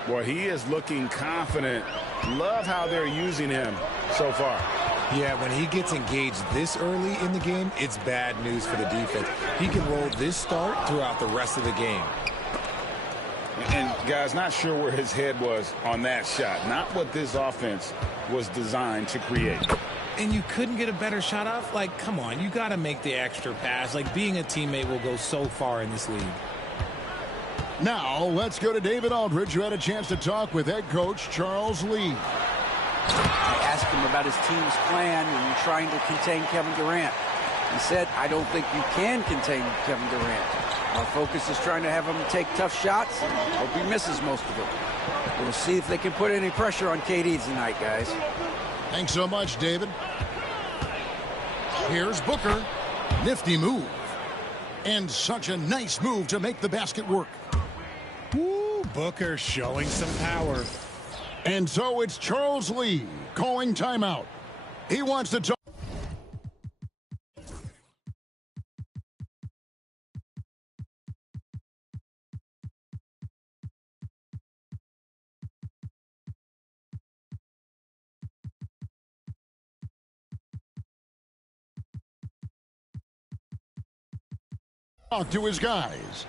Well, he is looking confident. Love how they're using him so far. Yeah, when he gets engaged this early in the game, it's bad news for the defense. He can roll this start throughout the rest of the game. And, guys, not sure where his head was on that shot. Not what this offense was designed to create. And you couldn't get a better shot off? Like, come on, you got to make the extra pass. Like, being a teammate will go so far in this league. Now, let's go to David Aldridge, who had a chance to talk with head coach Charles Lee. I asked him about his team's plan in trying to contain Kevin Durant. He said, I don't think you can contain Kevin Durant. Our focus is trying to have him take tough shots. Hope he misses most of them. We'll see if they can put any pressure on KD tonight, guys. Thanks so much, David. Here's Booker. Nifty move. And such a nice move to make the basket work. Woo, Booker showing some power. And so it's Charles Lee calling timeout. He wants to talk. Talk to his guys.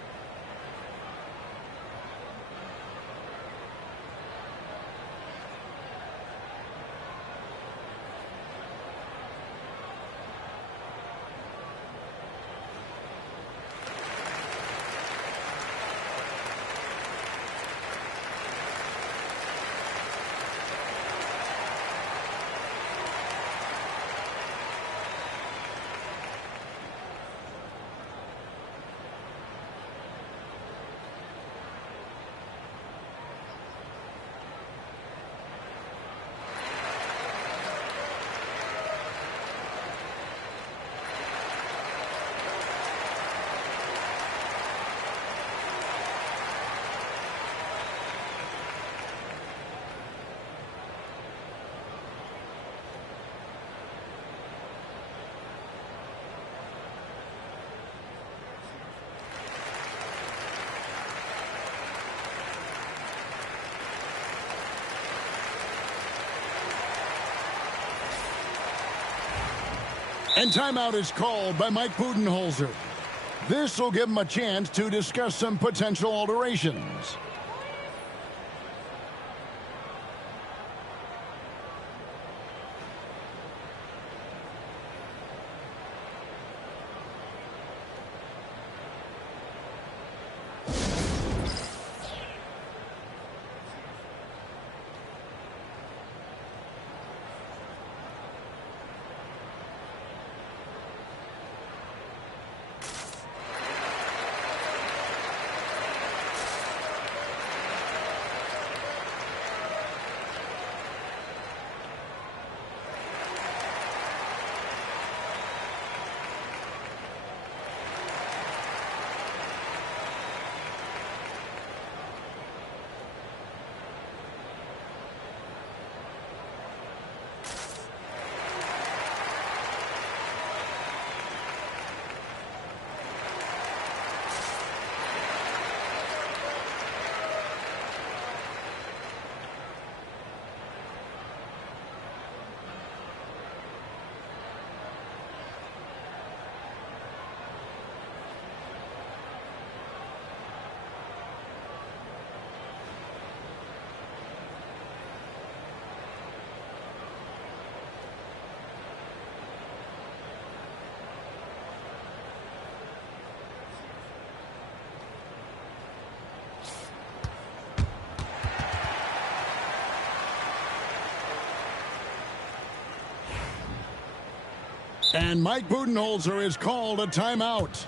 And timeout is called by Mike Budenholzer. This will give him a chance to discuss some potential alterations. And Mike Budenholzer has called a timeout.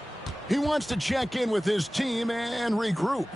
He wants to check in with his team and regroup.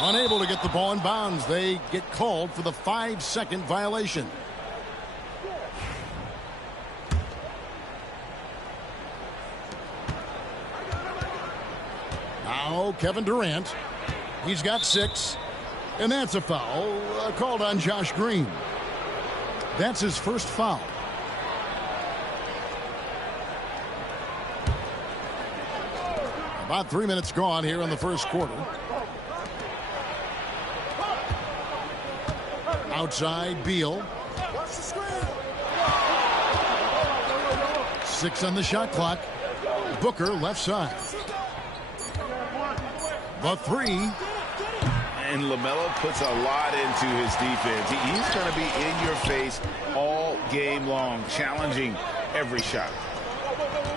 Unable to get the ball in bounds. They get called for the 5-second violation. Now Kevin Durant. He's got 6. And that's a foul called on Josh Green. That's his first foul. About 3 minutes gone here in the first quarter. Outside, Beal. 6 on the shot clock. Booker left side. The 3. And LaMelo puts a lot into his defense. He's going to be in your face all game long, challenging every shot.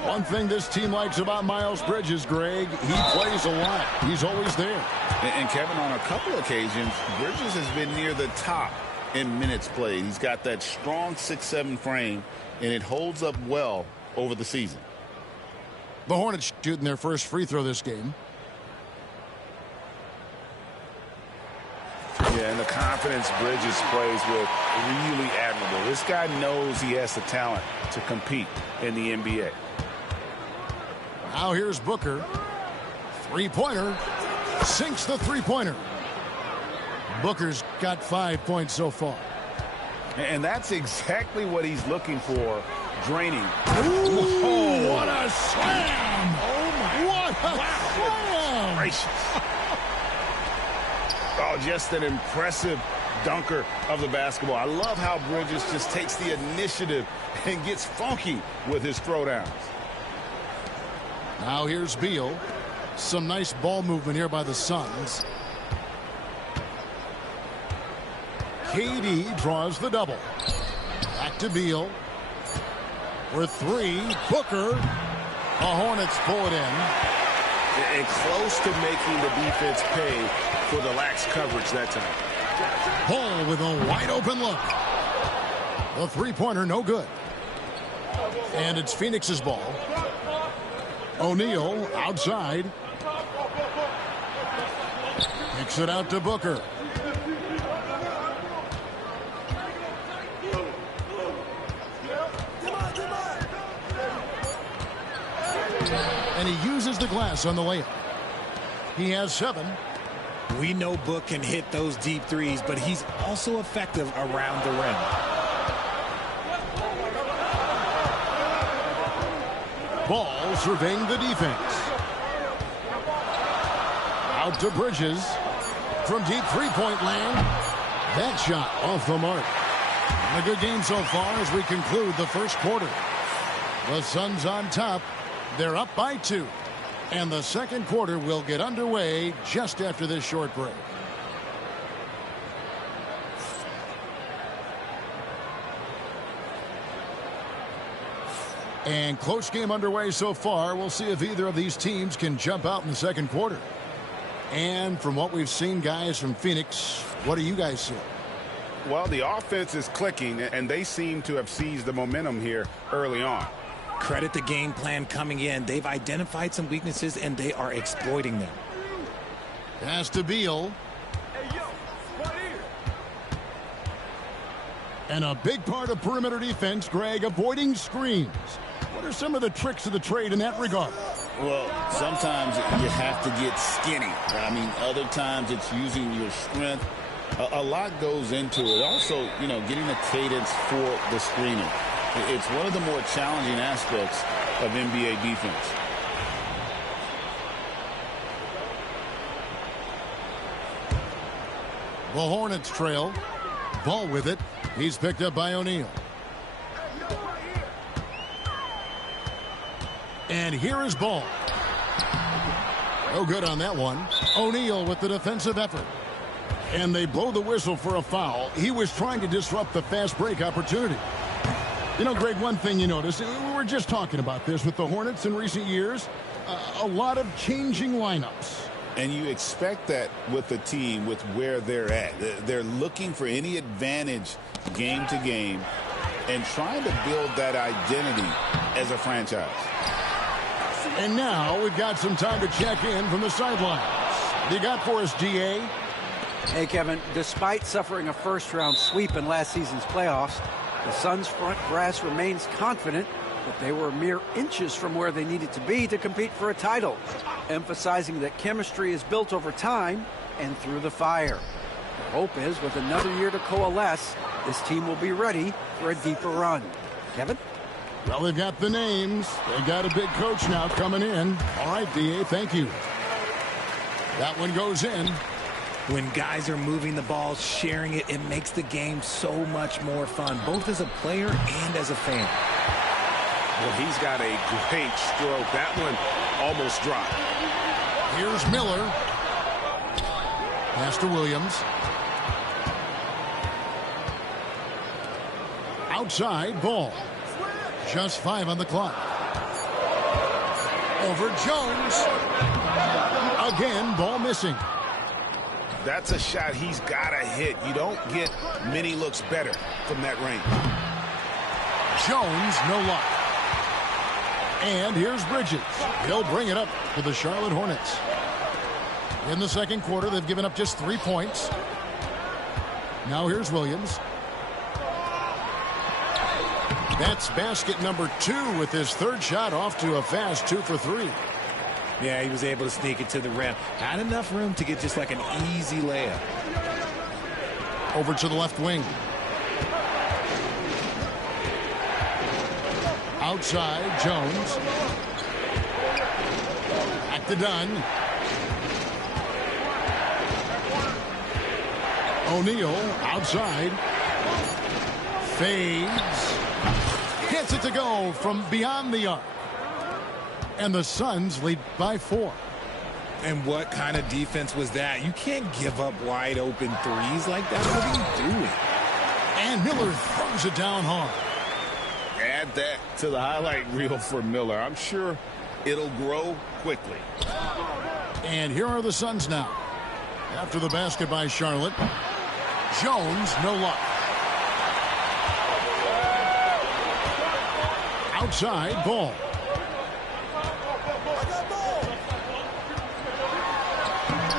One thing this team likes about Miles Bridges, Greg, he plays a lot. He's always there. And Kevin, on a couple occasions, Bridges has been near the top in minutes played. He's got that strong 6'7" frame, and it holds up well over the season. The Hornets shooting their first free throw this game. Yeah, and the confidence Bridges plays with, really admirable. This guy knows he has the talent to compete in the NBA. Now here's Booker. Three-pointer. Sinks the three-pointer. Booker's got 5 points so far. And that's exactly what he's looking for, draining. Ooh, what a slam! Oh, my. What a slam! Gracious. Oh, just an impressive dunker of the basketball. I love how Bridges just takes the initiative and gets funky with his throwdowns. Now here's Beal. Some nice ball movement here by the Suns. KD draws the double. Back to Beal. For 3, Booker. The Hornets pull it in. And close to making the defense pay for the lax coverage that time. Paul with a wide open look. The three-pointer no good. And it's Phoenix's ball. O'Neal outside. Kicks it out to Booker. And he uses the glass on the layup. He has 7. We know Book can hit those deep threes, but he's also effective around the rim. Ball surveying the defense. Out to Bridges. From deep three-point land. That shot off the mark. And a good game so far as we conclude the first quarter. The Suns on top. They're up by 2. And the second quarter will get underway just after this short break. And close game underway so far. We'll see if either of these teams can jump out in the second quarter. And from what we've seen, guys, from Phoenix, What do you guys see? Well, the offense is clicking, and they seem to have seized the momentum here early on. Credit the game plan coming in. They've identified some weaknesses, and they are exploiting them. Pass to Beal. And a big part of perimeter defense, Greg, avoiding screens. What are some of the tricks of the trade in that regard? Well, sometimes you have to get skinny. I mean, other times it's using your strength. A lot goes into it. Also, you know, getting a cadence for the screening. It's one of the more challenging aspects of NBA defense. The Hornets trail. Ball with it. He's picked up by O'Neal. And here is Ball. No good on that one. O'Neal with the defensive effort. And they blow the whistle for a foul. He was trying to disrupt the fast break opportunity. You know, Greg, one thing you notice, we were just talking about this with the Hornets in recent years, a lot of changing lineups. And you expect that with the team, with where they're at. They're looking for any advantage game to game and trying to build that identity as a franchise. And now we've got some time to check in from the sidelines. What do you got for us, DA? Hey, Kevin, despite suffering a first-round sweep in last season's playoffs, the Suns' front brass remains confident that they were mere inches from where they needed to be to compete for a title, emphasizing that chemistry is built over time and through the fire. The hope is, with another year to coalesce, this team will be ready for a deeper run. Kevin? Well, they've got the names. They got a big coach now coming in. All right, DA, thank you. That one goes in. When guys are moving the ball, sharing it, it makes the game so much more fun, both as a player and as a fan. Well, he's got a great stroke. That one almost dropped. Here's Miller. Pass to Williams. Outside, Ball. Just 5 on the clock. Over Jones. Again, Ball missing. That's a shot he's got to hit. You don't get many looks better from that range. Jones, no luck. And here's Bridges. He'll bring it up for the Charlotte Hornets. In the second quarter, they've given up just 3 points. Now here's Williams. That's basket number 2 with his third shot off to a fast 2 for 3. Yeah, he was able to sneak it to the rim. Had enough room to get just like an easy layup. Over to the left wing. Outside, Jones. Back to Dunn. O'Neal outside. Fades. Gets it to go from beyond the arc. And the Suns lead by 4. And what kind of defense was that? You can't give up wide open threes like that. What are you doing? And Miller throws it down hard. Add that to the highlight reel for Miller. I'm sure it'll grow quickly. And here are the Suns now. After the basket by Charlotte. Jones, no luck. Outside, Ball.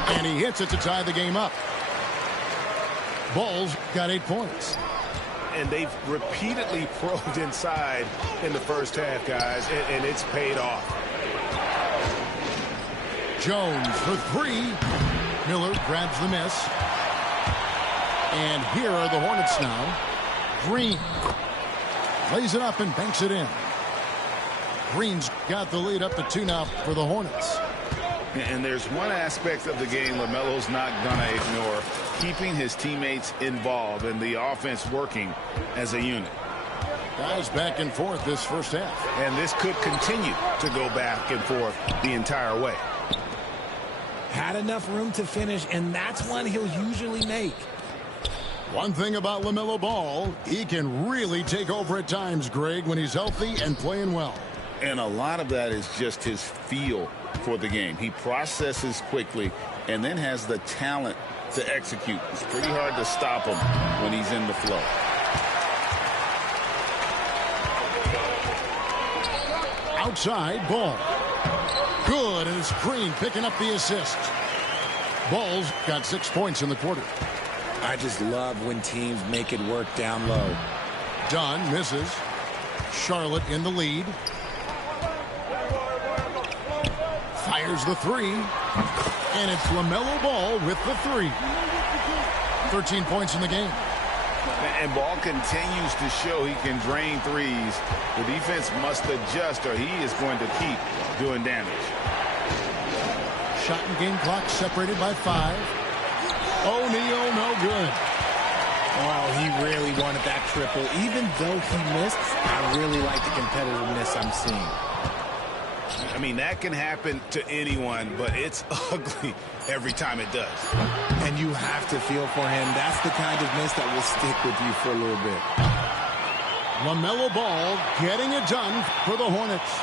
And he hits it to tie the game up. Ball's got 8 points. And they've repeatedly probed inside in the first half, guys, and it's paid off. Jones for 3. Miller grabs the miss. And here are the Hornets now. Green lays it up and banks it in. Green's got the lead up to 2 now for the Hornets. And there's one aspect of the game LaMelo's not going to ignore, keeping his teammates involved and the offense working as a unit. Guys back and forth this first half. And this could continue to go back and forth the entire way. Had enough room to finish, and that's one he'll usually make. One thing about LaMelo Ball, he can really take over at times, Greg, when he's healthy and playing well. And a lot of that is just his feel for the game. He processes quickly and then has the talent to execute. It's pretty hard to stop him when he's in the flow. Outside ball. Good, and it's Green picking up the assist. Ball's got 6 points in the quarter. I just love when teams make it work down low. Dunn misses. Charlotte in the lead. Fires the three. And it's LaMelo Ball with the three. 13 points in the game. And Ball continues to show he can drain threes. The defense must adjust or he is going to keep doing damage. Shot and game clock separated by 5. O'Neal, no good. Oh, he really wanted that triple. Even though he missed, I really like the competitiveness I'm seeing. I mean, that can happen to anyone, but it's ugly every time it does. And you have to feel for him. That's the kind of miss that will stick with you for a little bit. LaMelo Ball getting it done for the Hornets.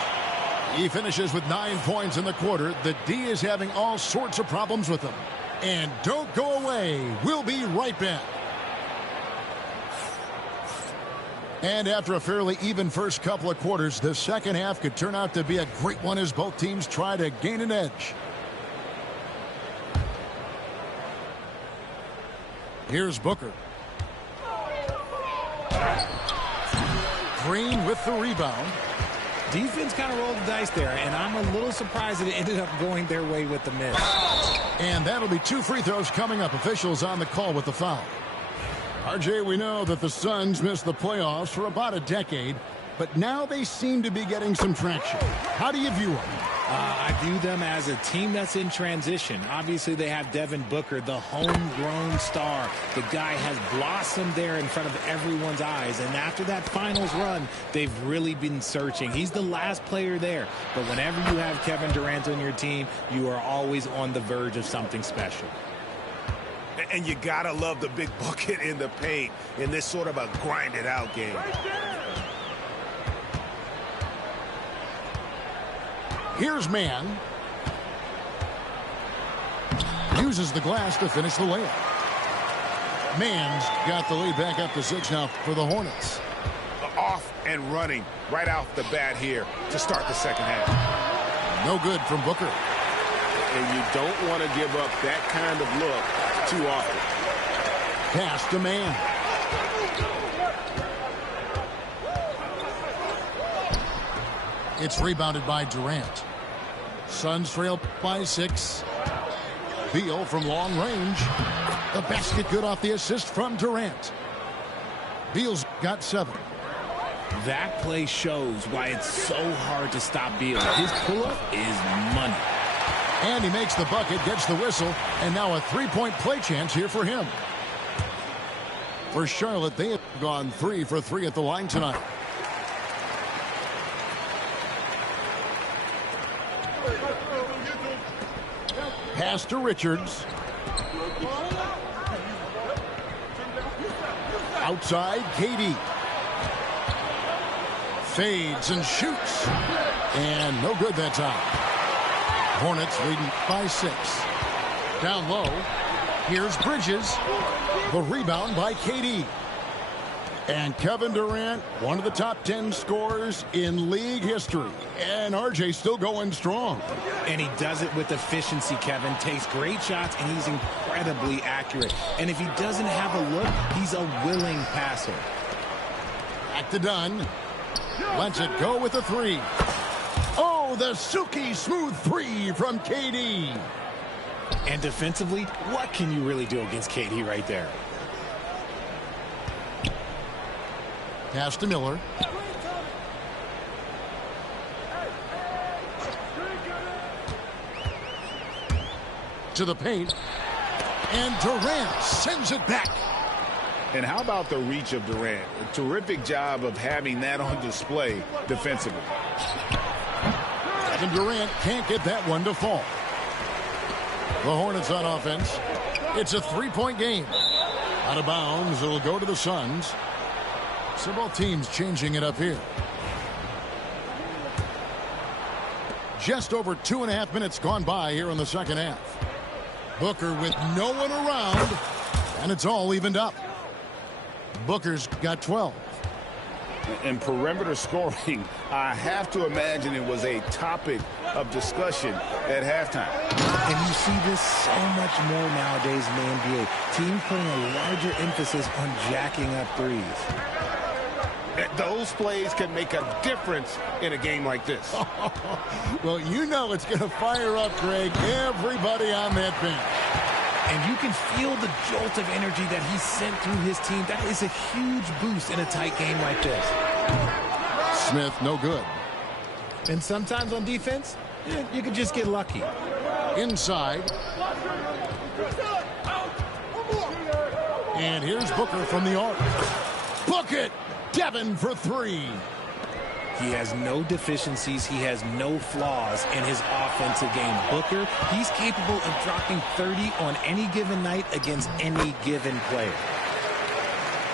He finishes with 9 points in the quarter. The D is having all sorts of problems with him. And don't go away. We'll be right back. And after a fairly even first couple of quarters, the second half could turn out to be a great one as both teams try to gain an edge. Here's Booker. Green with the rebound. Defense kind of rolled the dice there, and I'm a little surprised that it ended up going their way with the miss. And that'll be 2 free throws coming up. Officials on the call with the foul. RJ, we know that the Suns missed the playoffs for about a decade, but now they seem to be getting some traction. How do you view them? I view them as a team that's in transition. Obviously, they have Devin Booker, the homegrown star. The guy has blossomed there in front of everyone's eyes. And after that finals run, they've really been searching. He's the last player there. But whenever you have Kevin Durant on your team, you are always on the verge of something special. And you gotta love the big bucket in the paint in this sort of a grinded-out game. Here's Mann. Uses the glass to finish the layup. Mann's got the lead back up to 6 now for the Hornets. Off and running right off the bat here to start the second half. No good from Booker. And you don't want to give up that kind of look too often. Pass to Mann. It's rebounded by Durant. Suns trail by 6. Beal from long range. The basket good off the assist from Durant. Beal's got 7. That play shows why it's so hard to stop Beal. His pull-up is money. And he makes the bucket, gets the whistle, and now a 3-point play chance here for him. For Charlotte, they have gone 3 for 3 at the line tonight. Pass to Richards. Outside, KD. Fades and shoots. And no good that time. Hornets leading by 6. Down low. Here's Bridges. The rebound by KD. And Kevin Durant, one of the top 10 scorers in league history. And RJ still going strong. And he does it with efficiency, Kevin. Takes great shots, and he's incredibly accurate. And if he doesn't have a look, he's a willing passer. Back to Dunn. Lets it go with a 3. Oh, the silky smooth 3 from KD. And defensively, what can you really do against KD right there? Pass to Miller. To the paint. And Durant sends it back. And how about the reach of Durant? A terrific job of having that on display defensively. Kevin Durant can't get that one to fall. The Hornets on offense. It's a 3-point game. Out of bounds, it'll go to the Suns. So both teams changing it up here. Just over 2.5 minutes gone by here in the second half. Booker with no one around, and it's all evened up. Booker's got 12. And perimeter scoring, I have to imagine it was a topic of discussion at halftime. And you see this so much more nowadays in the NBA. Teams putting a larger emphasis on jacking up threes. Those plays can make a difference in a game like this. Well, you know it's going to fire up, Greg, everybody on that bench. And you can feel the jolt of energy that he sent through his team. That is a huge boost in a tight game like this. Smith, no good. And sometimes on defense, you can just get lucky. Inside. And here's Booker from the arc. Book it! Devin for three. He has no deficiencies. He has no flaws in his offensive game. Booker, he's capable of dropping 30 on any given night against any given player.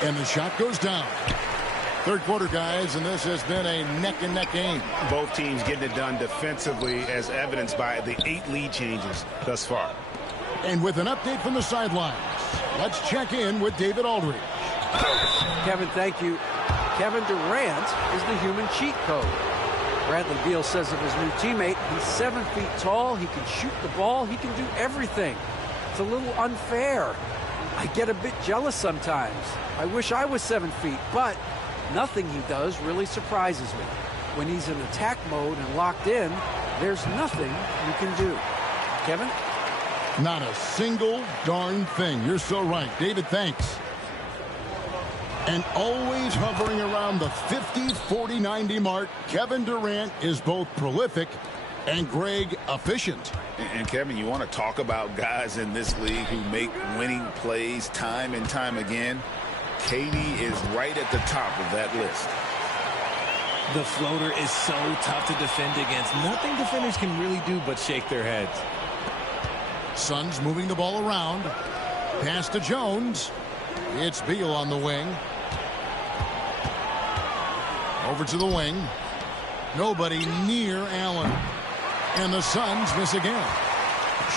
And the shot goes down. Third quarter, guys, and this has been a neck-and-neck game. Both teams getting it done defensively, as evidenced by the 8 lead changes thus far. And with an update from the sidelines, let's check in with David Aldridge. Kevin, thank you. Kevin Durant is the human cheat code. Bradley Beal says of his new teammate, he's 7 feet tall, he can shoot the ball, he can do everything. It's a little unfair. I get a bit jealous sometimes. I wish I was 7 feet, but nothing he does really surprises me. When he's in attack mode and locked in, there's nothing you can do. Kevin? Not a single darn thing. You're so right. David, thanks. And always hovering around the 50, 40, 90 mark, Kevin Durant is both prolific and, Greg, efficient. And Kevin, you want to talk about guys in this league who make winning plays time and time again? KD is right at the top of that list. The floater is so tough to defend against. Nothing defenders can really do but shake their heads. Suns moving the ball around. Pass to Jones. It's Beal on the wing. Over to the wing. Nobody near Allen. And the Suns miss again.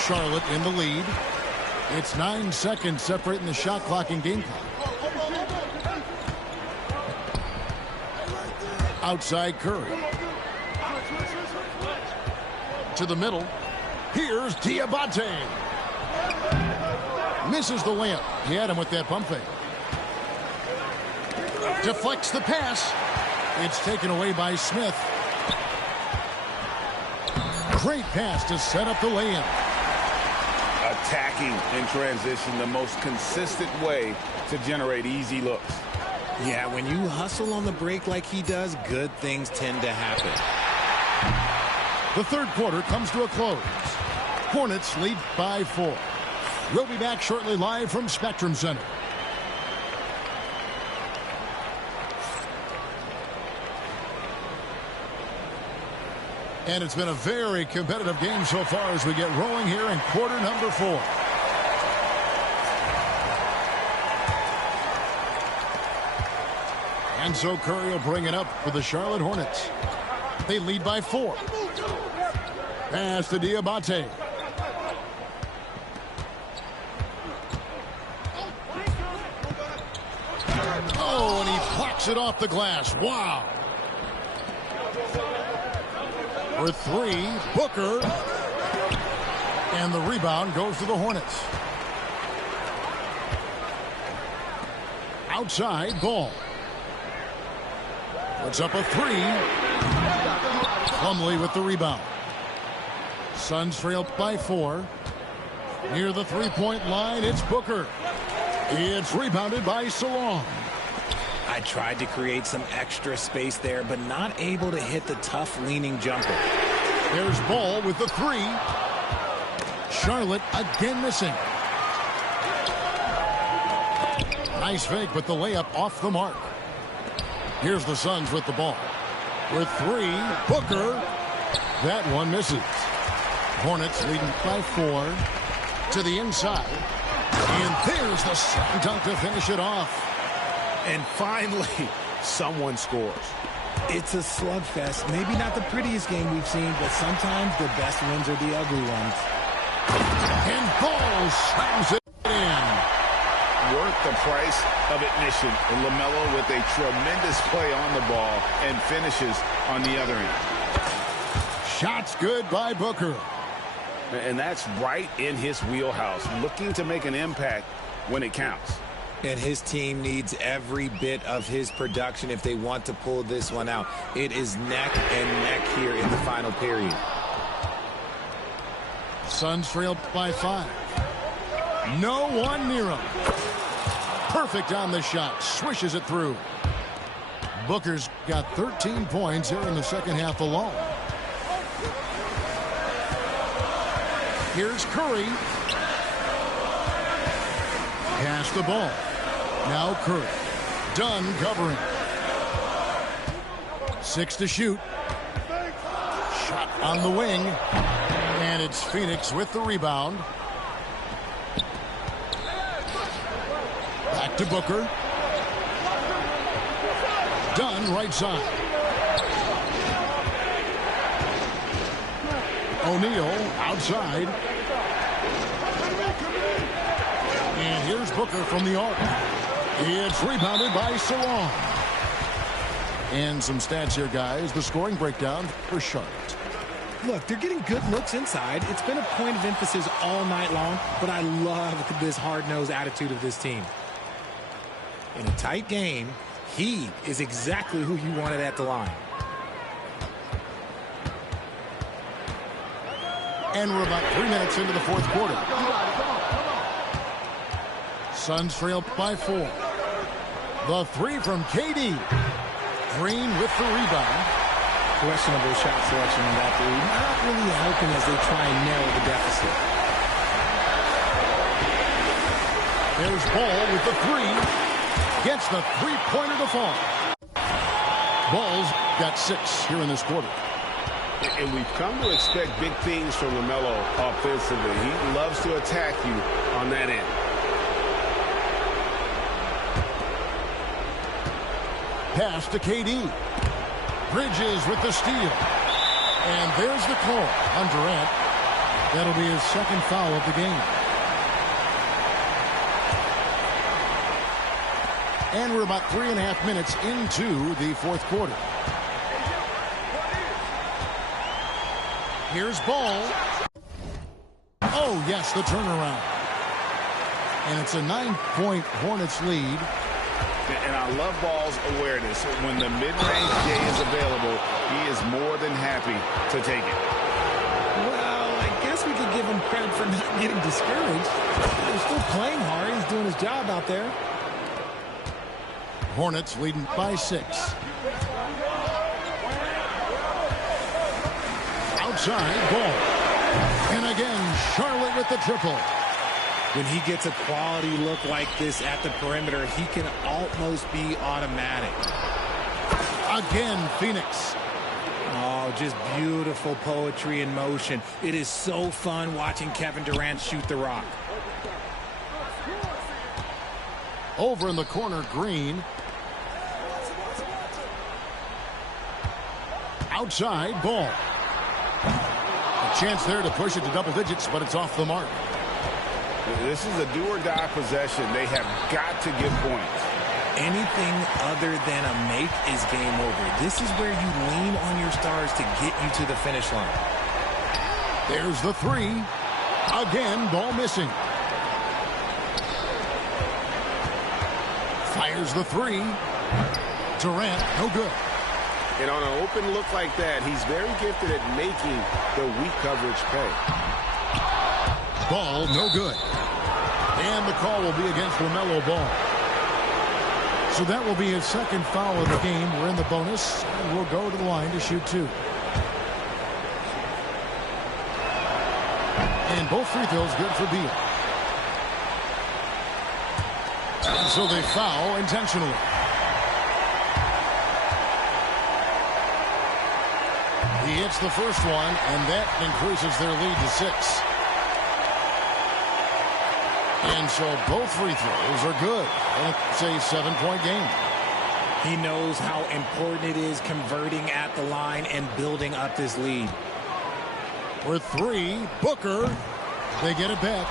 Charlotte in the lead. It's 9 seconds separating the shot clock and game clock. Outside Curry. To the middle. Here's Diabate. Misses the layup. He had him with that pump fake. Deflects the pass. It's taken away by Smith. Great pass to set up the lay-in. Attacking in transition, the most consistent way to generate easy looks. Yeah, when you hustle on the break like he does, good things tend to happen. The third quarter comes to a close. Hornets lead by 4. We'll be back shortly live from Spectrum Center. And it's been a very competitive game so far as we get rolling here in quarter number 4. And so Curry will bring it up for the Charlotte Hornets. They lead by 4. Pass to Diabate. Oh, and he plucks it off the glass. Wow. For 3, Booker. And the rebound goes to the Hornets. Outside, Ball. Puts up a 3. Plumlee with the rebound. Suns trail by 4. Near the three-point line, it's Booker. It's rebounded by Salong. I tried to create some extra space there, but not able to hit the tough leaning jumper. There's Ball with the 3. Charlotte again missing. Nice fake, but the layup off the mark. Here's the Suns with the ball. With 3, Booker. That one misses. Hornets leading by 4 to the inside. And there's the slam dunk to finish it off. And finally, someone scores. It's a slugfest. Maybe not the prettiest game we've seen, but sometimes the best ones are the ugly ones. And Ball slams it in. Worth the price of admission. And LaMelo with a tremendous play on the ball and finishes on the other end. Shots good by Booker. And that's right in his wheelhouse, looking to make an impact when it counts. And his team needs every bit of his production if they want to pull this one out. It is neck and neck here in the final period. Suns trail by 5. No one near him. Perfect on the shot. Swishes it through. Booker's got 13 points here in the second half alone. Here's Curry. Pass the ball. Now Curry. Dunn covering. 6 to shoot. Shot on the wing. And it's Phoenix with the rebound. Back to Booker. Dunn right side. O'Neal outside. And here's Booker from the arc. It's rebounded by Sarong. And some stats here, guys. The scoring breakdown for Charlotte. Look, they're getting good looks inside. It's been a point of emphasis all night long, but I love this hard-nosed attitude of this team. In a tight game, he is exactly who you wanted at the line. And we're about 3 minutes into the fourth quarter. Suns trail by 4. The 3 from KD. Green with the rebound. Questionable shot selection on that 3. Not really helping as they try and narrow the deficit. There's Ball with the 3. Gets the three-pointer to fall. Ball's got 6 here in this quarter. And we've come to expect big things from LaMelo offensively. He loves to attack you on that end. Pass to KD. Bridges with the steal. And there's the call on Durant. That'll be his second foul of the game. And we're about 3.5 minutes into the fourth quarter. Here's Ball. Oh, yes, the turnaround. And it's a 9-point Hornets lead. And I love Ball's awareness. When the mid-range J is available, he is more than happy to take it. Well, I guess we could give him credit for not getting discouraged. He's still playing hard. He's doing his job out there. Hornets leading by 6. Outside, Ball. And again, Charlotte with the triple. When he gets a quality look like this at the perimeter, he can almost be automatic. Again, Phoenix. Oh, just beautiful poetry in motion. It is so fun watching Kevin Durant shoot the rock. Over in the corner, Green. Outside, Ball. A chance there to push it to double digits, but it's off the mark. This is a do-or-die possession. They have got to get points. Anything other than a make is game over. This is where you lean on your stars to get you to the finish line. There's the 3. Again, Ball missing. Fires the 3. Durant, no good. And on an open look like that, he's very gifted at making the weak coverage pay. Ball, no good. And the call will be against LaMelo Ball. So that will be his second foul of the game. We're in the bonus, and we'll go to the line to shoot 2. And both free throws good for Beal. And so they foul intentionally. He hits the first one, and that increases their lead to 6. And so both free throws are good. And it's a 7-point game. He knows how important it is converting at the line and building up this lead. For three, Booker. They get it back.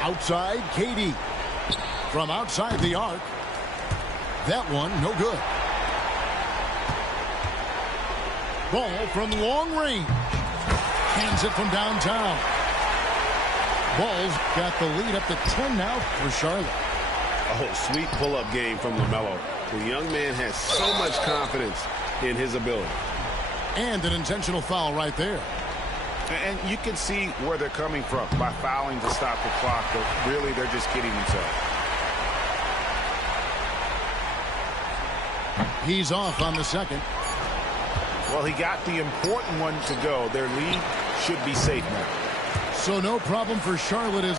Outside, KD. From outside the arc. That one, no good. Ball from long range. Hands it from downtown. Ball's got the lead up to 10 now for Charlotte. Oh, sweet pull-up game from LaMelo. The young man has so much confidence in his ability. And an intentional foul right there. And you can see where they're coming from by fouling to stop the clock, but really they're just kidding themselves. He's off on the second. Well, he got the important one to go. Their lead should be safe now. So no problem for Charlotte as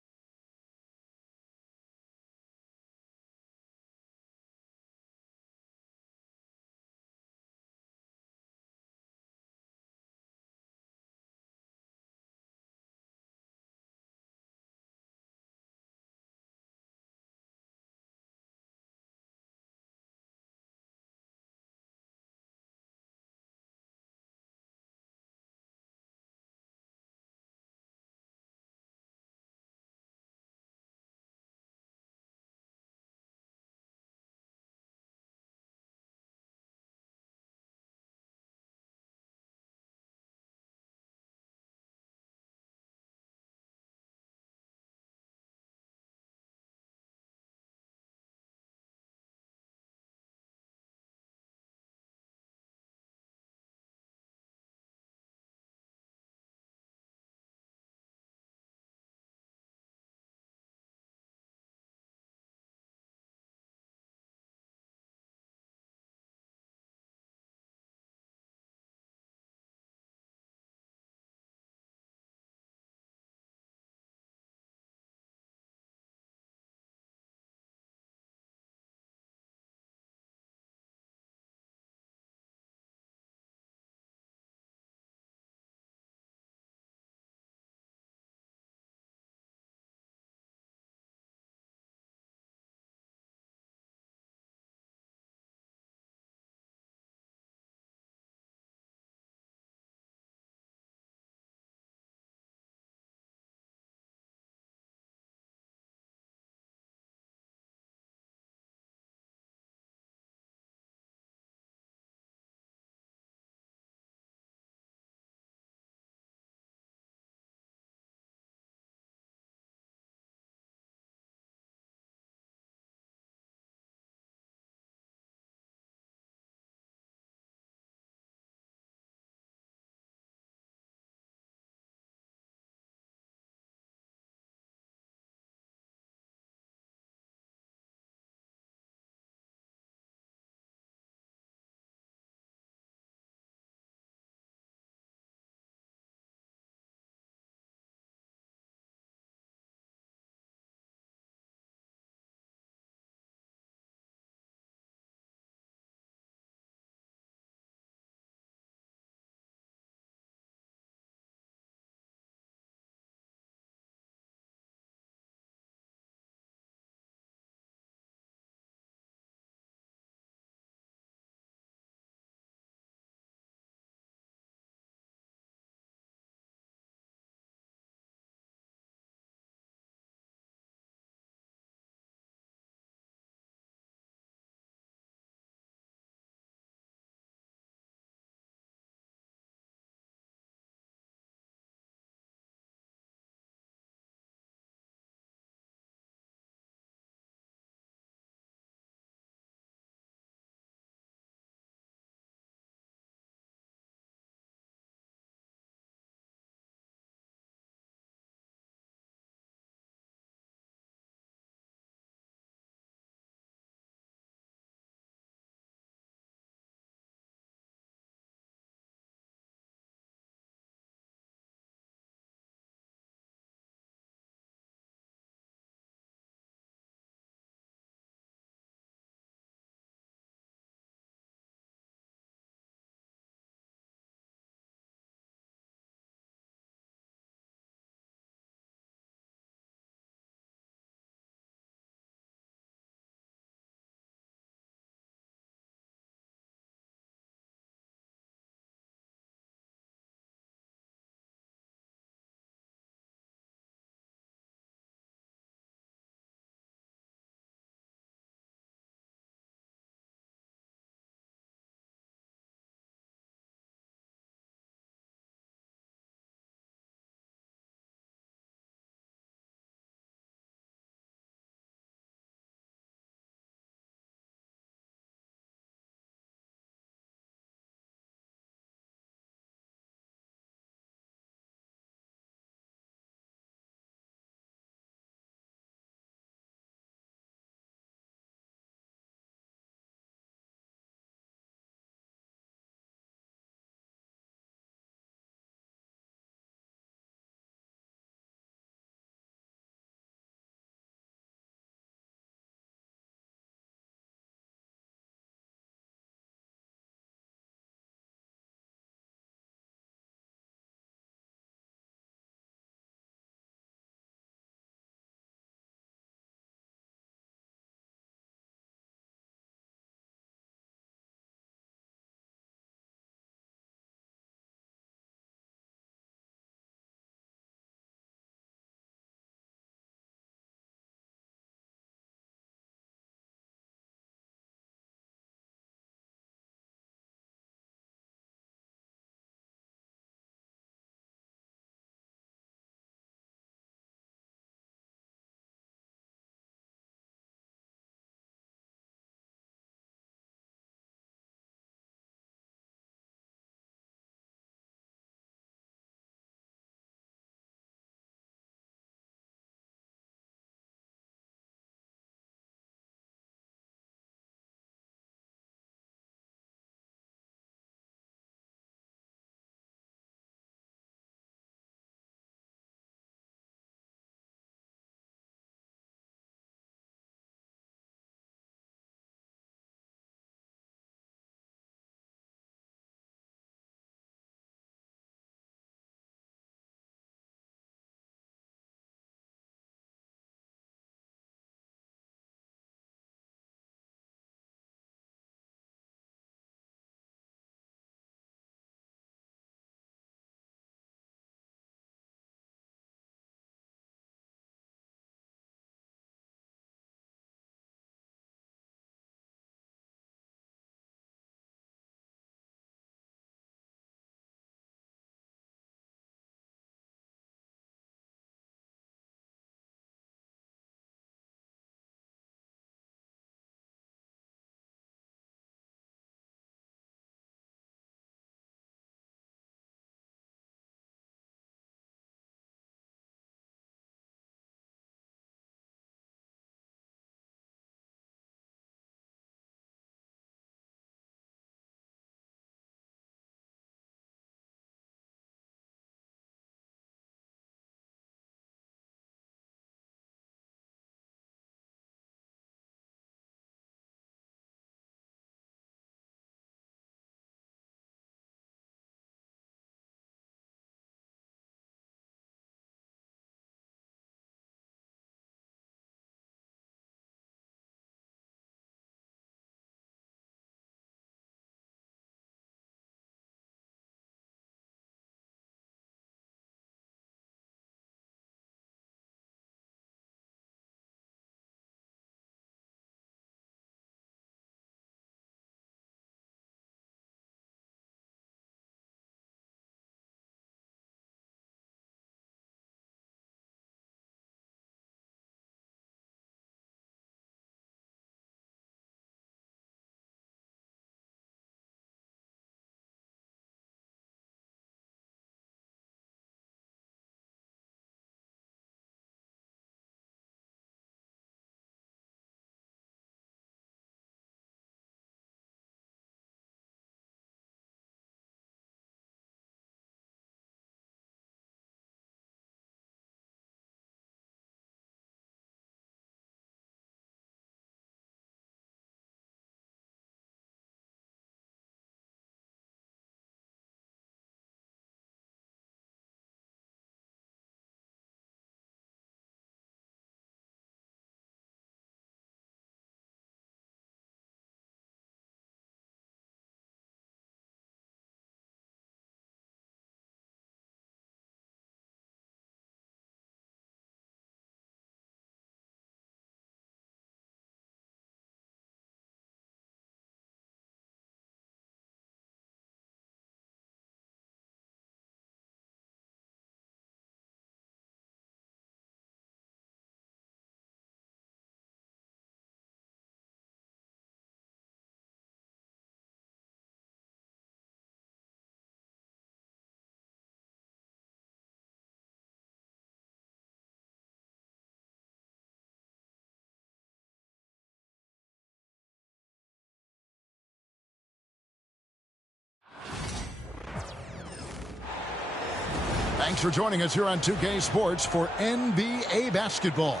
Thanks for joining us here on 2K Sports for NBA basketball.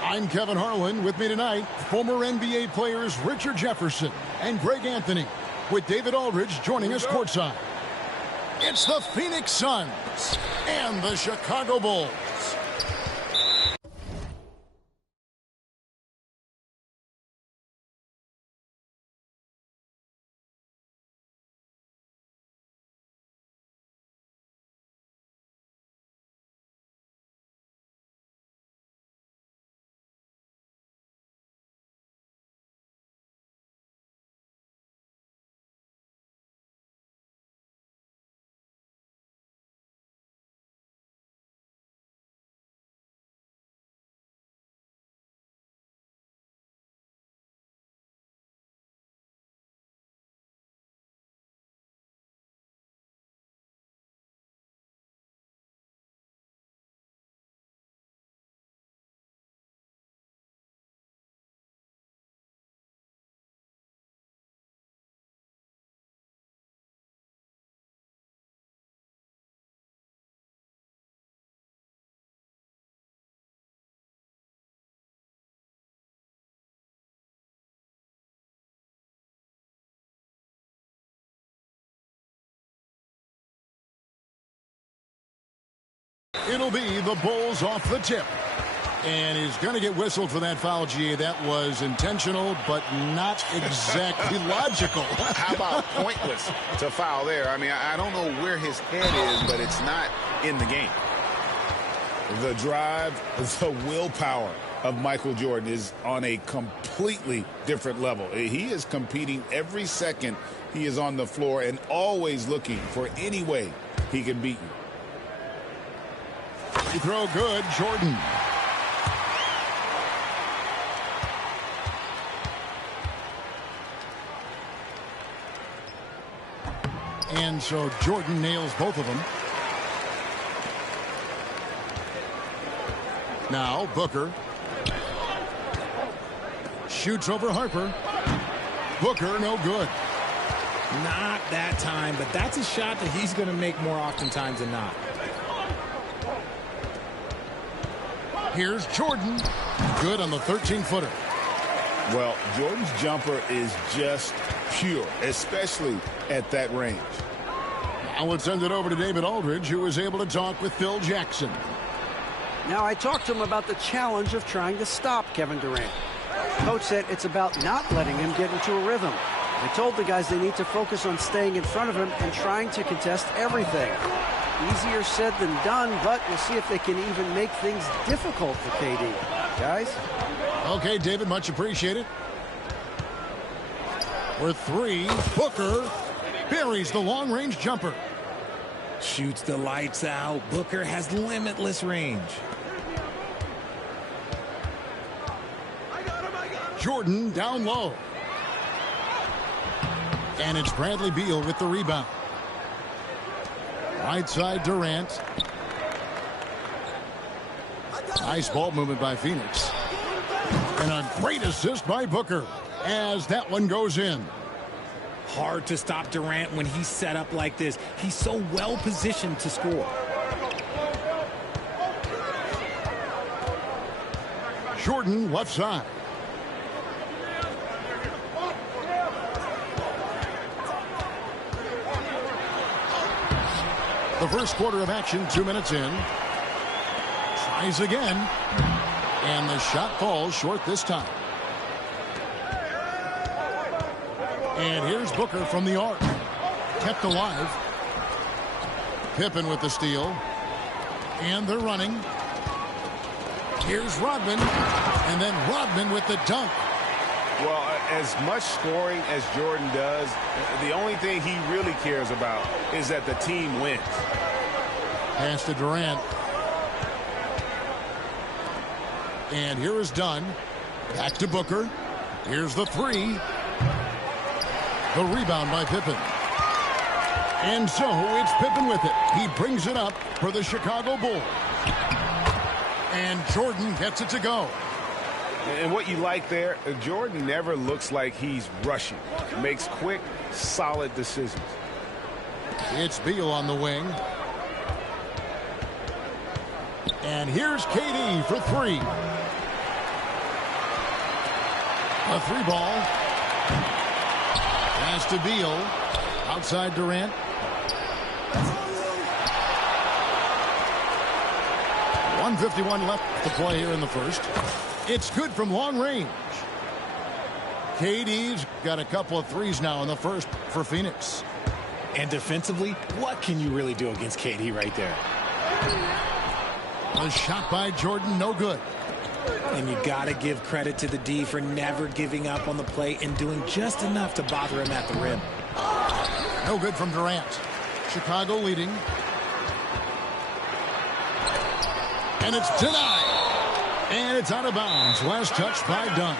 I'm Kevin Harlan. With me tonight, former NBA players Richard Jefferson and Greg Anthony, with David Aldridge joining us courtside. It's the Phoenix Suns and the Chicago Bulls. It'll be the Bulls off the tip. And he's going to get whistled for that foul, GA. That was intentional, but not exactly logical. How about pointless to foul there? I mean, I don't know where his head is, but it's not in the game. The drive, the willpower of Michael Jordan is on a completely different level. He is competing every second he is on the floor and always looking for any way he can beat you. You throw good, Jordan. And so Jordan nails both of them. Now Booker. Shoots over Harper. Booker, no good. Not that time, but that's a shot that he's going to make more oftentimes than not. Here's Jordan. Good on the 13-footer. Well, Jordan's jumper is just pure, especially at that range. Now let's send it over to David Aldridge, who was able to talk with Phil Jackson. Now, I talked to him about the challenge of trying to stop Kevin Durant. Coach said it's about not letting him get into a rhythm. I told the guys they need to focus on staying in front of him and trying to contest everything. Easier said than done, but we'll see if they can even make things difficult for KD. Guys? Okay, David, much appreciated. For three, Booker buries the long-range jumper. Shoots the lights out. Booker has limitless range. Jordan down low. And it's Bradley Beal with the rebound. Right side, Durant. Nice ball movement by Phoenix. And a great assist by Booker as that one goes in. Hard to stop Durant when he's set up like this. He's so well positioned to score. Jordan left side. The first quarter of action, 2 minutes in. Tries again. And the shot falls short this time. And here's Booker from the arc. Kept alive. Pippen with the steal. And they're running. Here's Rodman. And then Rodman with the dunk. Well, as much scoring as Jordan does, the only thing he really cares about is that the team wins. Pass to Durant. And here is Dunn. Back to Booker. Here's the three. The rebound by Pippen. And so it's Pippen with it. He brings it up for the Chicago Bulls. And Jordan gets it to go. And what you like there, Jordan never looks like he's rushing. Makes quick, solid decisions. It's Beal on the wing. And here's KD for three. A three ball. Pass to Beal. Outside Durant. .151 left to play here in the first. It's good from long range. KD's got a couple of threes now in the first for Phoenix. And defensively, what can you really do against KD right there? A shot by Jordan, no good. And you got to give credit to the D for never giving up on the play and doing just enough to bother him at the rim. No good from Durant. Chicago leading. And it's denied. And it's out of bounds. Last touch by Dunn.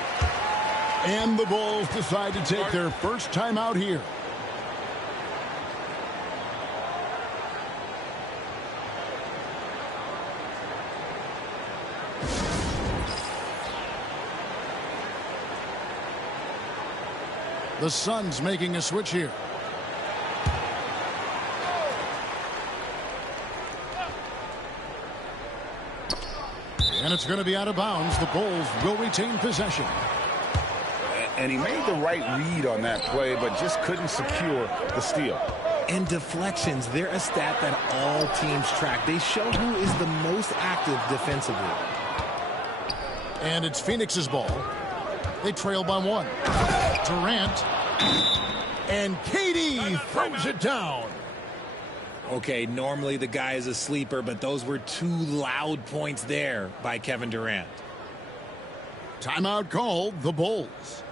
And the Bulls decide to take their first timeout here. The Suns making a switch here. And it's going to be out of bounds. The Bulls will retain possession. And he made the right read on that play, but just couldn't secure the steal. And deflections, they're a stat that all teams track. They show who is the most active defensively. And it's Phoenix's ball. They trail by one. Durant. And KD throws it down. Okay, normally the guy is a sleeper, but those were two loud points there by Kevin Durant. Timeout called, the Bulls.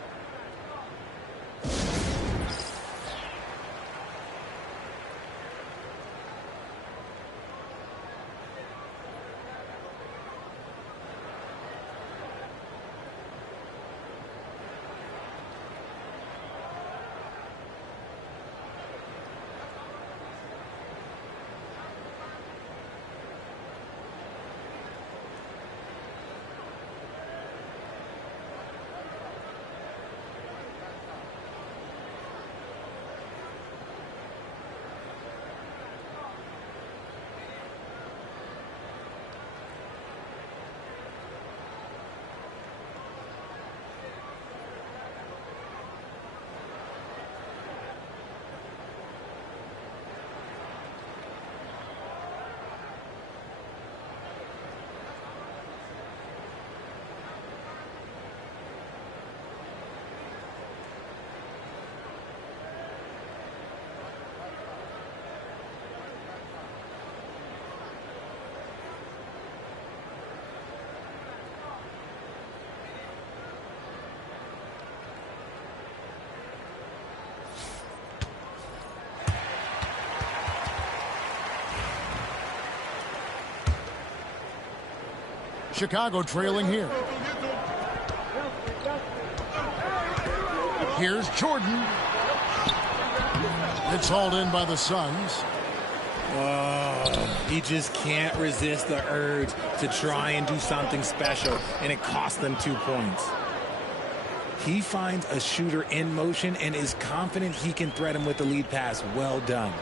Chicago trailing here. Here's Jordan. It's hauled in by the Suns. Oh, he just can't resist the urge to try and do something special, and it cost them 2 points. He finds a shooter in motion and is confident he can threat him with the lead pass. Well done.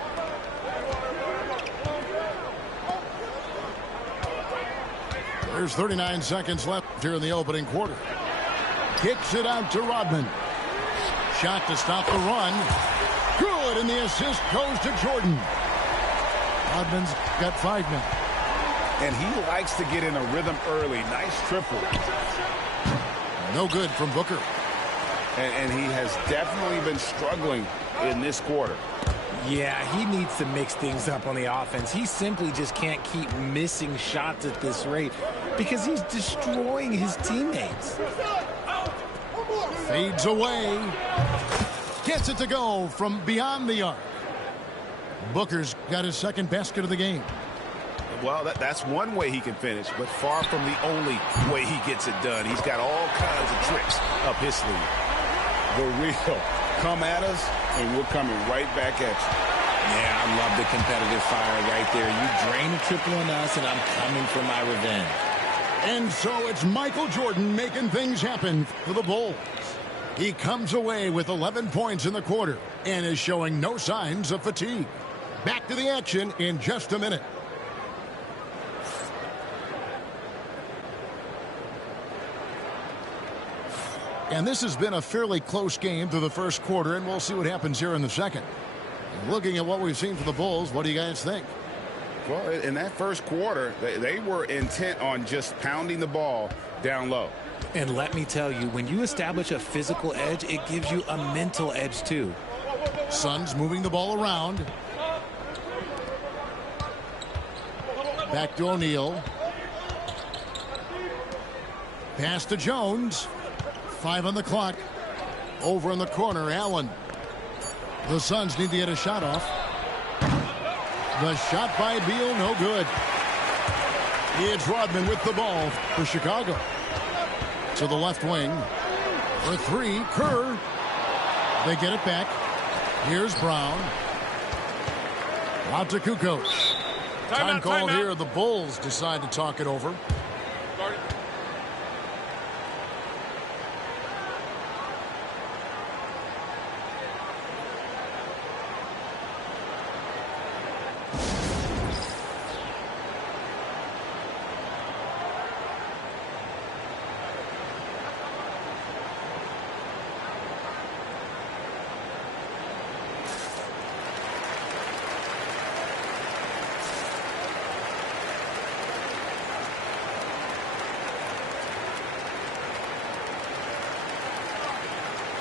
There's 39 seconds left here in the opening quarter. Kicks it out to Rodman. Shot to stop the run. Good, and the assist goes to Jordan. Rodman's got 5 now. And he likes to get in a rhythm early. Nice triple. No good from Booker. And he has definitely been struggling in this quarter. Yeah, he needs to mix things up on the offense. He simply just can't keep missing shots at this rate because he's destroying his teammates. Fades away. Gets it to go from beyond the arc. Booker's got his second basket of the game. Well, that's one way he can finish, but far from the only way he gets it done. He's got all kinds of tricks up his sleeve. The real come at us, and we're coming right back at you. Yeah, I love the competitive fire right there. You drain a triple on us, and I'm coming for my revenge. And so it's Michael Jordan making things happen for the Bulls. He comes away with 11 points in the quarter and is showing no signs of fatigue. Back to the action in just a minute. And this has been a fairly close game through the first quarter, and we'll see what happens here in the second. And looking at what we've seen from the Bulls, what do you guys think? Well, in that first quarter, they were intent on just pounding the ball down low. And let me tell you, when you establish a physical edge, it gives you a mental edge too. Suns moving the ball around. Back to O'Neal. Pass to Jones. 5 on the clock. Over in the corner, Allen. The Suns need to get a shot off. The shot by Beal, no good. It's Rodman with the ball for Chicago. To the left wing. For 3, Kerr. They get it back. Here's Brown. Out to Kukoc. Time called here. The Bulls decide to talk it over.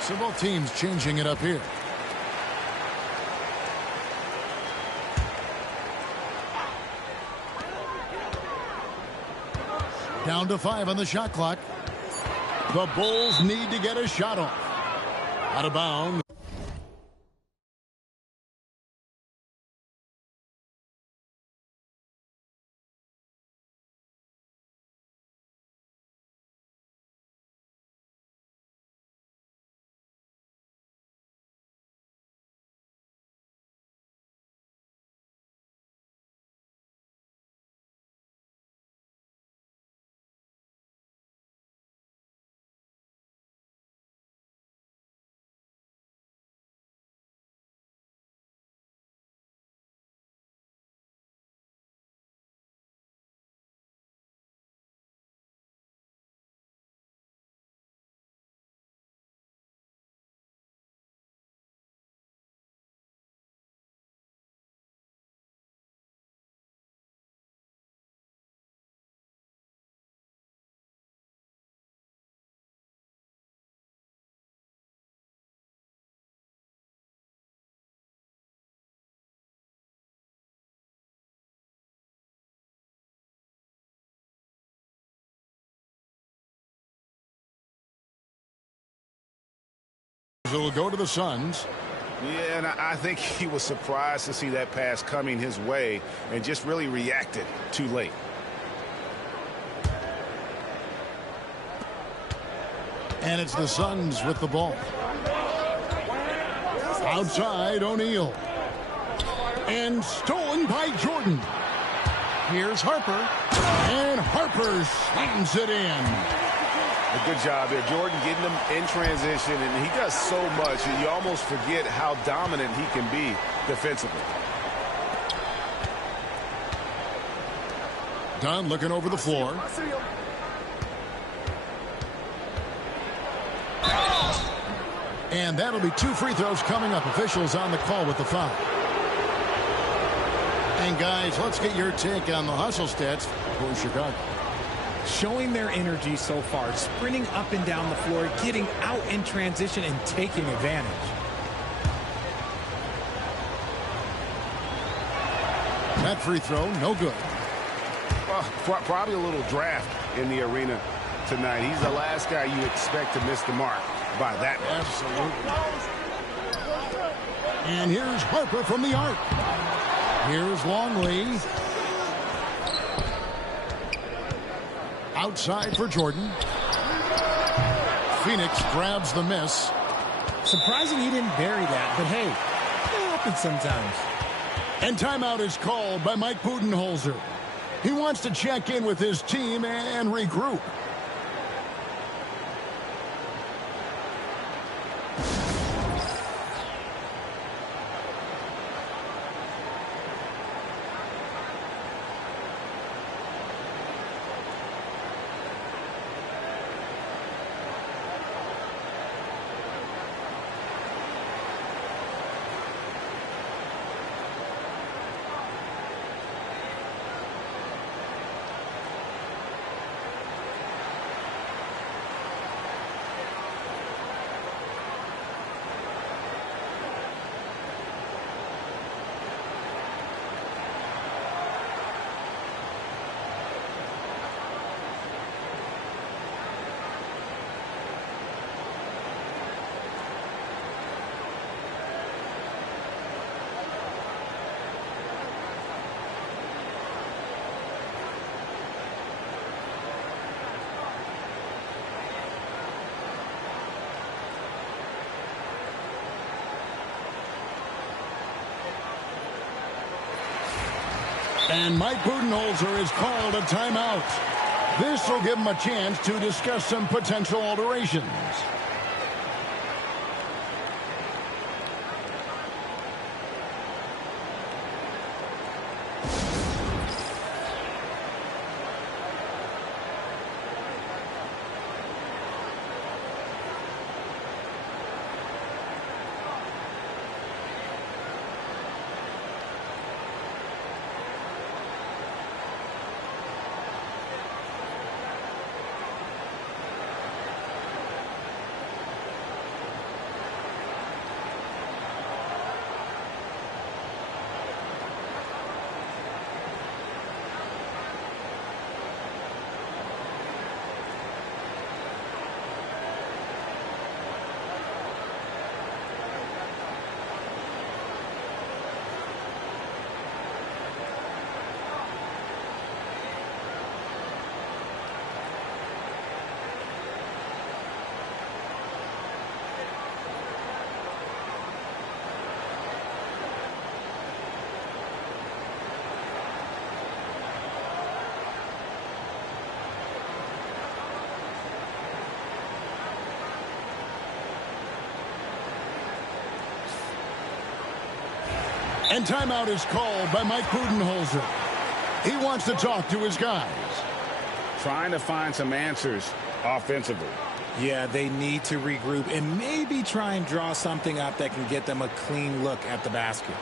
So both teams changing it up here. Down to 5 on the shot clock. The Bulls need to get a shot off. Out of bounds. It'll go to the Suns. Yeah, and I think he was surprised to see that pass coming his way and just really reacted too late. And it's the Suns with the ball. Outside, O'Neal. And stolen by Jordan. Here's Harper. And Harper slams it in. A good job there. Jordan getting them in transition, and he does so much, and you almost forget how dominant he can be defensively. Dunn looking over the floor. And that'll be 2 free throws coming up. Officials on the call with the foul. And guys, let's get your take on the hustle stats for Chicago. Showing their energy so far, sprinting up and down the floor, getting out in transition and taking advantage. That free throw, no good. Well, probably a little draft in the arena tonight. He's the last guy you expect to miss the mark by that much. Absolutely. And here's Harper from the arc. Here's Longley. Outside for Jordan. Phoenix grabs the miss. Surprising he didn't bury that, but hey, it happens sometimes. And timeout is called by Mike Budenholzer. He wants to check in with his team and regroup. And Mike Budenholzer has called a timeout. This will give him a chance to discuss some potential alterations. And timeout is called by Mike Budenholzer. He wants to talk to his guys. Trying to find some answers offensively. Yeah, they need to regroup and maybe try and draw something up that can get them a clean look at the basket.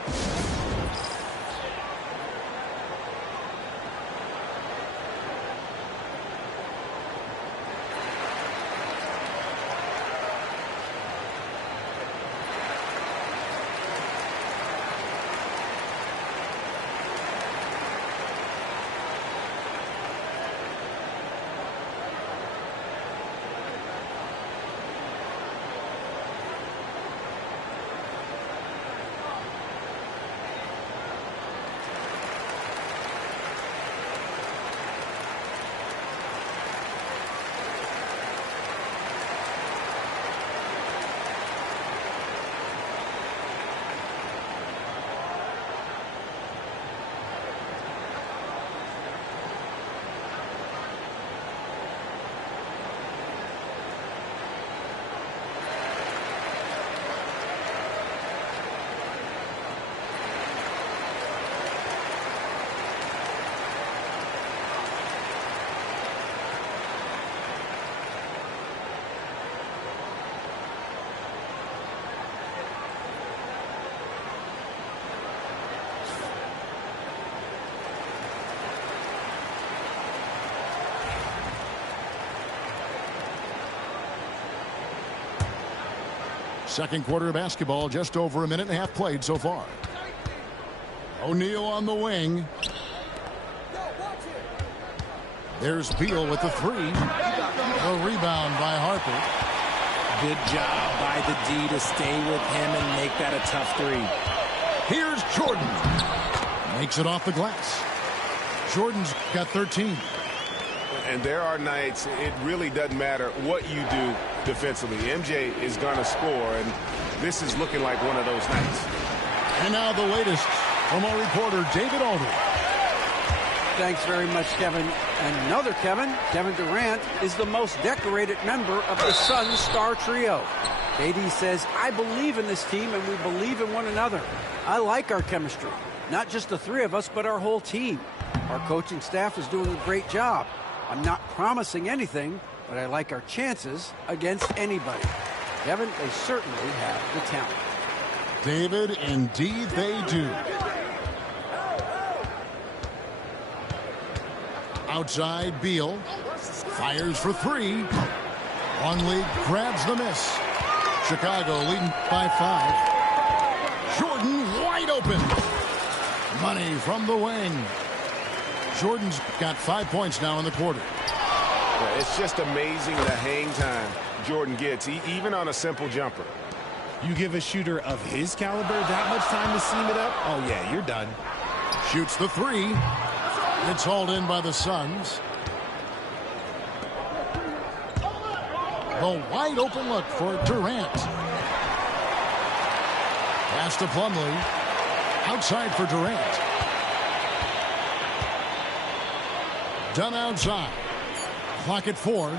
Second quarter of basketball, just over a minute and a half played so far. O'Neal on the wing. There's Beal with the three. The rebound by Harper. Good job by the D to stay with him and make that a tough three. Here's Jordan. Makes it off the glass. Jordan's got 13. And there are nights it really doesn't matter what you do defensively. MJ is going to score, and this is looking like one of those nights. And now the latest from our reporter, David Aldridge. Thanks very much, Kevin. And another Kevin, Kevin Durant, is the most decorated member of the Suns star trio. KD says, I believe in this team and we believe in one another. I like our chemistry. Not just the three of us, but our whole team. Our coaching staff is doing a great job. I'm not promising anything, but I like our chances against anybody. Kevin, they certainly have the talent. David, indeed they do. Outside, Beal fires for three. Longley grabs the miss. Chicago leading by 5. Jordan wide open. Money from the wing. Jordan's got 5 points now in the quarter. Yeah, it's just amazing the hang time Jordan gets, even on a simple jumper. You give a shooter of his caliber that much time to seam it up? Oh, yeah, you're done. Shoots the three. It's hauled in by the Suns. The wide open look for Durant. Pass to Plumlee. Outside for Durant. done outside. Clock at 4.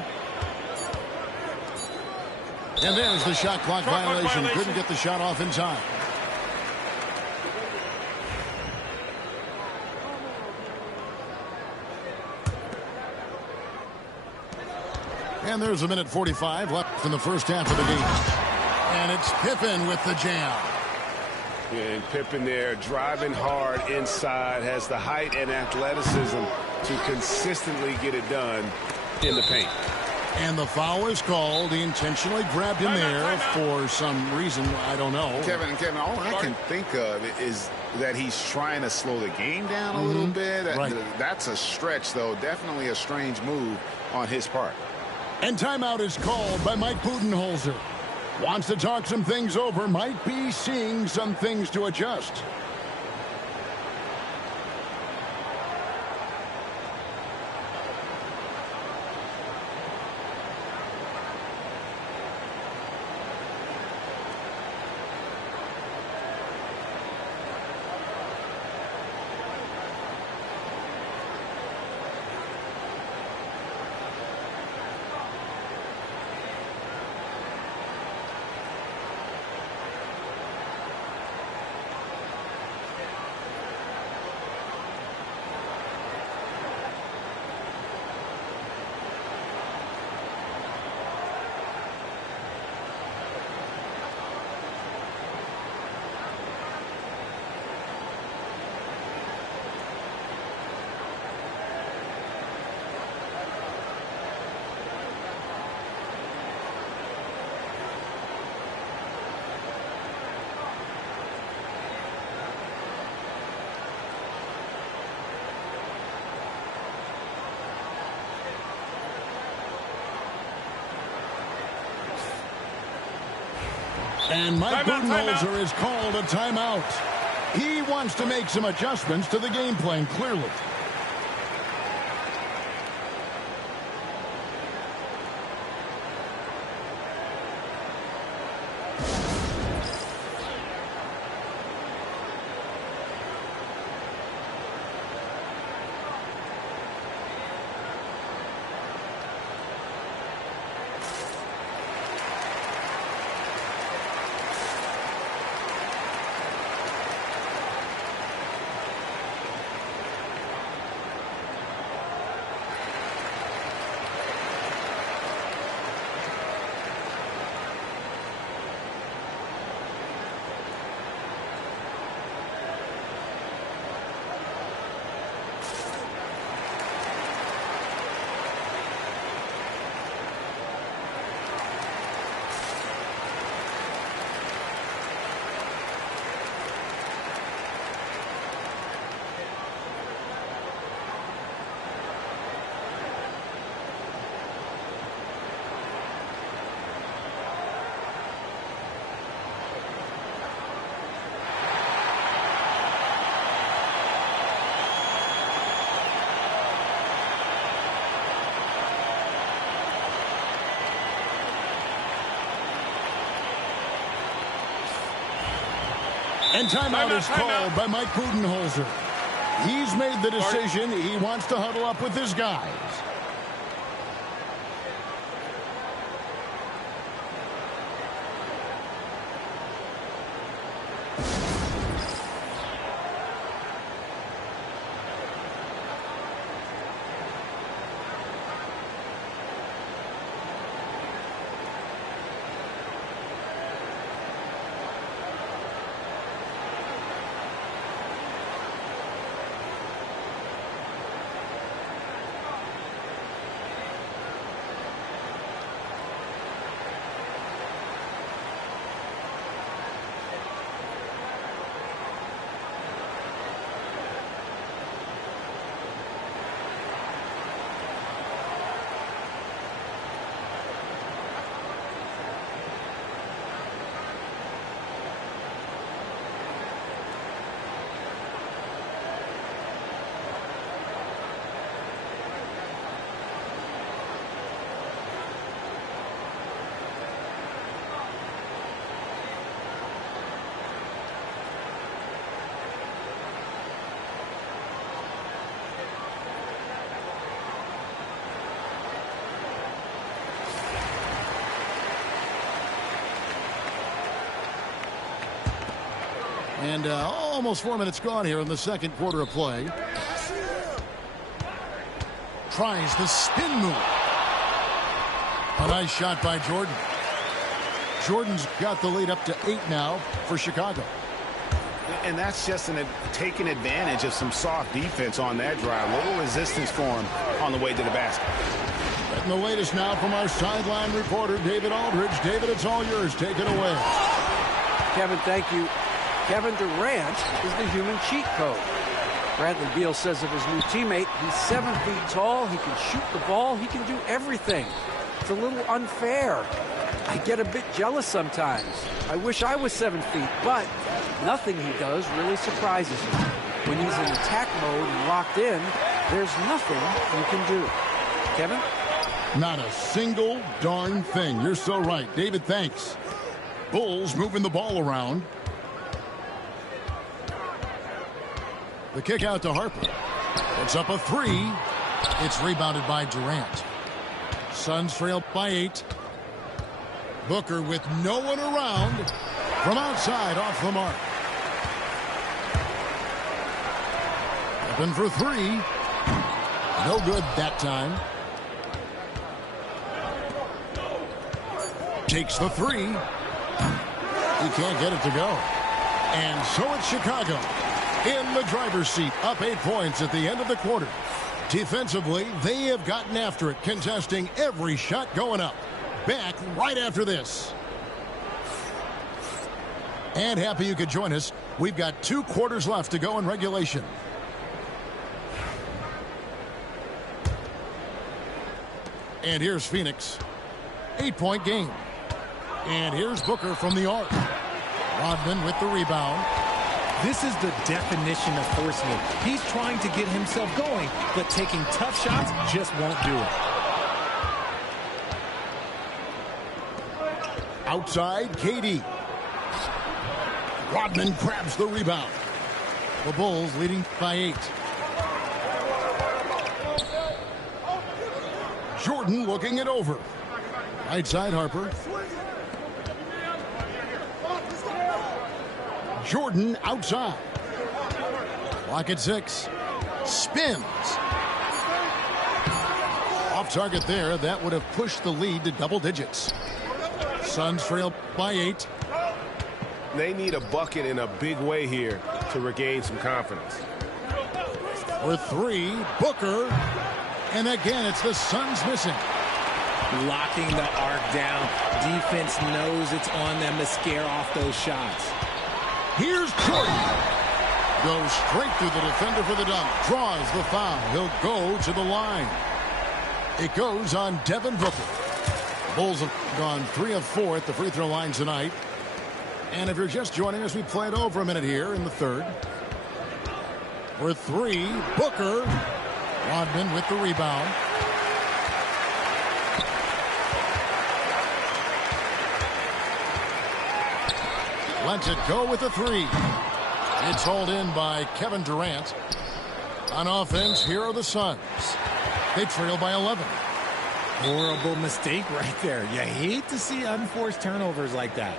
And there's the shot clock violation. Couldn't get the shot off in time. And there's a minute 45 left in the first half of the game. And it's Pippen with the jam. Yeah, and Pippen there driving hard inside, has the height and athleticism to consistently get it done in the paint. And the foul is called. He intentionally grabbed him there for some reason. I don't know. Kevin, all I can think of is that he's trying to slow the game down a little bit. Right. That's a stretch, though. Definitely a strange move on his part. And timeout is called by Mike Budenholzer. Wants to talk some things over. Might be seeing some things to adjust. And Mike Budenholzer is called a timeout. He wants to make some adjustments to the game plan, clearly. And timeout is called by Mike Budenholzer. He's made the decision. He wants to huddle up with his guys. And almost 4 minutes gone here in the second quarter of play. Tries the spin move. A nice shot by Jordan. Jordan's got the lead up to 8 now for Chicago. And that's just taking advantage of some soft defense on that drive. Little resistance for him on the way to the basket. And the latest now from our sideline reporter, David Aldridge. David, it's all yours. Take it away. Kevin, thank you. Kevin Durant is the human cheat code. Bradley Beal says of his new teammate, he's 7 feet tall, he can shoot the ball, he can do everything. It's a little unfair. I get a bit jealous sometimes. I wish I was 7 feet, but nothing he does really surprises me. When he's in attack mode and locked in, there's nothing you can do. Kevin? Not a single darn thing. You're so right. David, thanks. Bulls moving the ball around. The kick out to Harper. It's up a 3. It's rebounded by Durant. Suns trail by 8. Booker with no one around from outside off the mark. Open for 3. No good that time. Takes the 3. He can't get it to go. And so it's Chicago in the driver's seat, up 8 points at the end of the quarter. Defensively, they have gotten after it, contesting every shot going up. Back right after this. And happy you could join us. We've got 2 quarters left to go in regulation. And here's Phoenix. 8-point game. And here's Booker from the arc. Rodman with the rebound. This is the definition of forcing it. He's trying to get himself going, but taking tough shots just won't do it. Outside, KD. Rodman grabs the rebound. The Bulls leading by 8. Jordan looking it over. Right side, Harper. Jordan outside. Clock at 6. Spins. Off target there. That would have pushed the lead to double digits. Suns trail by 8. They need a bucket in a big way here to regain some confidence. For 3, Booker. And again, it's the Suns missing. Locking the arc down. Defense knows it's on them to scare off those shots. Here's Jordan. Goes straight through the defender for the dunk. Draws the foul. He'll go to the line. It goes on Devin Booker. Bulls have gone 3 of 4 at the free throw line tonight. And if you're just joining us, we played over a minute here in the third. For 3, Booker. Rodman with the rebound. Lets it go with a 3. It's hauled in by Kevin Durant. On offense, here are the Suns. They trail by 11. Horrible mistake right there. You hate to see unforced turnovers like that.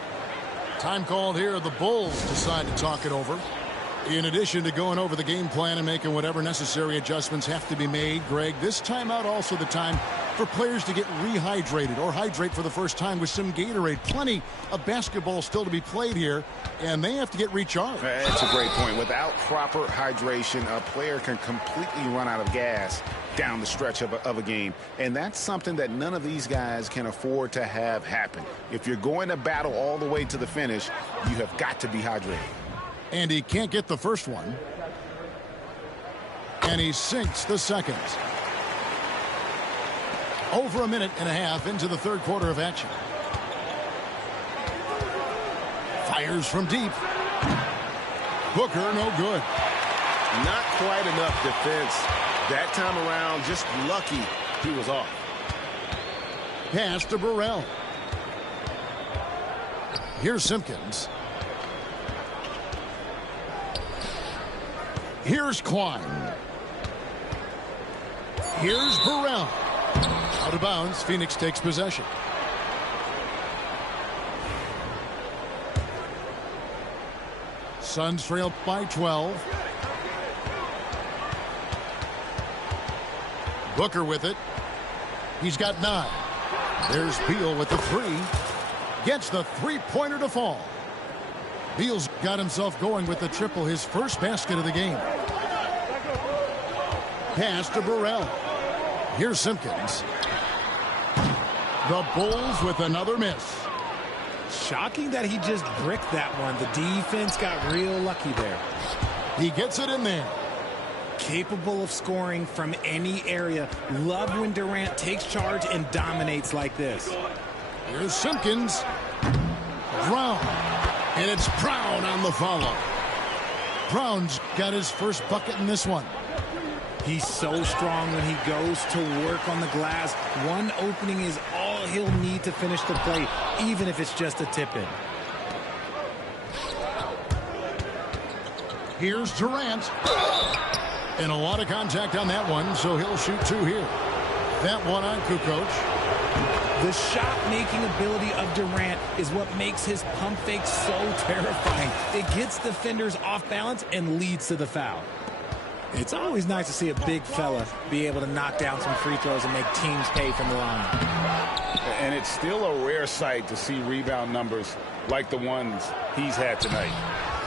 Time called here. The Bulls decide to talk it over. In addition to going over the game plan and making whatever necessary adjustments have to be made, Greg, this timeout also the time for players to get rehydrated or hydrate for the first time with some Gatorade. Plenty of basketball still to be played here, and they have to get recharged. That's a great point. Without proper hydration, a player can completely run out of gas down the stretch of a game. And that's something that none of these guys can afford to have happen. If you're going to battle all the way to the finish, you have got to be hydrated. And he can't get the first one. And he sinks the second. Over a minute and a half into the third quarter of action. Fires from deep. Booker, no good. Not quite enough defense. That time around, just lucky he was off. Pass to Burrell. Here's Simpkins. Here's Klein. Here's Burrell. Out of bounds. Phoenix takes possession. Suns trail by 12. Booker with it. He's got 9. There's Beal with the 3. Gets the three-pointer to fall. Beal's got himself going with the triple, his first basket of the game. Pass to Burrell. Here's Simpkins. The Bulls with another miss. Shocking that he just bricked that one. The defense got real lucky there. He gets it in there. Capable of scoring from any area. Love when Durant takes charge and dominates like this. Here's Simpkins. Brown. And it's Brown on the follow. Brown's got his first bucket in this one. He's so strong when he goes to work on the glass. One opening is all he'll need to finish the play, even if it's just a tip-in. Here's Durant. And a lot of contact on that one, so he'll shoot 2 here. That one on Kukoc. The shot-making ability of Durant is what makes his pump fake so terrifying. It gets defenders off balance and leads to the foul. It's always nice to see a big fella be able to knock down some free throws and make teams pay from the line. And it's still a rare sight to see rebound numbers like the ones he's had tonight.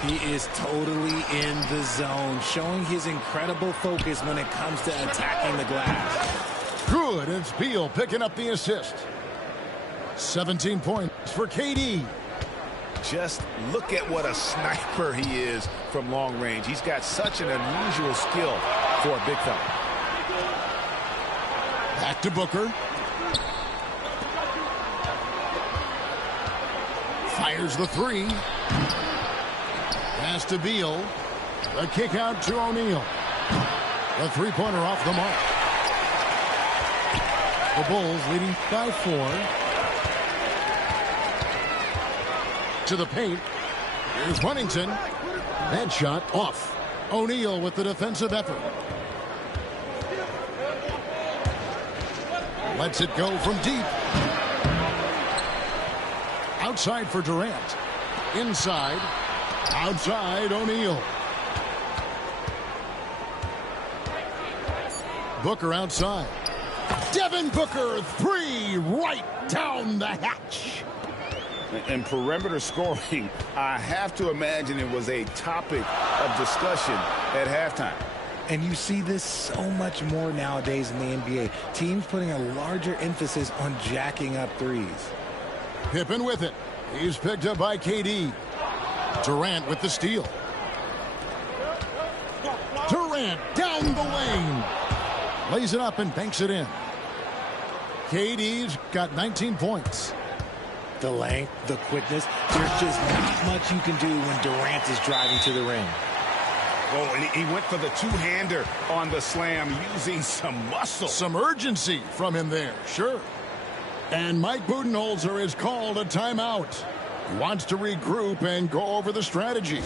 He is totally in the zone, showing his incredible focus when it comes to attacking the glass. Good. It's Beal picking up the assist. 17 points for KD. Just look at what a sniper he is from long range. He's got such an unusual skill for a big fella. Back to Booker. Fires the 3. Pass to Beal. The kick out to O'Neal. The three-pointer off the mark. The Bulls leading by 4. To the paint. Here's Huntington. That shot off. O'Neal with the defensive effort. Lets it go from deep. Outside for Durant. Inside. Outside O'Neal. Booker outside. Devin Booker, 3 right down the hatch. And perimeter scoring, I have to imagine it was a topic of discussion at halftime. And you see this so much more nowadays in the NBA. Teams putting a larger emphasis on jacking up threes. Pippen with it. He's picked up by KD. Durant with the steal. Durant down the lane. Lays it up and banks it in. KD's got 19 points. The length, the quickness, there's just not much you can do when Durant is driving to the ring. Oh, and he went for the two-hander on the slam using some muscle. Some urgency from him there, sure. And Mike Budenholzer has called a timeout. He wants to regroup and go over the strategy.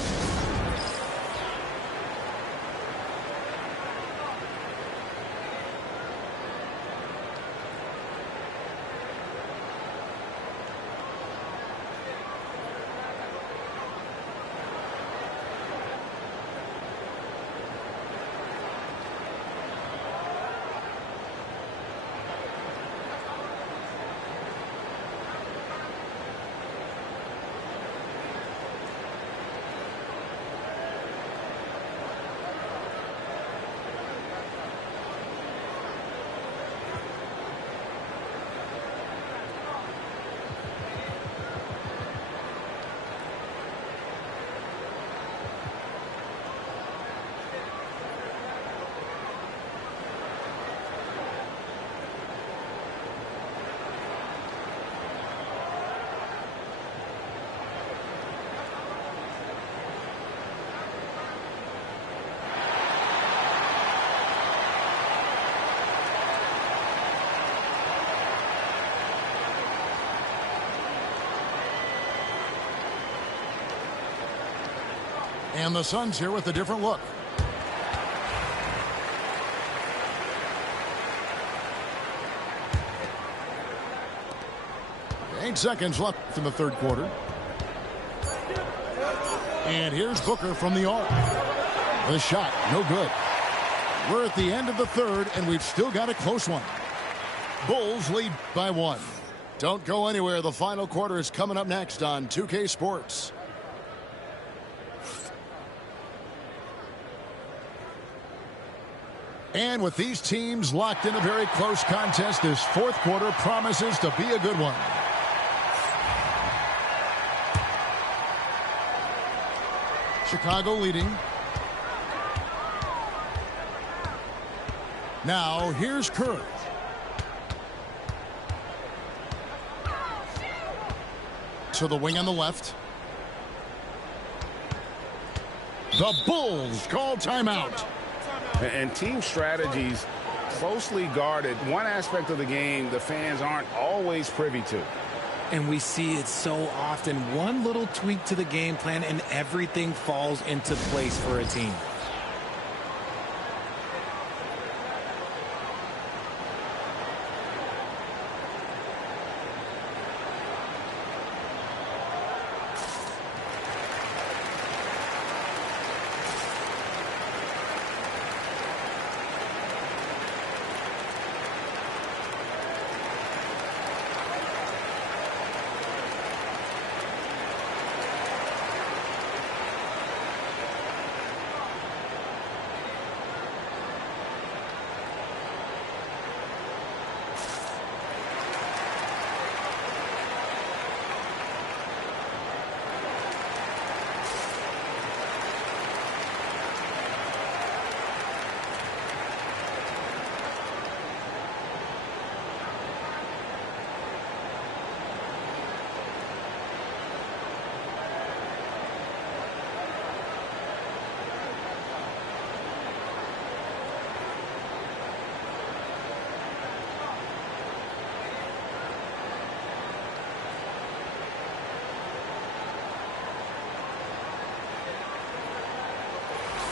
And the Suns here with a different look. Eight seconds left in the third quarter. And here's Booker from the arc. The shot, no good. We're at the end of the third, and we've still got a close one. Bulls lead by 1. Don't go anywhere. The final quarter is coming up next on 2K Sports. And with these teams locked in a very close contest, this fourth quarter promises to be a good one. Chicago leading. Now, here's Kerr. To the wing on the left. The Bulls call timeout. And team strategies closely guarded. One aspect of the game the fans aren't always privy to. And we see it so often. One little tweak to the game plan and everything falls into place for a team.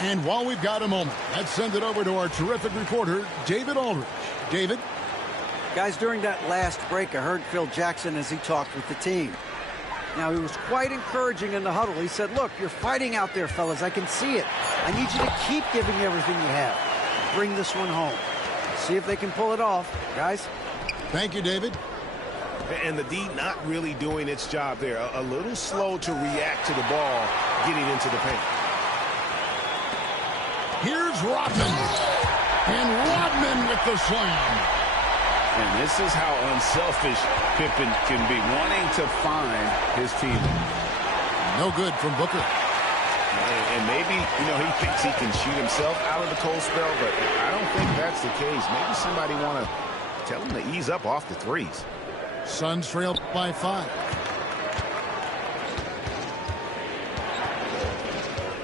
And while we've got a moment, let's send it over to our terrific reporter, David Aldridge. David? Guys, during that last break, I heard Phil Jackson as he talked with the team. Now, he was quite encouraging in the huddle. He said, look, you're fighting out there, fellas. I can see it. I need you to keep giving everything you have. Bring this one home. See if they can pull it off. Guys? Thank you, David. And the D not really doing its job there. A little slow to react to the ball getting into the paint. Here's Rodman. And Rodman with the slam. And this is how unselfish Pippen can be, wanting to find his team. No good from Booker. And maybe, he thinks he can shoot himself out of the cold spell, but I don't think that's the case. Maybe somebody want to tell him to ease up off the threes. Suns trail by 5.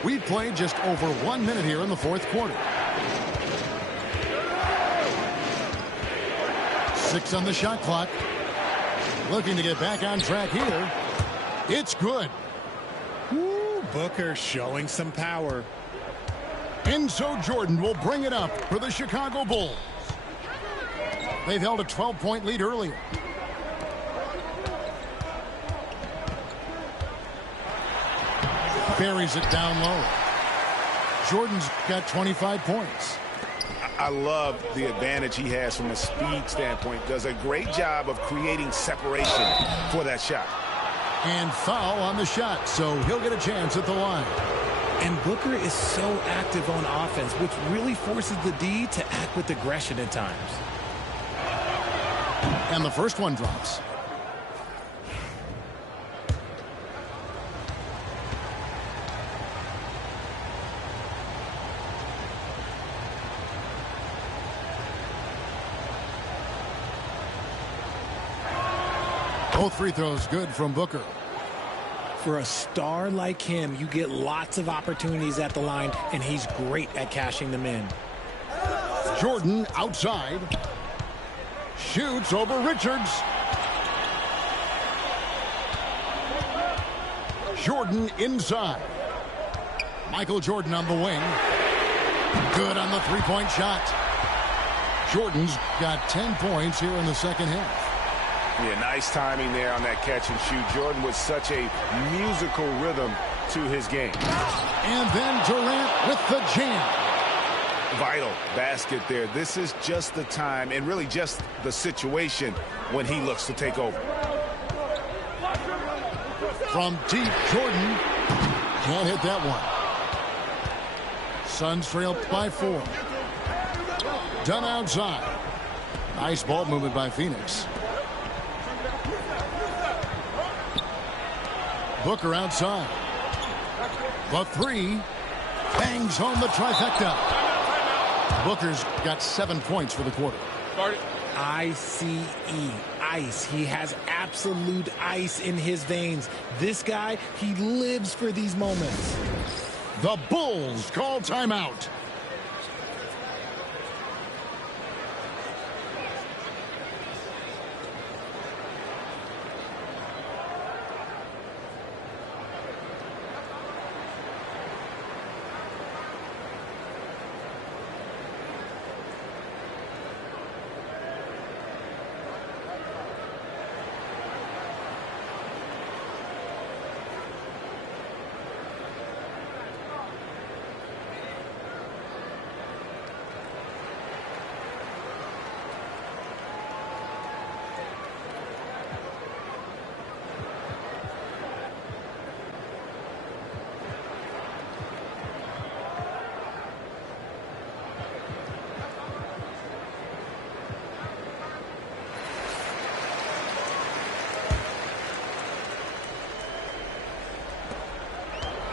We've played just over 1 minute here in the fourth quarter. 6 on the shot clock. Looking to get back on track here. It's good. Woo, Booker showing some power. Enzo Jordan will bring it up for the Chicago Bulls. They've held a 12-point lead earlier. Buries it down low. Jordan's got 25 points. I love the advantage he has from a speed standpoint. Does a great job of creating separation for that shot. And foul on the shot, so he'll get a chance at the line. And Booker is so active on offense, which really forces the D to act with aggression at times. And the first one drops. Both free throws good from Booker. For a star like him, you get lots of opportunities at the line, and he's great at cashing them in. Jordan outside. Shoots over Richards. Jordan inside. Michael Jordan on the wing. Good on the three-point shot. Jordan's got 10 points here in the second half. Yeah, nice timing there on that catch and shoot. Jordan with such a musical rhythm to his game. And then Durant with the jam. Vital basket there. This is just the time and really just the situation when he looks to take over. From deep, Jordan can't hit that one. Suns trail by 4. Done outside. Nice ball movement by Phoenix. Booker outside. The 3 bangs home the trifecta. Booker's got 7 points for the quarter. ICE, ice. He has absolute ice in his veins. This guy, he lives for these moments. The Bulls call timeout.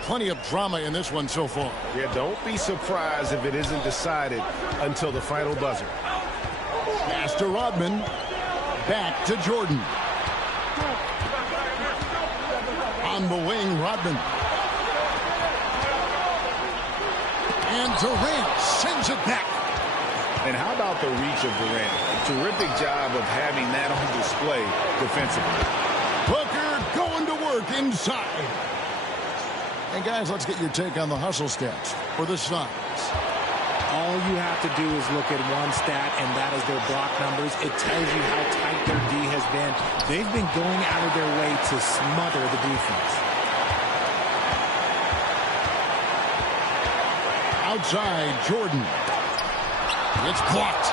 Plenty of drama in this one so far. Yeah, don't be surprised if it isn't decided until the final buzzer. Pass to Rodman. Back to Jordan. On the wing, Rodman. And Durant sends it back. And how about the reach of Durant? A terrific job of having that on display defensively. Booker going to work inside. And guys, let's get your take on the hustle stats for the Suns. All you have to do is look at one stat, and that is their block numbers. It tells you how tight their D has been. They've been going out of their way to smother the defense. Outside, Jordan. It's blocked.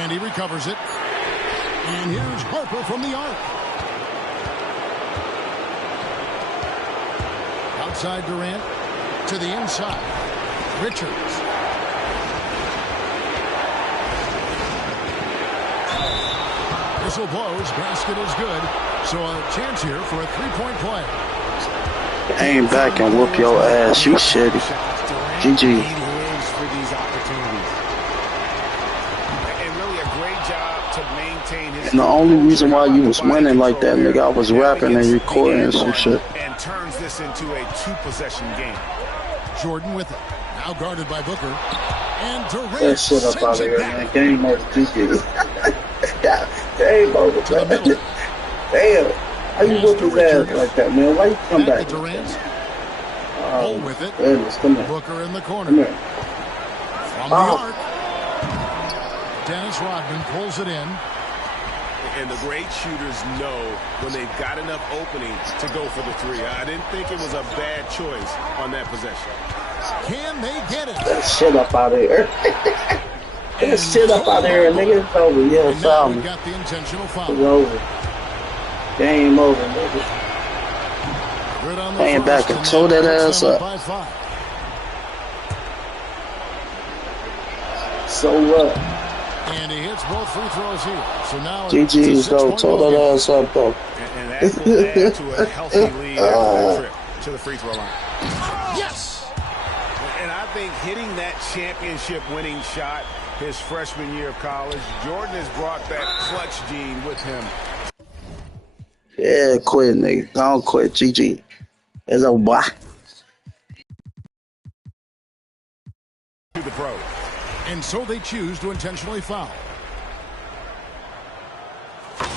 And he recovers it. And here's Harper from the arc. Outside Durant to the inside. Richards. Whistle blows. Basket is good. So a chance here for a three-point play. Aim back and whoop your ass. You shitty. GG. He lives for these opportunities. And really a great job to maintain his... And the only reason why you was winning like that, nigga, I was rapping and recording some shit. And turns this into a two-possession game. Jordan with it. Now guarded by Booker. And Durant that shit up out of here, man. Game over, GG. Game over, man. Damn. How you whoop his ass like that, man? Why you come back? Bull with it. Goodness, come here. Booker in the corner. Come here. From the arc. Dennis Rodman pulls it in. And the great shooters know when they've got enough opening to go for the three. I didn't think it was a bad choice on that possession. Can they get it? That shit up out of here. That shit up out of here, nigga. It's over. Yeah, foul me. Got the intentional foul. It's over. Game over, nigga. Playing back and toe that ass up. So what? And he hits both free throws here. So now GG's though, toe that ass up though. And that will add to a healthy lead after the trip to the free throw line. Yes! And I think hitting that championship winning shot his freshman year of college, Jordan has brought that clutch gene with him. Yeah, quit, nigga. Don't quit. GG. It's a why. To the pro. And so they choose to intentionally foul.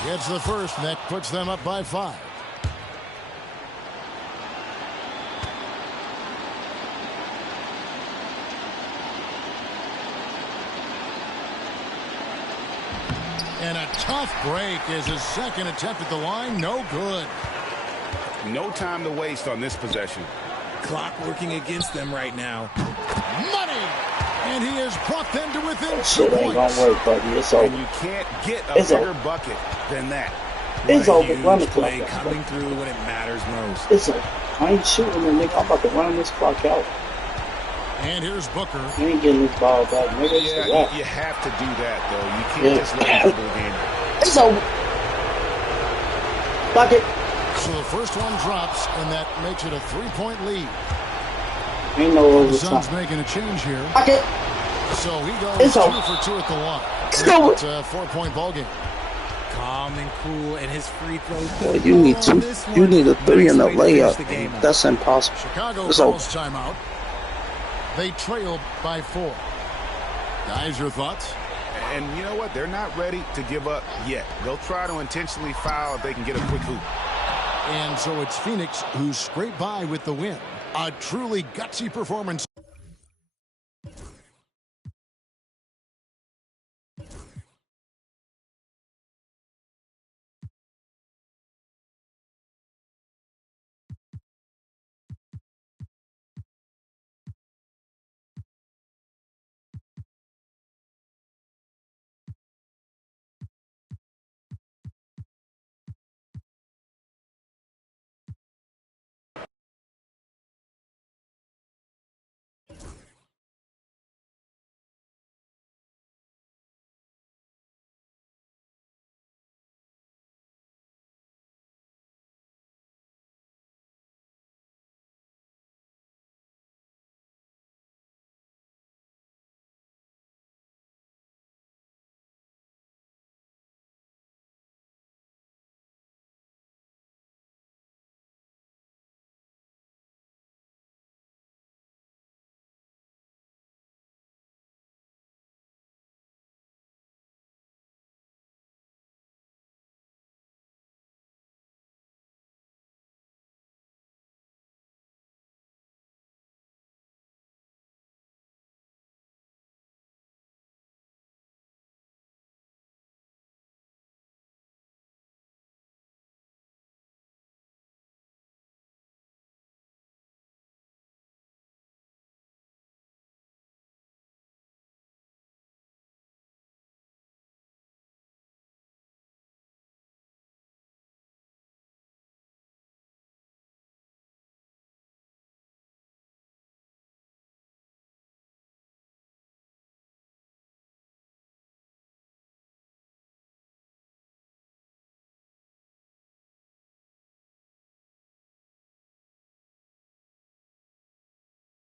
Gets the first, and that puts them up by 5. And a tough break is his second attempt at the line. No good. No time to waste on this possession. clock working against them right now. Money! And he has brought them to within 2 Shit ain't gonna points. work, buddy. It's over. And you can't get a bigger bucket than that. It's over. Run the Huge clock play out. coming through when it matters most. It's over. I ain't shooting the nigga. I'm about to run this clock out. And here's Booker. You ain't getting this ball back, nigga. It's a Yeah, wrap. you have to do that, though. You can't just let it go game. It's over. Bucket. So the first one drops, and that makes it a 3-point lead. Ain't no The Suns overtime. making a change here. Bucket. So he goes It's 2 over. for 2 at the line. It's over. It's a 4-point ball game. Calm and cool, and his free throws. Boy, you need two. You need a 3 and a layup. That's impossible. Chicago It's over. calls timeout. They trail by 4. Guys, your thoughts? And you know what? They're not ready to give up yet. They'll try to intentionally foul if they can get a quick hoop. And so it's Phoenix who scraped by with the win. A truly gutsy performance.